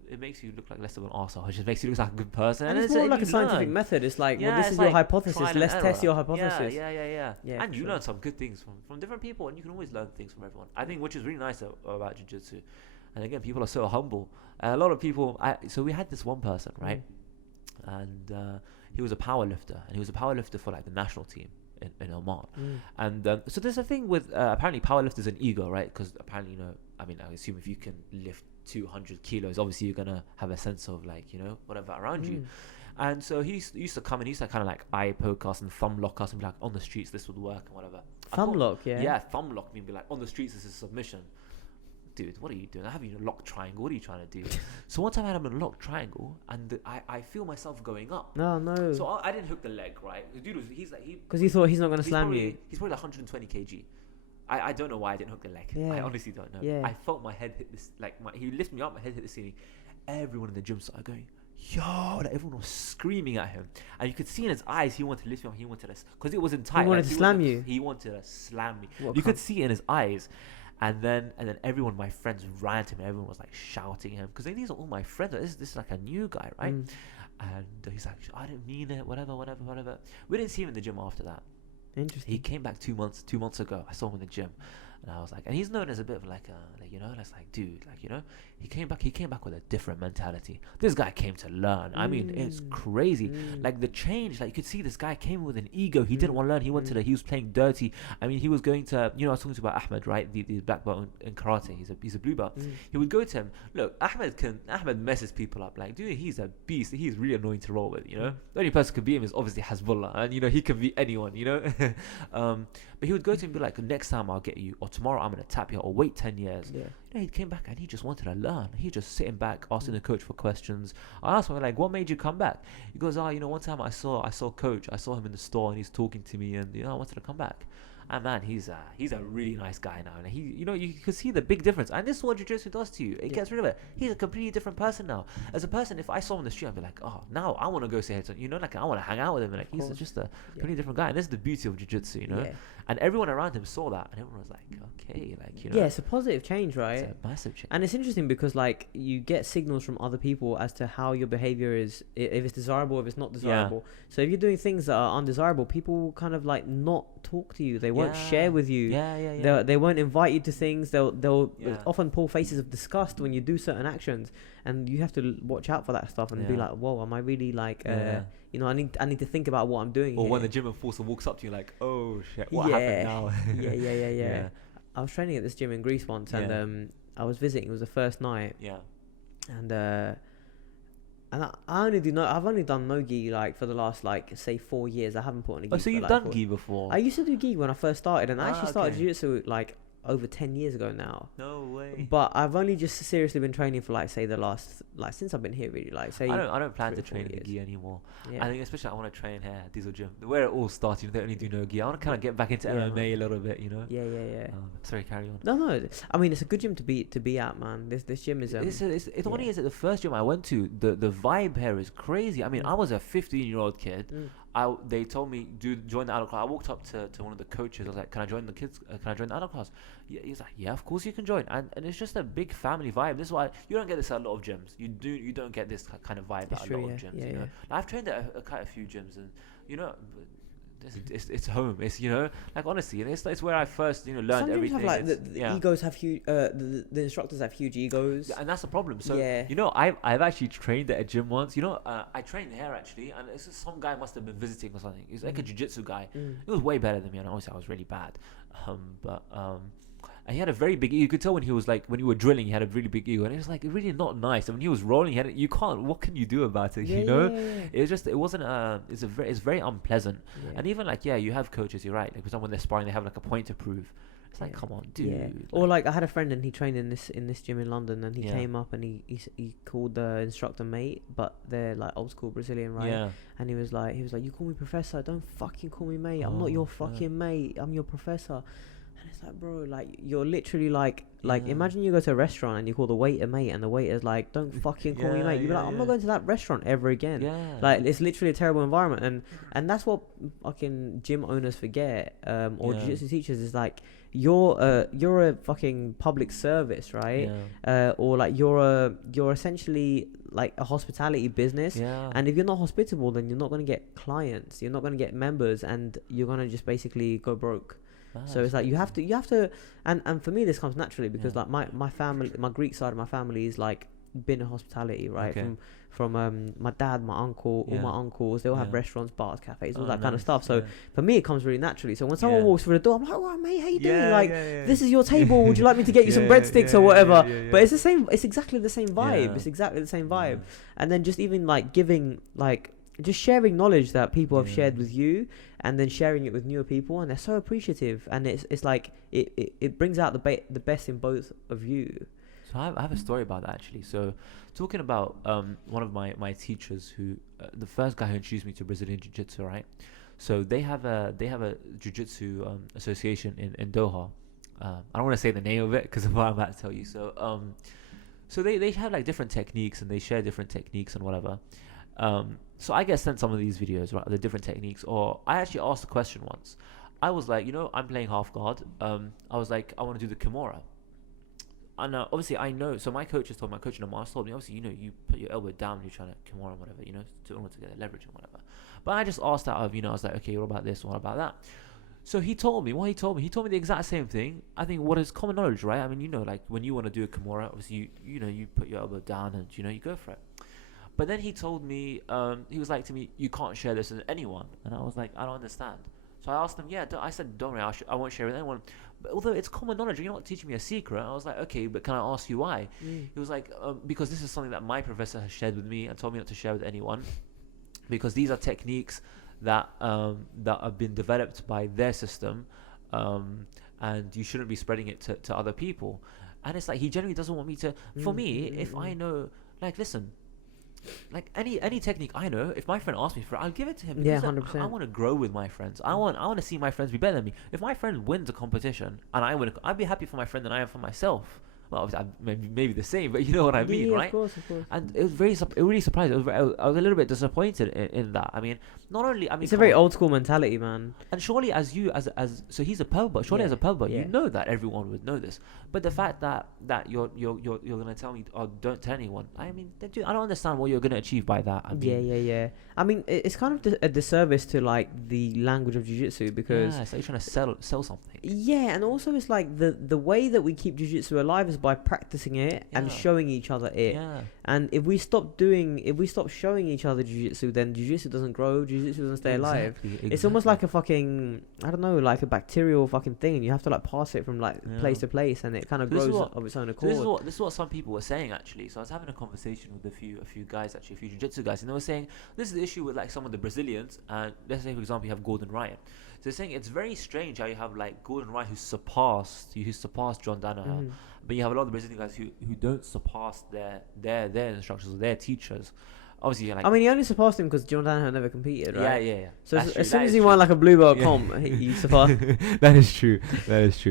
it makes you look like less of an arsehole. It just makes you look like a good person. And it's more like a scientific method. It's like, well, this is your hypothesis. Let's test your hypothesis. Yeah. And you learn some good things from different people, and you can always learn things from everyone. I think, which is really nice about jiu-jitsu. And again, people are so humble. A lot of people. So we had this one person, right? And he was a power lifter, and he was a power lifter for like the national team in Oman. And so there's a thing with apparently powerlifters and ego, right? Because apparently, I mean, I assume if you can lift 200 kilos, obviously you're gonna have a sense of like, whatever around you. And so he used to come and he used to kind of like eye poke us and thumb lock us and be like, on the streets this would work and whatever. Thumb lock, yeah. Yeah, thumb lock mean be like, on the streets this is submission. Dude, what are you doing? I have you in a locked triangle. What are you trying to do? So one time I had him in a locked triangle, and I feel myself going up. No. So I didn't hook the leg, right? The dude because he thought he's not going to slam you. He's probably like 120 kg. I don't know why I didn't hook the leg. Yeah. I honestly don't know. Yeah. I felt my head hit this, like he lifted me up, my head hit the ceiling. Everyone in the gym started going, yo, like everyone was screaming at him, and you could see in his eyes he wanted to lift me up. He wanted us because it wasn't tight. He wanted to slam you. He wanted to slam me. You could see it in his eyes. And then everyone, my friends, ran to me. Everyone was like shouting at him because these are all my friends. This is like a new guy, right? And he's like, I didn't mean it. Whatever. We didn't see him in the gym after that. Interesting. He came back 2 months ago. I saw him in the gym, and I was like, and he's known as a bit of like that's like, dude, like, he came back with a different mentality. This guy came to learn. I mean, it's crazy. Like the change, like you could see this guy came with an ego. He didn't want to learn. He he was playing dirty. I mean, he was going to, I was talking about Ahmed, right? The black belt in karate. He's a blue belt. He would go to him. Look, Ahmed messes people up. Like, dude, he's a beast. He's really annoying to roll with. The only person who could beat him is obviously Hezbollah, and he can beat anyone. But he would go to him and be like, next time I'll get you, or tomorrow I'm gonna tap you, or wait 10 years. He came back and he just wanted to learn. He just sitting back asking the coach for questions. I asked him like, what made you come back? He goes, one time I saw coach. I saw him in the store and he's talking to me, and I wanted to come back. And man, he's a really nice guy now, and he, you can see the big difference. And this is what jiu-jitsu does to you. It gets rid of it. He's a completely different person now. As a person, if I saw him on the street, I'd be like, oh, now I want to go say hi to him. Like I want to hang out with him. And like he's just a completely different guy. And this is the beauty of jiu-jitsu, And everyone around him saw that, and everyone was like, okay, like Yeah, it's a positive change, right? It's a massive change. And it's interesting because like you get signals from other people as to how your behavior is, if it's desirable, if it's not desirable. So if you're doing things that are undesirable, people kind of like not talk to you. They won't share with you. They won't invite you to things. They'll often pull faces of disgust when you do certain actions, and you have to watch out for that stuff and be like, whoa, am I really like I need to think about what I'm doing. Or when the gym enforcer walks up to you like, oh shit, what happened now? yeah. I was training at this gym in Greece once, and I was visiting. It was the first night. And I've only done no gi like for the last like say 4 years. I haven't put on a gi. Oh, so you've done gi before? I used to do gi when I first started, and I actually started jiu-jitsu like over 10 years ago now. No way. But I've only just seriously been training for like say the last since I've been here really like say I don't plan to train in gi anymore. I think especially I want to train here at Diesel Gym where it all started. They only do no gi. I want to kind of get back into MMA a little bit, sorry, carry on. No, I mean it's a good gym to be at, man. This gym is the funny is that the first gym I went to, the vibe here is crazy. I mean I was a 15-year-old kid. They told me join the adult class. I walked up to one of the coaches. I was like, can I join the kids? Can I join the adult class? He's like, yeah, of course you can join. And it's just a big family vibe. This is why you don't get this at a lot of gyms. You don't get this kind of vibe at a lot of gyms. I've trained at quite a few gyms, and it's home. It's like honestly, and it's where I first learned some everything. Have, like, the egos have huge. The instructors have huge egos, and that's the problem. So I've actually trained at a gym once. I trained here actually, and it's just some guy must have been visiting or something. He's like a jiu-jitsu guy. He was way better than me, and obviously I was really bad. And he had a very big ego. You could tell when you were drilling, he had a really big ego, and it was like really not nice. And when he was rolling, what can you do about it? It's very unpleasant. And even you have coaches, you're right. Like for example, when they're sparring, they have like a point to prove. It's like, come on, dude. Like, or like I had a friend and he trained in this gym in London, and he came up and he called the instructor mate, but they're like old school Brazilian, right? Yeah. And he was like, you call me professor, don't fucking call me mate. I'm not your fucking mate. I'm your professor. And it's like, bro, like you're literally like imagine you go to a restaurant and you call the waiter mate, and the waiter's like, don't fucking call me mate. You'd be like, I'm not going to that restaurant ever again. Like it's literally a terrible environment, and that's what fucking gym owners forget, or jiu-jitsu teachers, is like you're a fucking public service, right? Or like you're essentially like a hospitality business, and if you're not hospitable, then you're not going to get clients, you're not going to get members, and you're going to just basically go broke. So it's like you have to, and for me this comes naturally because like my family, my Greek side of my family is like been in hospitality, right? Okay. From my dad, my uncle, all my uncles, they all have restaurants, bars, cafes, all that kind of stuff. So for me, it comes really naturally. So when someone walks through the door, I'm like, "Oh, mate, how you doing? Like, this is your table. Would you like me to get you some breadsticks or whatever?" But it's the same. It's exactly the same vibe. It's exactly the same vibe. And then just even like giving, like, just sharing knowledge that people have shared with you, and then sharing it with newer people, and they're so appreciative. And it's like it brings out the best in both of you. So I have a story about that, actually. So talking about one of my teachers, who the first guy who introduced me to Brazilian Jiu-Jitsu, right? So they have a Jiu-Jitsu association in Doha. I don't want to say the name of it because of what I'm about to tell you. So so they have like different techniques, and they share different techniques and whatever. So I get sent some of these videos, right, the different techniques. Or I actually asked a question once. I was like, I'm playing half guard. I was like, I want to do the Kimura. And obviously I know, so my coach has told my coach Namaste told me, obviously, you put your elbow down, you're trying to Kimura or whatever, to get leverage and whatever. But I just asked out of, I was like, okay, what about this? What about that? So he told me the exact same thing. I think what is common knowledge, right? I mean, like when you want to do a Kimura, obviously, you put your elbow down and, you go for it. But then he told me, he was like to me, you can't share this with anyone. And I was like, I don't understand. So I asked him, I said, don't worry, I won't share it with anyone. But although it's common knowledge, you're not teaching me a secret. I was like, okay, but can I ask you why? He was like, because this is something that my professor has shared with me and told me not to share with anyone. Because these are techniques that have been developed by their system, and you shouldn't be spreading it to other people. And it's like, he generally doesn't want me to. For me, if I know, like, listen, like any technique I know, if my friend asks me for it, I'll give it to him. Yeah, 100%. I want to grow with my friends. I want to see my friends be better than me. If my friend wins a competition and I win, I'd be happy for my friend than I am for myself. Well, obviously, maybe the same, but you know what I mean, right? Of course. And it was really surprised. I was a little bit disappointed in that. I mean, it's a very old school mentality, man. And surely, so he's a purple belt. Surely, as a purple belt, you know that everyone would know this. But the fact that you're gonna tell me, oh, don't tell anyone. I mean, dude, I don't understand what you're gonna achieve by that. I mean, yeah. I mean, it's kind of a disservice to like the language of jiu-jitsu, because it's like you're trying to sell something. Yeah, and also it's like the way that we keep jiu-jitsu alive is by practicing it and showing each other it. Yeah. And if we stop showing each other jiu-jitsu, then jiu-jitsu doesn't grow, jiu-jitsu doesn't stay alive. Exactly. It's almost like a fucking, I don't know, like a bacterial fucking thing, and you have to like pass it from like place to place, and it kind of grows of its own accord. So this is what some people were saying, actually. So I was having a conversation with a few guys, actually, a few jiu-jitsu guys, and they were saying this is the issue with like some of the Brazilians. And let's say, for example, you have Gordon Ryan. So they're saying it's very strange how you have like Gordon Ryan who surpassed John Danaher, but you have a lot of the Brazilian guys who don't surpass their instructors or their teachers. Obviously, like, I mean, he only surpassed him because John Danaher never competed, right? Yeah. So as soon as he won like a blue belt comp, he surpassed. That is true.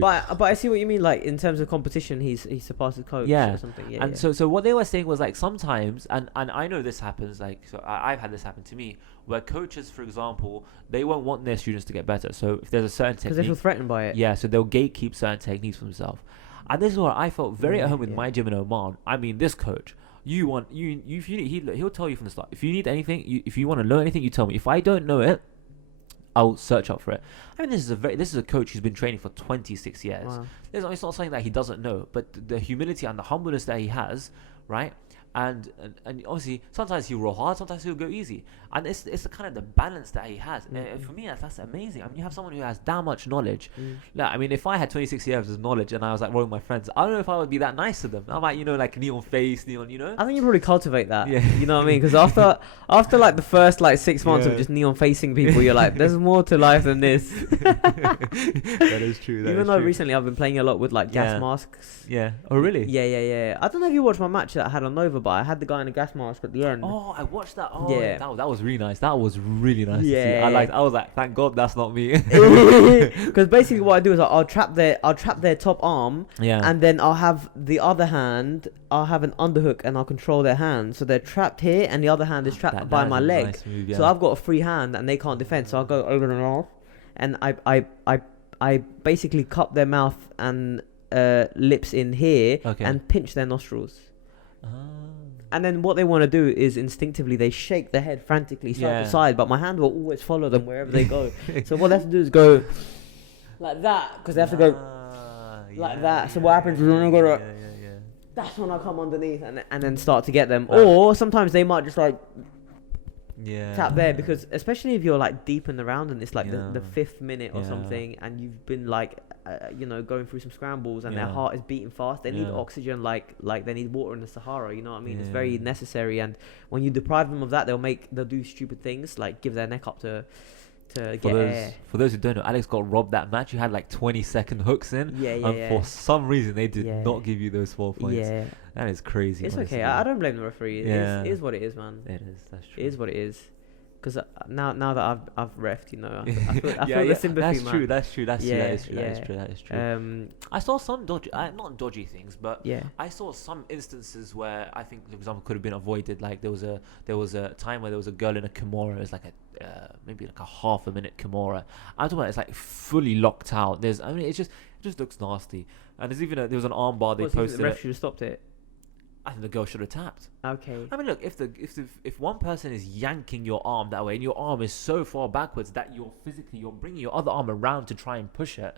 But I see what you mean. Like in terms of competition, he surpassed his coach or something. Yeah. And so what they were saying was like sometimes, and I know this happens. Like, so I've had this happen to me, where coaches, for example, they won't want their students to get better. So if there's a certain technique, because they feel threatened by it. Yeah. So they'll gatekeep certain techniques for themselves. And this is what I felt very at home with my gym in Oman. I mean, this coach. He'll tell you from the start. If you need anything, if you want to learn anything, you tell me. If I don't know it, I'll search up for it. I mean, this is a coach who's been training for 26 years. Wow. It's not something that he doesn't know, but the humility and the humbleness that he has, right? And obviously, sometimes he'll roll hard, sometimes he'll go easy, and it's the kind of the balance that he has. And for me, that's amazing. I mean, you have someone who has that much knowledge. Like, I mean, if I had 26 years of knowledge and I was like rolling my friends, I don't know if I would be that nice to them. I might, like neon face, neon. I think you probably cultivate that. Yeah. You know what I mean? Because after like the first like 6 months of just neon facing people, you're like, there's more to life than this. That is true. Even though recently I've been playing a lot with like gas masks. Yeah. Oh really? Yeah. I don't know if you watched my match that I had on Nova, but I had the guy in a gas mask at the end. Oh, I watched that. Oh, yeah. That was really nice. That was really nice. Yeah. To see. I was like, thank God that's not me. Because basically what I do is I'll trap their top arm. Yeah. And then I'll have the other hand. I'll have an underhook and I'll control their hand. So they're trapped here, and the other hand is trapped by my leg. Nice move, yeah. So I've got a free hand and they can't defend. So I'll go over and off, and I basically cup their mouth and lips in here and pinch their nostrils. And then what they want to do is instinctively they shake their head frantically side to side, but my hand will always follow them wherever they go. So what they have to do is go like that, because they have to go like that. So what happens is when I go that's when I come underneath and then start to get them. Or sometimes they might just like tap there, because especially if you're like deep in the round and it's like the 5th minute or something, and you've been like going through some scrambles and their heart is beating fast, they need oxygen like they need water in the Sahara, you know what I mean? It's very necessary, and when you deprive them of that, they'll do stupid things like give their neck up to get air. For those who don't know, Alex got robbed that match. You had like 20-second hooks in, and for some reason they did not give you those 4 points. Yeah, that is crazy. It's honestly. Okay. I don't blame the referee. It is what it is, man. It is. That's true. It is what it is. Because now that I've refed, you know, I feel the sympathy, man. That is true. That is true. I saw some dodgy, not dodgy things, but I saw some instances where I think, for example, could have been avoided. Like there was a time where there was a girl in a kimura. It was like maybe like a half a minute kimura. I'm talking about it's like fully locked out. It just looks nasty. And there was an arm bar they posted. The ref should have stopped it. I think the girl should have tapped. Okay. I mean, look, if one person is yanking your arm that way, and your arm is so far backwards that you're bringing your other arm around to try and push it,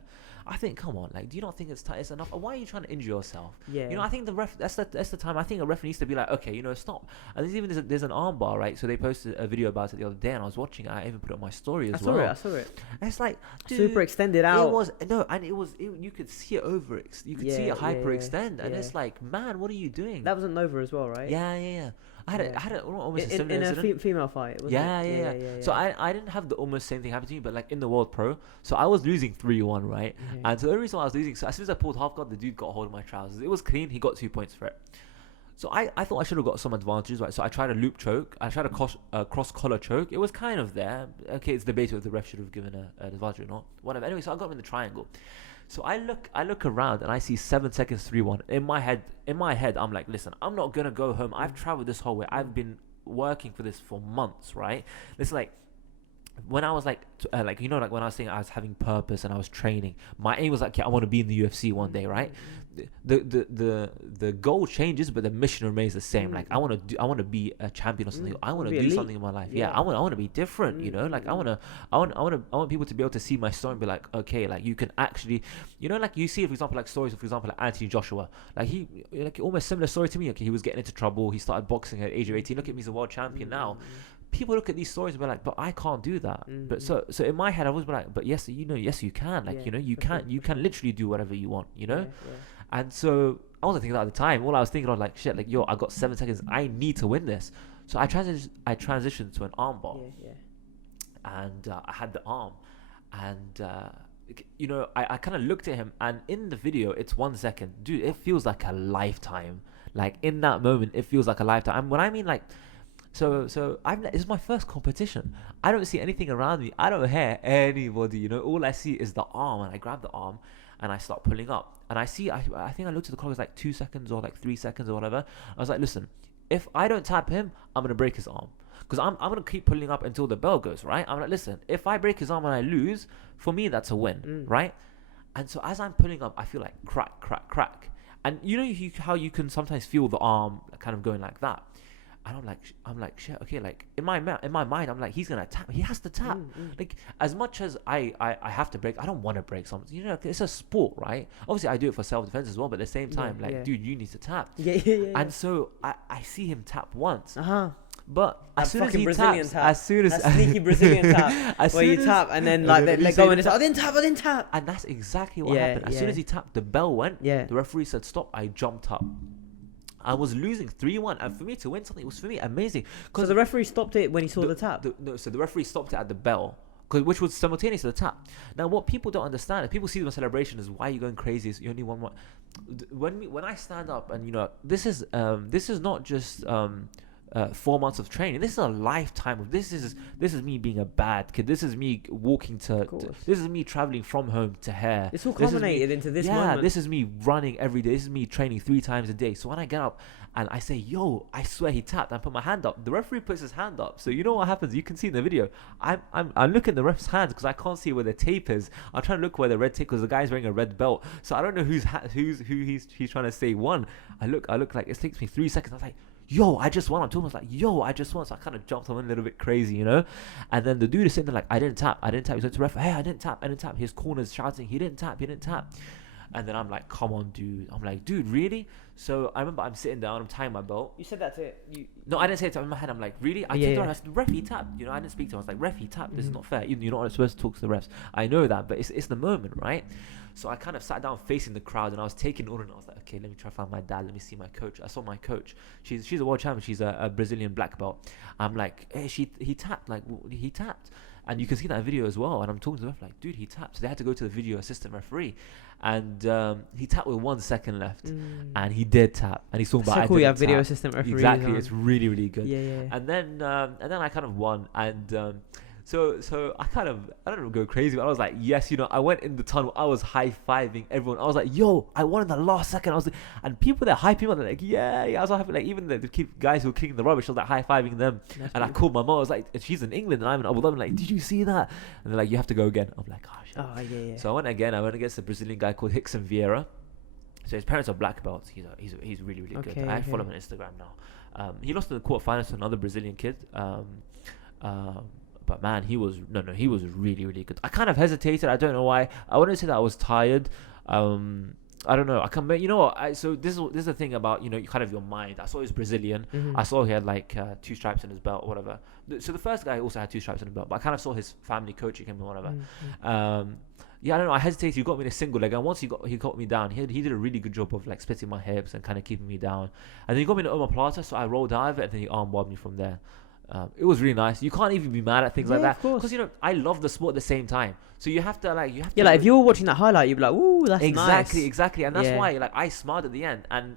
I think, come on, like, do you not think it's enough? Why are you trying to injure yourself? Yeah. You know, I think that's the time. I think a ref needs to be like, okay, stop. And there's an arm bar, right? So they posted a video about it the other day, and I was watching it. I even put it on my story as well. I saw it. And it's like, dude, super extended out. You could see it you could see it hyperextend, and it's like, man, what are you doing? That was an Nova as well, right? Yeah. I had almost a similar in incident. A female fight. Yeah. So I didn't have the almost same thing happen to me, but like in the World Pro, so I was losing 3-1, right? Mm-hmm. And so the only reason why I was losing, so as soon as I pulled half guard, the dude got a hold of my trousers. It was clean. He got 2 points for it. So I thought I should have got some advantages, right? So I tried a loop choke. I tried a cross collar choke. It was kind of there. Okay, it's debatable if the ref should have given an advantage or not. Whatever. Anyway, so I got him in the triangle. So I look around and I see 7 seconds 3-1. In my head, I'm like, listen, I'm not gonna go home. I've traveled this whole way. I've been working for this for months, right? It's like when I was like when I was saying I was having purpose and I was training, my aim was like, I want to be in the UFC one day, right? The goal changes, but the mission remains the same. Like I want to be a champion or something. I want to do elite. Something in my life. I want to be different. You know, like I want people to be able to see my story and be like, okay, like you can actually, you know, like you see, for example, like stories of, for example, like Anthony Joshua, like he like almost similar story to me. Okay, he was getting into trouble. He started boxing at the age of 18. Look at me, he's a world champion now. People look at these stories and be like, but I can't do that. But so in my head I was like, but yes you can, like you can literally do whatever you want, you know. And so I wasn't thinking that at the time. All I was thinking was like, shit, like I got 7 seconds, I need to win this. So I transitioned to an arm bar. And I had the arm, and I kind of looked at him, and in the video it's 1 second, dude, it feels like a lifetime. Like in that moment it feels like a lifetime. And when I mean like, So it's my first competition. I don't see anything around me. I don't hear anybody. You know, all I see is the arm, and I grab the arm, and I start pulling up. And I see, I think I looked at the clock. It's like 2 seconds or like 3 seconds or whatever. I was like, listen, if I don't tap him, I'm gonna break his arm, because I'm gonna keep pulling up until the bell goes, right? I'm like, listen, if I break his arm and I lose, for me that's a win, right? And so as I'm pulling up, I feel like crack, crack, crack, and you know how you can sometimes feel the arm kind of going like that. And I'm like, shit, okay, like in my mind, I'm like, he's gonna tap. He has to tap. Like as much as I have to break, I don't want to break something. You know, it's a sport, right? Obviously, I do it for self-defense as well, but at the same time, dude, you need to tap. And so I see him tap once. But as soon as he taps, as soon as a sneaky Brazilian tap, where you tap and then like they let go and it's like, I didn't tap. And that's exactly what happened. As soon as he tapped, the bell went. The referee said stop. I jumped up. I was losing 3-1, and for me to win something, it was for me amazing. So the referee stopped it when he saw the tap? So the referee stopped it at the bell, which was simultaneous to the tap. Now, what people don't understand, and people see the celebration as, why are you going crazy? You only won one. When I stand up, and this is not just 4 months of training. This is a lifetime of this is me being a bad kid. This is me walking this is me traveling from home to here. It's all culminated into this moment. This is me running every day. This is me training 3 times a day. So when I get up and I say, yo, I swear he tapped, and put my hand up, the referee puts his hand up. So you know what happens? You can see in the video, I'm looking at the ref's hands because I can't see where the tape is. I'm trying to look where the red tape, because the guy's wearing a red belt. So I don't know who he's trying to say won. I look like it takes me 3 seconds. I was like, yo, I just won. I'm talking, I was like, yo, I just won. So I kind of jumped on a little bit crazy, and then the dude is sitting there like, I didn't tap. He's like to the ref, hey, I didn't tap. His corner's shouting, he didn't tap. And then I'm like, come on, dude. I'm like, dude, really? So I remember I'm sitting down, I'm tying my belt. You said that to No, I didn't say it in my head. I'm like, really? I told her, I said, ref, he tapped. You know, I didn't speak to him. I was like, ref, he tapped. This is not fair. You're not supposed to talk to the refs. I know that, but it's the moment, right? So I kind of sat down facing the crowd, and I was taking order, and I was like, okay, let me try to find my dad. Let me see my coach. I saw my coach. She's a world champion. She's a Brazilian black belt. I'm like, hey, he tapped. Like, he tapped. And you can see that video as well. And I'm talking to the ref like, dude, he tapped. So they had to go to the video assistant referee. And he tapped with 1 second left. And he did tap. And he's talking about, so cool, you have video assistant referee. Exactly. It's really, really good. Yeah. And then I kind of won. And so I kind of, I don't know, go crazy, but I was like, yes, you know, I went in the tunnel, I was high-fiving everyone. I was like, yo, I won in the last second. I was like, and people that hyping on, they're like, yeah. I was happy, like, even the guys who were kicking the rubbish, I was like high-fiving them. That's and cool. I called my mom, I was like, she's in England and I'm in Abu Dhabi, like, did you see that? And they're like, you have to go again. I'm like, gosh. Oh, yeah. So I went again. I went against a Brazilian guy called Hickson Vieira. So his parents are black belts. He's really, really good. I follow him on Instagram now. He lost in the quarterfinals to another Brazilian kid. But man, he was really, really good. I kind of hesitated. I don't know why. I wouldn't say that I was tired. I don't know. You know what? So this is the thing about, you know, kind of your mind. I saw he was Brazilian. I saw he had like 2 stripes in his belt or whatever. So the first guy also had 2 stripes in his belt, but I kind of saw his family coaching him or whatever. I don't know. I hesitated. He got me in a single leg, and once he got me down, he did a really good job of like splitting my hips and kind of keeping me down. And then he got me in an omoplata, so I rolled out of it, and then he armbarred me from there. It was really nice. You can't even be mad at things like that, because you know I love the sport at the same time. So you have to like like if you were watching that highlight, you'd be like, "Ooh, that's nice." Exactly, and that's why like I smiled at the end, and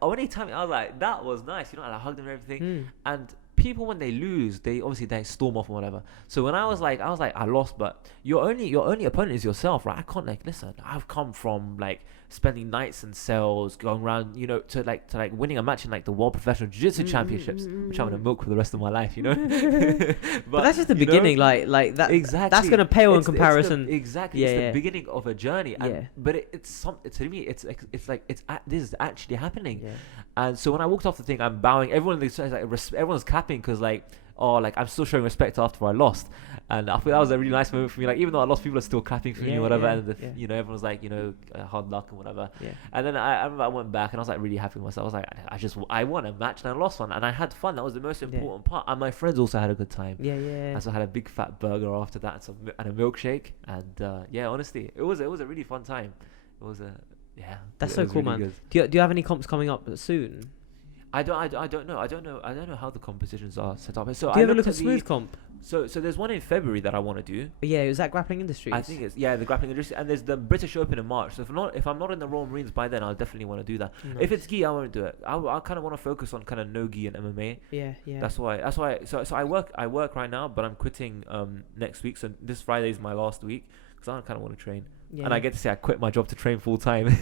when he told me, I was like, "That was nice," you know, and I hugged him and everything. And people, when they lose, they storm off or whatever. So when I was like, I lost, but your only opponent is yourself, right? I can't like listen. I've come from like spending nights in cells, going around, you know, to winning a match in like the World Professional Jiu-Jitsu Championships, which I'm gonna milk for the rest of my life, you know. but that's just the beginning, like that. Exactly, that's gonna pale in comparison. It's the beginning of a journey, but to me, this is actually happening. And so when I walked off the thing, I'm bowing. Everyone's clapping because like, oh, like I'm still showing respect after I lost, and I feel that was a really nice moment for me. Like even though I lost, people are still clapping for me or whatever, and you know, everyone's like, you know, hard luck and whatever. And then I remember I went back and I was like really happy with myself. I was like, I won a match and I lost one, and I had fun. That was the most important part. And my friends also had a good time. And so I had a big fat burger after that and a milkshake, and honestly, it was a really fun time. It was that's so cool, really man. Do you have any comps coming up soon? I don't know how the competitions are set up. So do you ever look at Smooth Comp? So there's one in February that I want to do. Yeah, is that Grappling Industries? I think it's the Grappling Industries, and there's the British Open in March. So if I'm not in the Royal Marines by then, I'll definitely want to do that. Nice. If it's gi, I won't do it. I kind of want to focus on kind of no gi and MMA. Yeah. That's why. So I work right now, but I'm quitting next week. So this Friday is my last week because I kind of want to train. And I get to say I quit my job to train full time.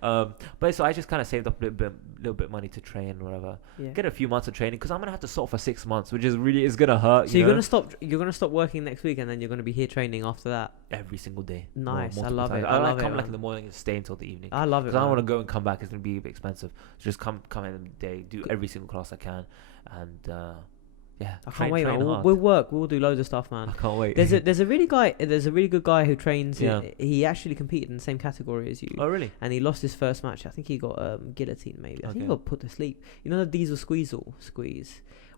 But so I just kind of saved up a little bit money to train or whatever. Get a few months of training because I'm gonna have to stop for 6 months, which is gonna hurt. So you're gonna stop working next week, and then you're gonna be here training after that every single day. Nice, I love it. I come like in the morning and stay until the evening. I love it. Because I don't want to go and come back. It's gonna be a bit expensive. So just come in the day, do every single class I can, and. I can't wait, man. We'll do loads of stuff, man. I can't wait. There's a really good guy who trains. He actually competed in the same category as you. Oh, really? And he lost his first match. I think he got guillotine, maybe. I think he got put to sleep. You know the diesel squeeze,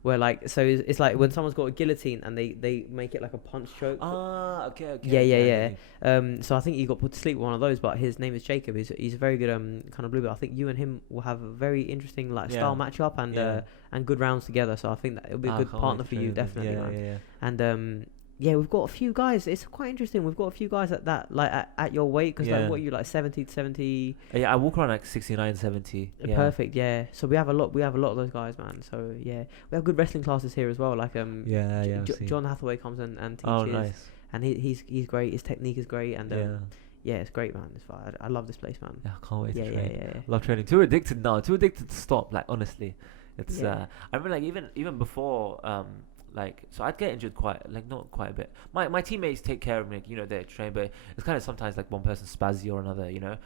where like it's like when someone's got a guillotine and they make it like a punch choke. Okay. Yeah. So I think he got put to sleep with one of those, but his name is Jacob. He's a very good kind of blue belt. I think you and him will have a very interesting like style matchup and good rounds together. So I think that it'll be a good partner for you, definitely, man. And we've got a few guys. It's quite interesting. We've got a few guys at that, like at your weight, because like what are you, like 70 to 70? Yeah, I walk around like 69, 70. Perfect. Yeah. So we have a lot of those guys, man. So yeah, we have good wrestling classes here as well. Like John Hathaway comes and teaches. Oh, nice. And he's great. His technique is great, and it's great, man. It's fun. I love this place, man. Yeah, I can't wait to train. Yeah. Love training. Too addicted now. Too addicted to stop. Like honestly, it's. I remember like even before so I'd get injured not quite a bit. My teammates take care of me, like, you know, they train, but it's kind of sometimes like one person spazzy or another, you know.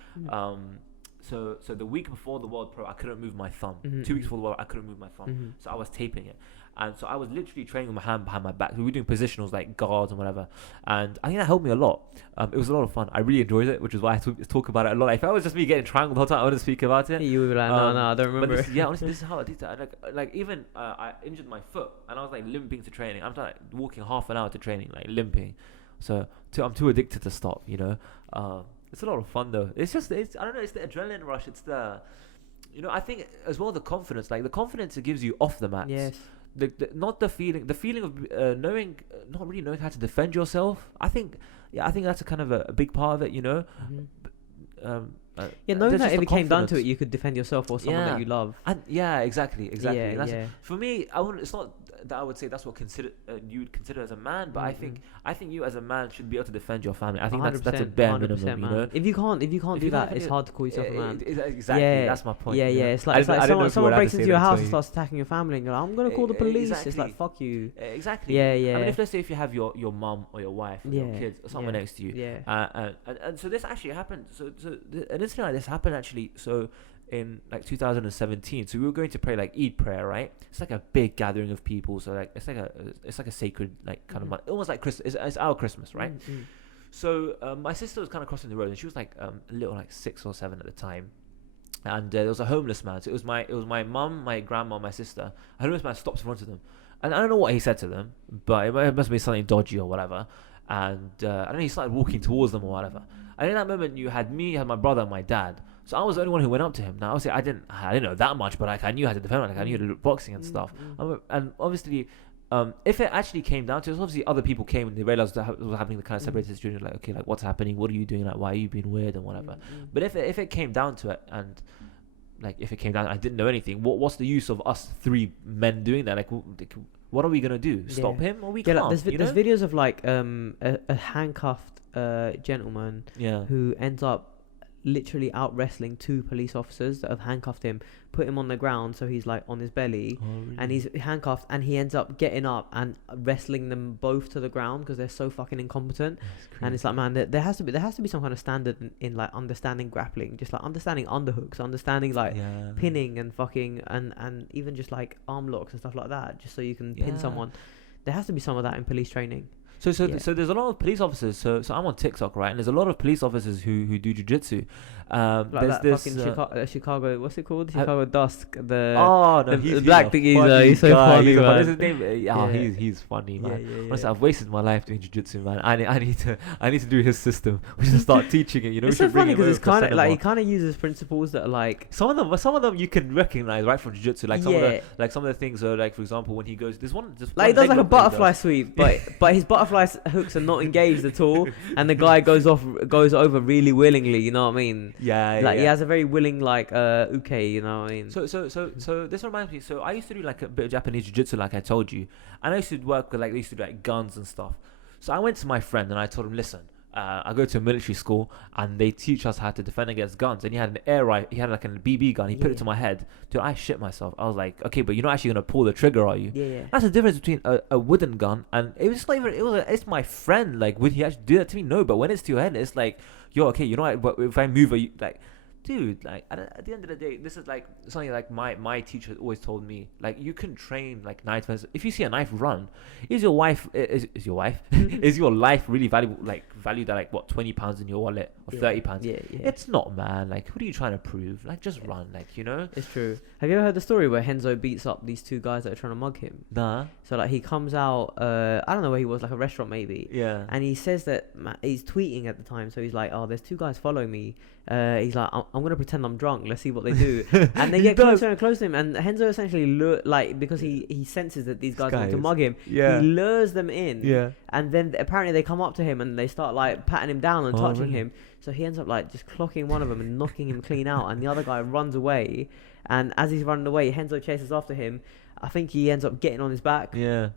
so the week before the World Pro, I couldn't move my thumb. Mm-hmm. 2 weeks before the World, I couldn't move my thumb. Mm-hmm. So I was taping it. And so I was literally training with my hand behind my back. We were doing positionals like guards and whatever. And I think that helped me a lot. It was a lot of fun. I really enjoyed it, which is why I talk about it a lot. Like, if it was just me getting triangled the whole time, I wouldn't speak about it. You would be like, no, I don't remember. But honestly, this is how I did that. Like even I injured my foot, and I was like limping to training. I'm like walking half an hour to training, like limping. So I'm too addicted to stop. You know, it's a lot of fun though. It's I don't know. It's the adrenaline rush. It's the, you know, I think as well the confidence. Like the confidence it gives you off the mats. Yes. Not the feeling of knowing, not really knowing how to defend yourself. I think that's a kind of a big part of it, you know. Yeah, knowing that if it came down to it, you could defend yourself or someone that you love. And exactly. Yeah. For me, it's not that I would say that's what you would consider as a man, but I think you as a man should be able to defend your family. I think that's a bare minimum, you know. If you can't do that, it's hard to call yourself a man. Exactly, that's my point. Yeah, it's like someone breaks into your house and starts attacking your family, and you're like, I'm gonna call the police. It's like, fuck you. Exactly. Yeah. I mean, let's say if you have your mum or your wife or your kids or someone next to you, and so this actually happened. So an incident like this happened actually. So in like 2017, so we were going to pray like Eid prayer, right? It's like a big gathering of people, so like it's like a sacred like kind of almost like Christmas. It's our Christmas, right? So my sister was kind of crossing the road, and she was like a little like 6 or 7 at the time, and there was a homeless man. So it was my mum, my grandma, my sister. A homeless man stopped in front of them, and I don't know what he said to them, but it must be something dodgy or whatever. And I don't know, he started walking towards them or whatever. And in that moment, you had my brother, and my dad. So I was the only one who went up to him. Now, obviously, I didn't know that much, but like I knew how to defend. Like I knew how to do boxing and stuff. And obviously, if it actually came down to it, obviously other people came and they realized that was happening. The kind of separated students, like, okay, like what's happening? What are you doing? Like, why are you being weird and whatever? But if it came down to it, and like if it came down, I didn't know anything. What's the use of us 3 men doing that? Like, what are we gonna do? Stop him, or we can't? Like, there's videos of like a handcuffed gentleman who ends up literally out wrestling 2 police officers that have handcuffed him, put him on the ground so he's like on his belly, really? And he's handcuffed, and he ends up getting up and wrestling them both to the ground because they're so fucking incompetent. And it's like, man, there has to be some kind of standard in like understanding grappling, just like understanding underhooks, understanding like pinning and fucking and even just like arm locks and stuff like that, just so you can pin someone. There has to be some of that in police training. So there's a lot of police officers. So I'm on TikTok, right? And there's a lot of police officers who do jiu-jitsu. Like there's that this fucking Chicago. What's it called? Chicago Dusk. He's the black thing. He's so funny, man. What's his name? He's funny, man. Honestly, I've wasted my life doing jiu-jitsu, man. I need to do his system. We should start teaching it. You know, it's so funny because it's kind of like he kind of uses principles that are like some of them you can recognize right from jiu-jitsu. Like some of the things are like, for example, when he goes, there's one just like he does like a butterfly sweep, but his butterfly hooks are not engaged at all, and the guy goes over really willingly. You know what I mean? He has a very willing like uke. You know what I mean? So this reminds me. So I used to do like a bit of Japanese jiu-jitsu, like I told you, and I used to work with like they used to do like guns and stuff. So I went to my friend and I told him, listen, I go to a military school and they teach us how to defend against guns. And he had an air rifle, he had like a BB gun. He put it to my head. Dude, I shit myself. I was like, okay, but you're not actually gonna pull the trigger, are you? Yeah. That's the difference between a wooden gun and it's not even. It's my friend. Like, would he actually do that to me? No. But when it's to your head, it's like, yo, okay, you know what? But if I move, like. Dude, like at the end of the day, this is like something like my teacher always told me. Like, you can train like knife defense. If you see a knife run, is your life really valuable? Like valued at like what, £20 in your wallet or £30? Yeah. It's not, man. Like, what are you trying to prove? Like, just run. Like, you know. It's true. Have you ever heard the story where Henzo beats up these 2 guys that are trying to mug him? Nah. So like he comes out, I don't know where he was, like a restaurant maybe. Yeah. And he says that he's tweeting at the time, so he's like, oh, there's 2 guys following me. He's like, I'm gonna pretend I'm drunk. Let's see what they do. And they get closer and closer to him. And Henzo essentially because he senses that these guys want to mug him. Yeah. He lures them in. Yeah. And then apparently they come up to him and they start like patting him down and touching him. So he ends up like just clocking one of them and knocking him clean out. And the other guy runs away. And as he's running away, Henzo chases after him. I think he ends up getting on his back. Yeah.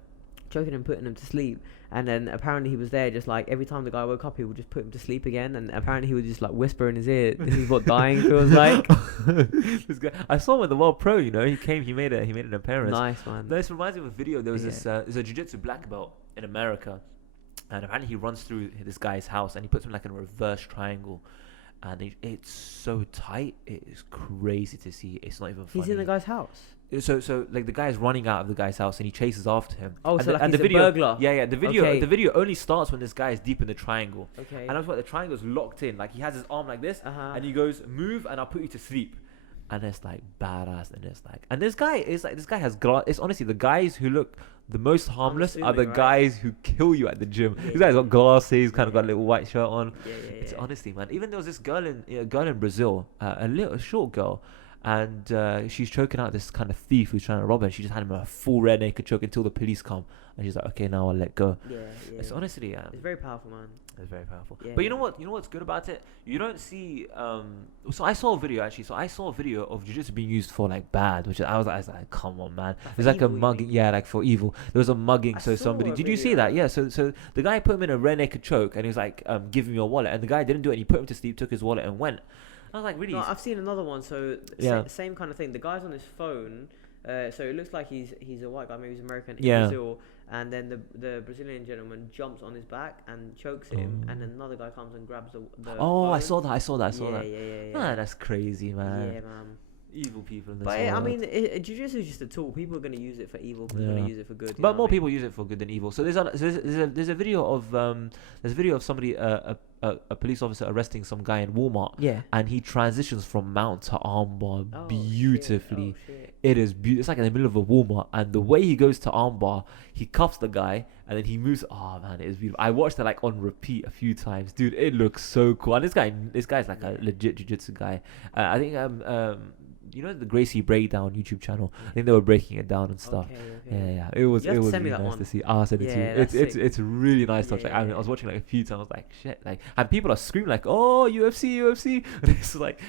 Choking him, putting him to sleep. And then apparently he was there just like every time the guy woke up, he would just put him to sleep again. And apparently he would just like whisper in his ear, this is what dying feels like. This guy, I saw him at the World Pro, you know. He made an appearance. Nice, man. This reminds me of a video. There was there's a jiu-jitsu black belt in America, and apparently he runs through this guy's house and he puts him like in a reverse triangle. and it's so tight. It is crazy to see. It's not even funny. He's in the guy's house. So like the guy's running out of the guy's house and he chases after him. Oh, and so like he's the video, a burglar. Yeah. The video, Okay. the video only starts when this guy is deep in the triangle. Okay. And that's why the triangle's locked in. Like he has his arm like this, and he goes, "Move, and I'll put you to sleep." And it's like badass, and it's like, and this guy has glass. It's honestly the guys who look the most harmless are the guys who kill you at the gym. This guy's got glasses, kind of got a little white shirt on. It's honestly, man. Even there was this girl in Brazil, a short girl. And she's choking out this kind of thief who's trying to rob her. She just had him a full rear naked choke until the police come. And she's like, okay, now I'll let go. It's honestly, it's very powerful, man. It's very powerful. But you know what? You know what's good about it? You don't see. So I saw a video actually. So I saw a video of jiu-jitsu being used for like bad, which I was like, come on, man. It's like a mugging. Yeah, like for evil. There was a mugging. So somebody. Did you see that? Yeah. So the guy put him in a rear naked choke, and he was like, give me your wallet. And the guy didn't do it. And he put him to sleep, took his wallet, and went. I was like, really? No, I've seen another one. So same kind of thing. The guy's on his phone. So it looks like he's a white guy, maybe he's American in Brazil. And then the Brazilian gentleman jumps on his back and chokes him. And then another guy comes and grabs the phone. I saw that. Yeah. Man, that's crazy, man. Yeah, man. Evil people in this world. I mean, jiu-jitsu is just a tool. People are going to use it for evil. People are going to use it for good. But more people use it for good than evil. So there's a video of somebody a police officer arresting some guy in Walmart. Yeah. And he transitions from mount to armbar beautifully. Shit. It is beautiful. It's like in the middle of a Walmart, and the way he goes to armbar, he cuffs the guy, and then he moves. Oh man, it is beautiful. I watched it like on repeat a few times, dude. It looks so cool. And this guy's like a legit jiu-jitsu guy. I think you know the Gracie Breakdown YouTube channel. I think they were breaking it down and stuff. Okay. Yeah. It was really nice to see. I'll send it to you. It's really nice to watch. Like, I mean, I was watching like a few times. I was like, shit, like, and people are screaming like, oh, UFC. And it's like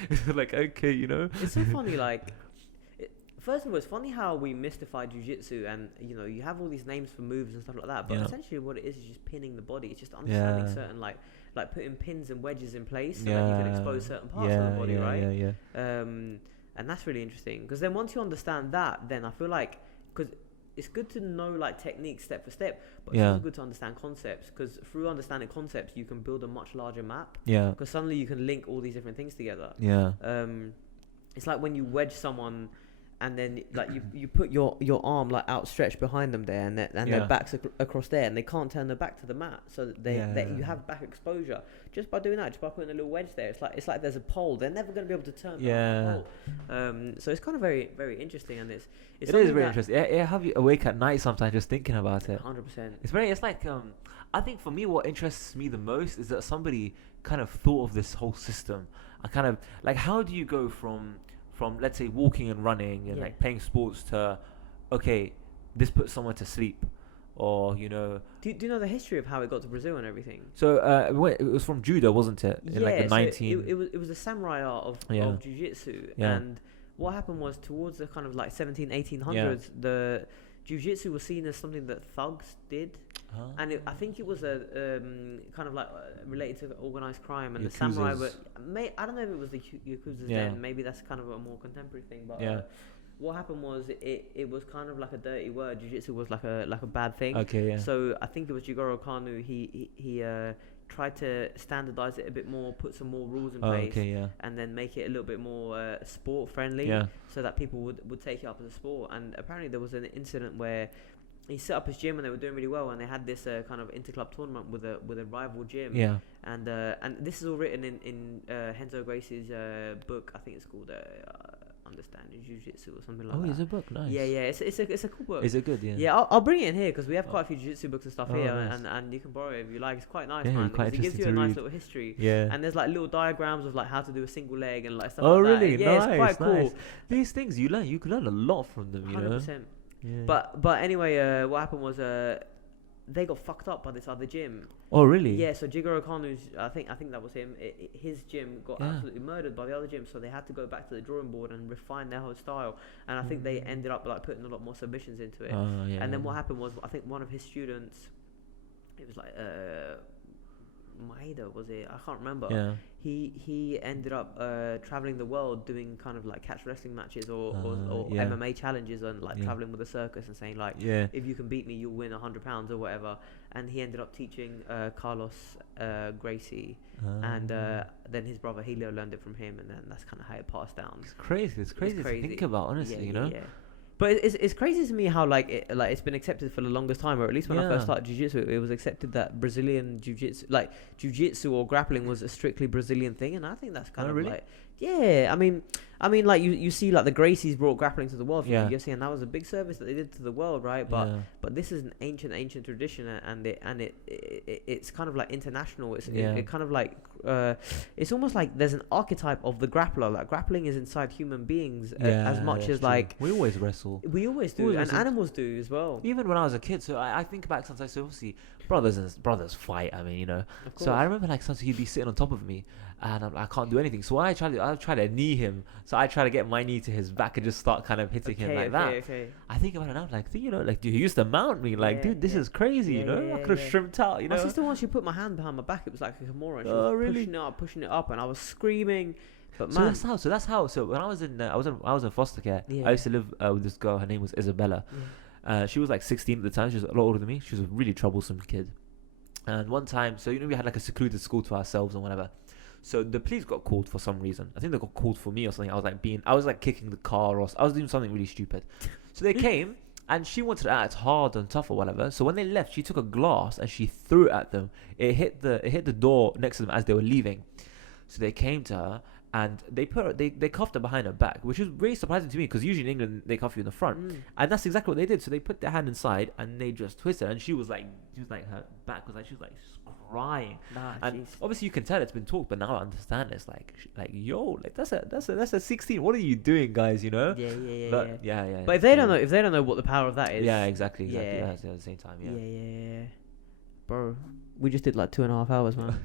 okay, you know. It's so funny, like. First of all, it's funny how we mystify jiu-jitsu, and you have all these names for moves and stuff like that, but essentially what it is just pinning the body. It's just understanding certain like putting pins and wedges in place so that you can expose certain parts of the body, right? And that's really interesting, because then once you understand that, then I feel like, because it's good to know like techniques step for step, but it's also good to understand concepts, because through understanding concepts you can build a much larger map. Because suddenly you can link all these different things together. It's like when you wedge someone, and then like you put your arm like outstretched behind them there, and their backs across there, and they can't turn their back to the mat, so that you have back exposure just by doing that, just by putting a little wedge there. It's like there's a pole. They're never going to be able to turn the pole. So it's kind of very, very interesting, and it is very interesting. It have you awake at night sometimes just thinking about it. 100%. It's like I think for me what interests me the most is that somebody kind of thought of this whole system. I kind of like, how do you go from let's say walking and running and like playing sports to, okay, this puts someone to sleep, or Do you know the history of how it got to Brazil and everything? So it was from judo, wasn't it? In like the 19. It was the samurai art of jiu-jitsu, and what happened was towards the kind of like 1800s, the jiu-jitsu was seen as something that thugs did. And I think it was a kind of like related to organized crime, and Yakuzas. The samurai were. I don't know if it was the Yakuzas then. Maybe that's kind of a more contemporary thing. But what happened was it was kind of like a dirty word. Jiu-jitsu was like a bad thing. So I think it was Jigoro Kano. He tried to standardize it a bit more, put some more rules in place, and then make it a little bit more sport friendly, so that people would take it up as a sport. And apparently there was an incident where he set up his gym and they were doing really well, and they had this kind of interclub tournament with a rival gym. And this is all written in Renzo Gracie's book. I think it's called Understanding Jiu-Jitsu or something like that. Oh, it's a book, nice. Yeah, it's a cool book. Is it good? Yeah, I'll bring it in here, because we have quite a few jiu-jitsu books and stuff here, nice. and you can borrow it if you like. It's quite nice, man. Because it gives you a nice little history. And there's like little diagrams of like how to do a single leg and like stuff like that. Oh, really? Yeah, nice, it's quite cool. These things you can learn a lot from them, 100%. But anyway, what happened was they got fucked up by this other gym. Oh, really? Yeah, so Jigoro Kano's, I think that was him. His gym got absolutely murdered by the other gym, so they had to go back to the drawing board and refine their whole style. And I think they ended up like putting a lot more submissions into it. And then what happened was, I think one of his students, it was like Maeda, was it? I can't remember. Yeah. He ended up traveling the world doing kind of like catch wrestling matches or MMA challenges and like traveling with a circus and saying like, if you can beat me, you'll win £100 or whatever. And he ended up teaching Carlos Gracie, and then his brother Helio learned it from him, and then that's kind of how it passed down. It's crazy. It's crazy to think about, honestly. You know. Yeah. But it's crazy to me how it's been accepted for the longest time, or at least when I first started jiu-jitsu, it was accepted that Brazilian jiu-jitsu or grappling was a strictly Brazilian thing, and I think that's kind of really? like, yeah, I mean like you see like the Gracies brought grappling to the world from the UFC, and that was a big service that they did to the world, right? But this is an ancient tradition, and it's kind of like international. It kind of like it's almost like there's an archetype of the grappler. Like grappling is inside human beings as much as like we always wrestle. We always do, and animals do as well. Even when I was a kid, so I think back sometimes. So obviously, brothers fight. I mean, you know. So I remember like sometimes he'd be sitting on top of me, and I can't do anything. So when I try to knee him. So I try to get my knee to his back and just start kind of hitting him like that. I think about it now, like, you know, like, dude, he used to mount me, like, dude, this is crazy, you know. I could have shrimped out, you know. My sister, once she put my hand behind my back, it was like a Kimura. She was pushing it up, and I was screaming. But man, so that's how. So when I was in I was in foster care. I used to live with this girl. Her name was Isabella. She was like 16 at the time. She was a lot older than me. She was a really troublesome kid. And one time, so you know, we had like a secluded school to ourselves and whatever. So the police got called for some reason. I think they got called for me or something. I was like kicking the car, or I was doing something really stupid. So they came, and she wanted to act hard and tough or whatever. So when they left, she took a glass and she threw it at them. It hit the door next to them as they were leaving. So they came to her, and they cuffed her behind her back, which was really surprising to me, because usually in England they cuff you in the front, and that's exactly what they did. So they put their hand inside and they just twisted, and she was like her back was like, she was like crying, and obviously you can tell it's been talked, but now I understand it's like yo, like that's a 16. What are you doing, guys? You know? Yeah. But if they don't know what the power of that is, exactly. Yeah, at the same time, yeah. Bro, we just did like 2.5 hours, man.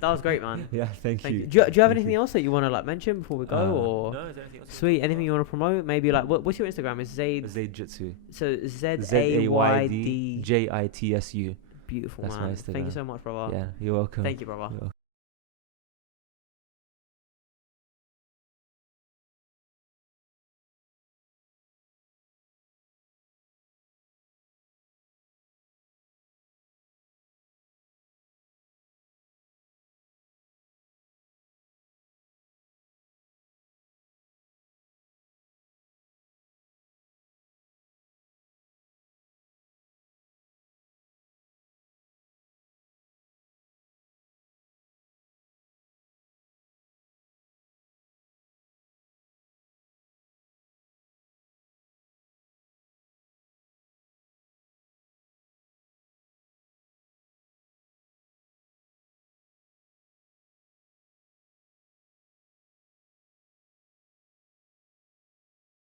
That was great, man. Yeah, thank you. Do you have anything else that you want to like mention before we go, or no? Is there anything else? Sweet. Anything you want to promote? Maybe like what's your Instagram? Is Zaydjitsu. So Zaydjitsu. Beautiful, That's man. Thank you so much, brother. Yeah, you're welcome. Thank you, brother.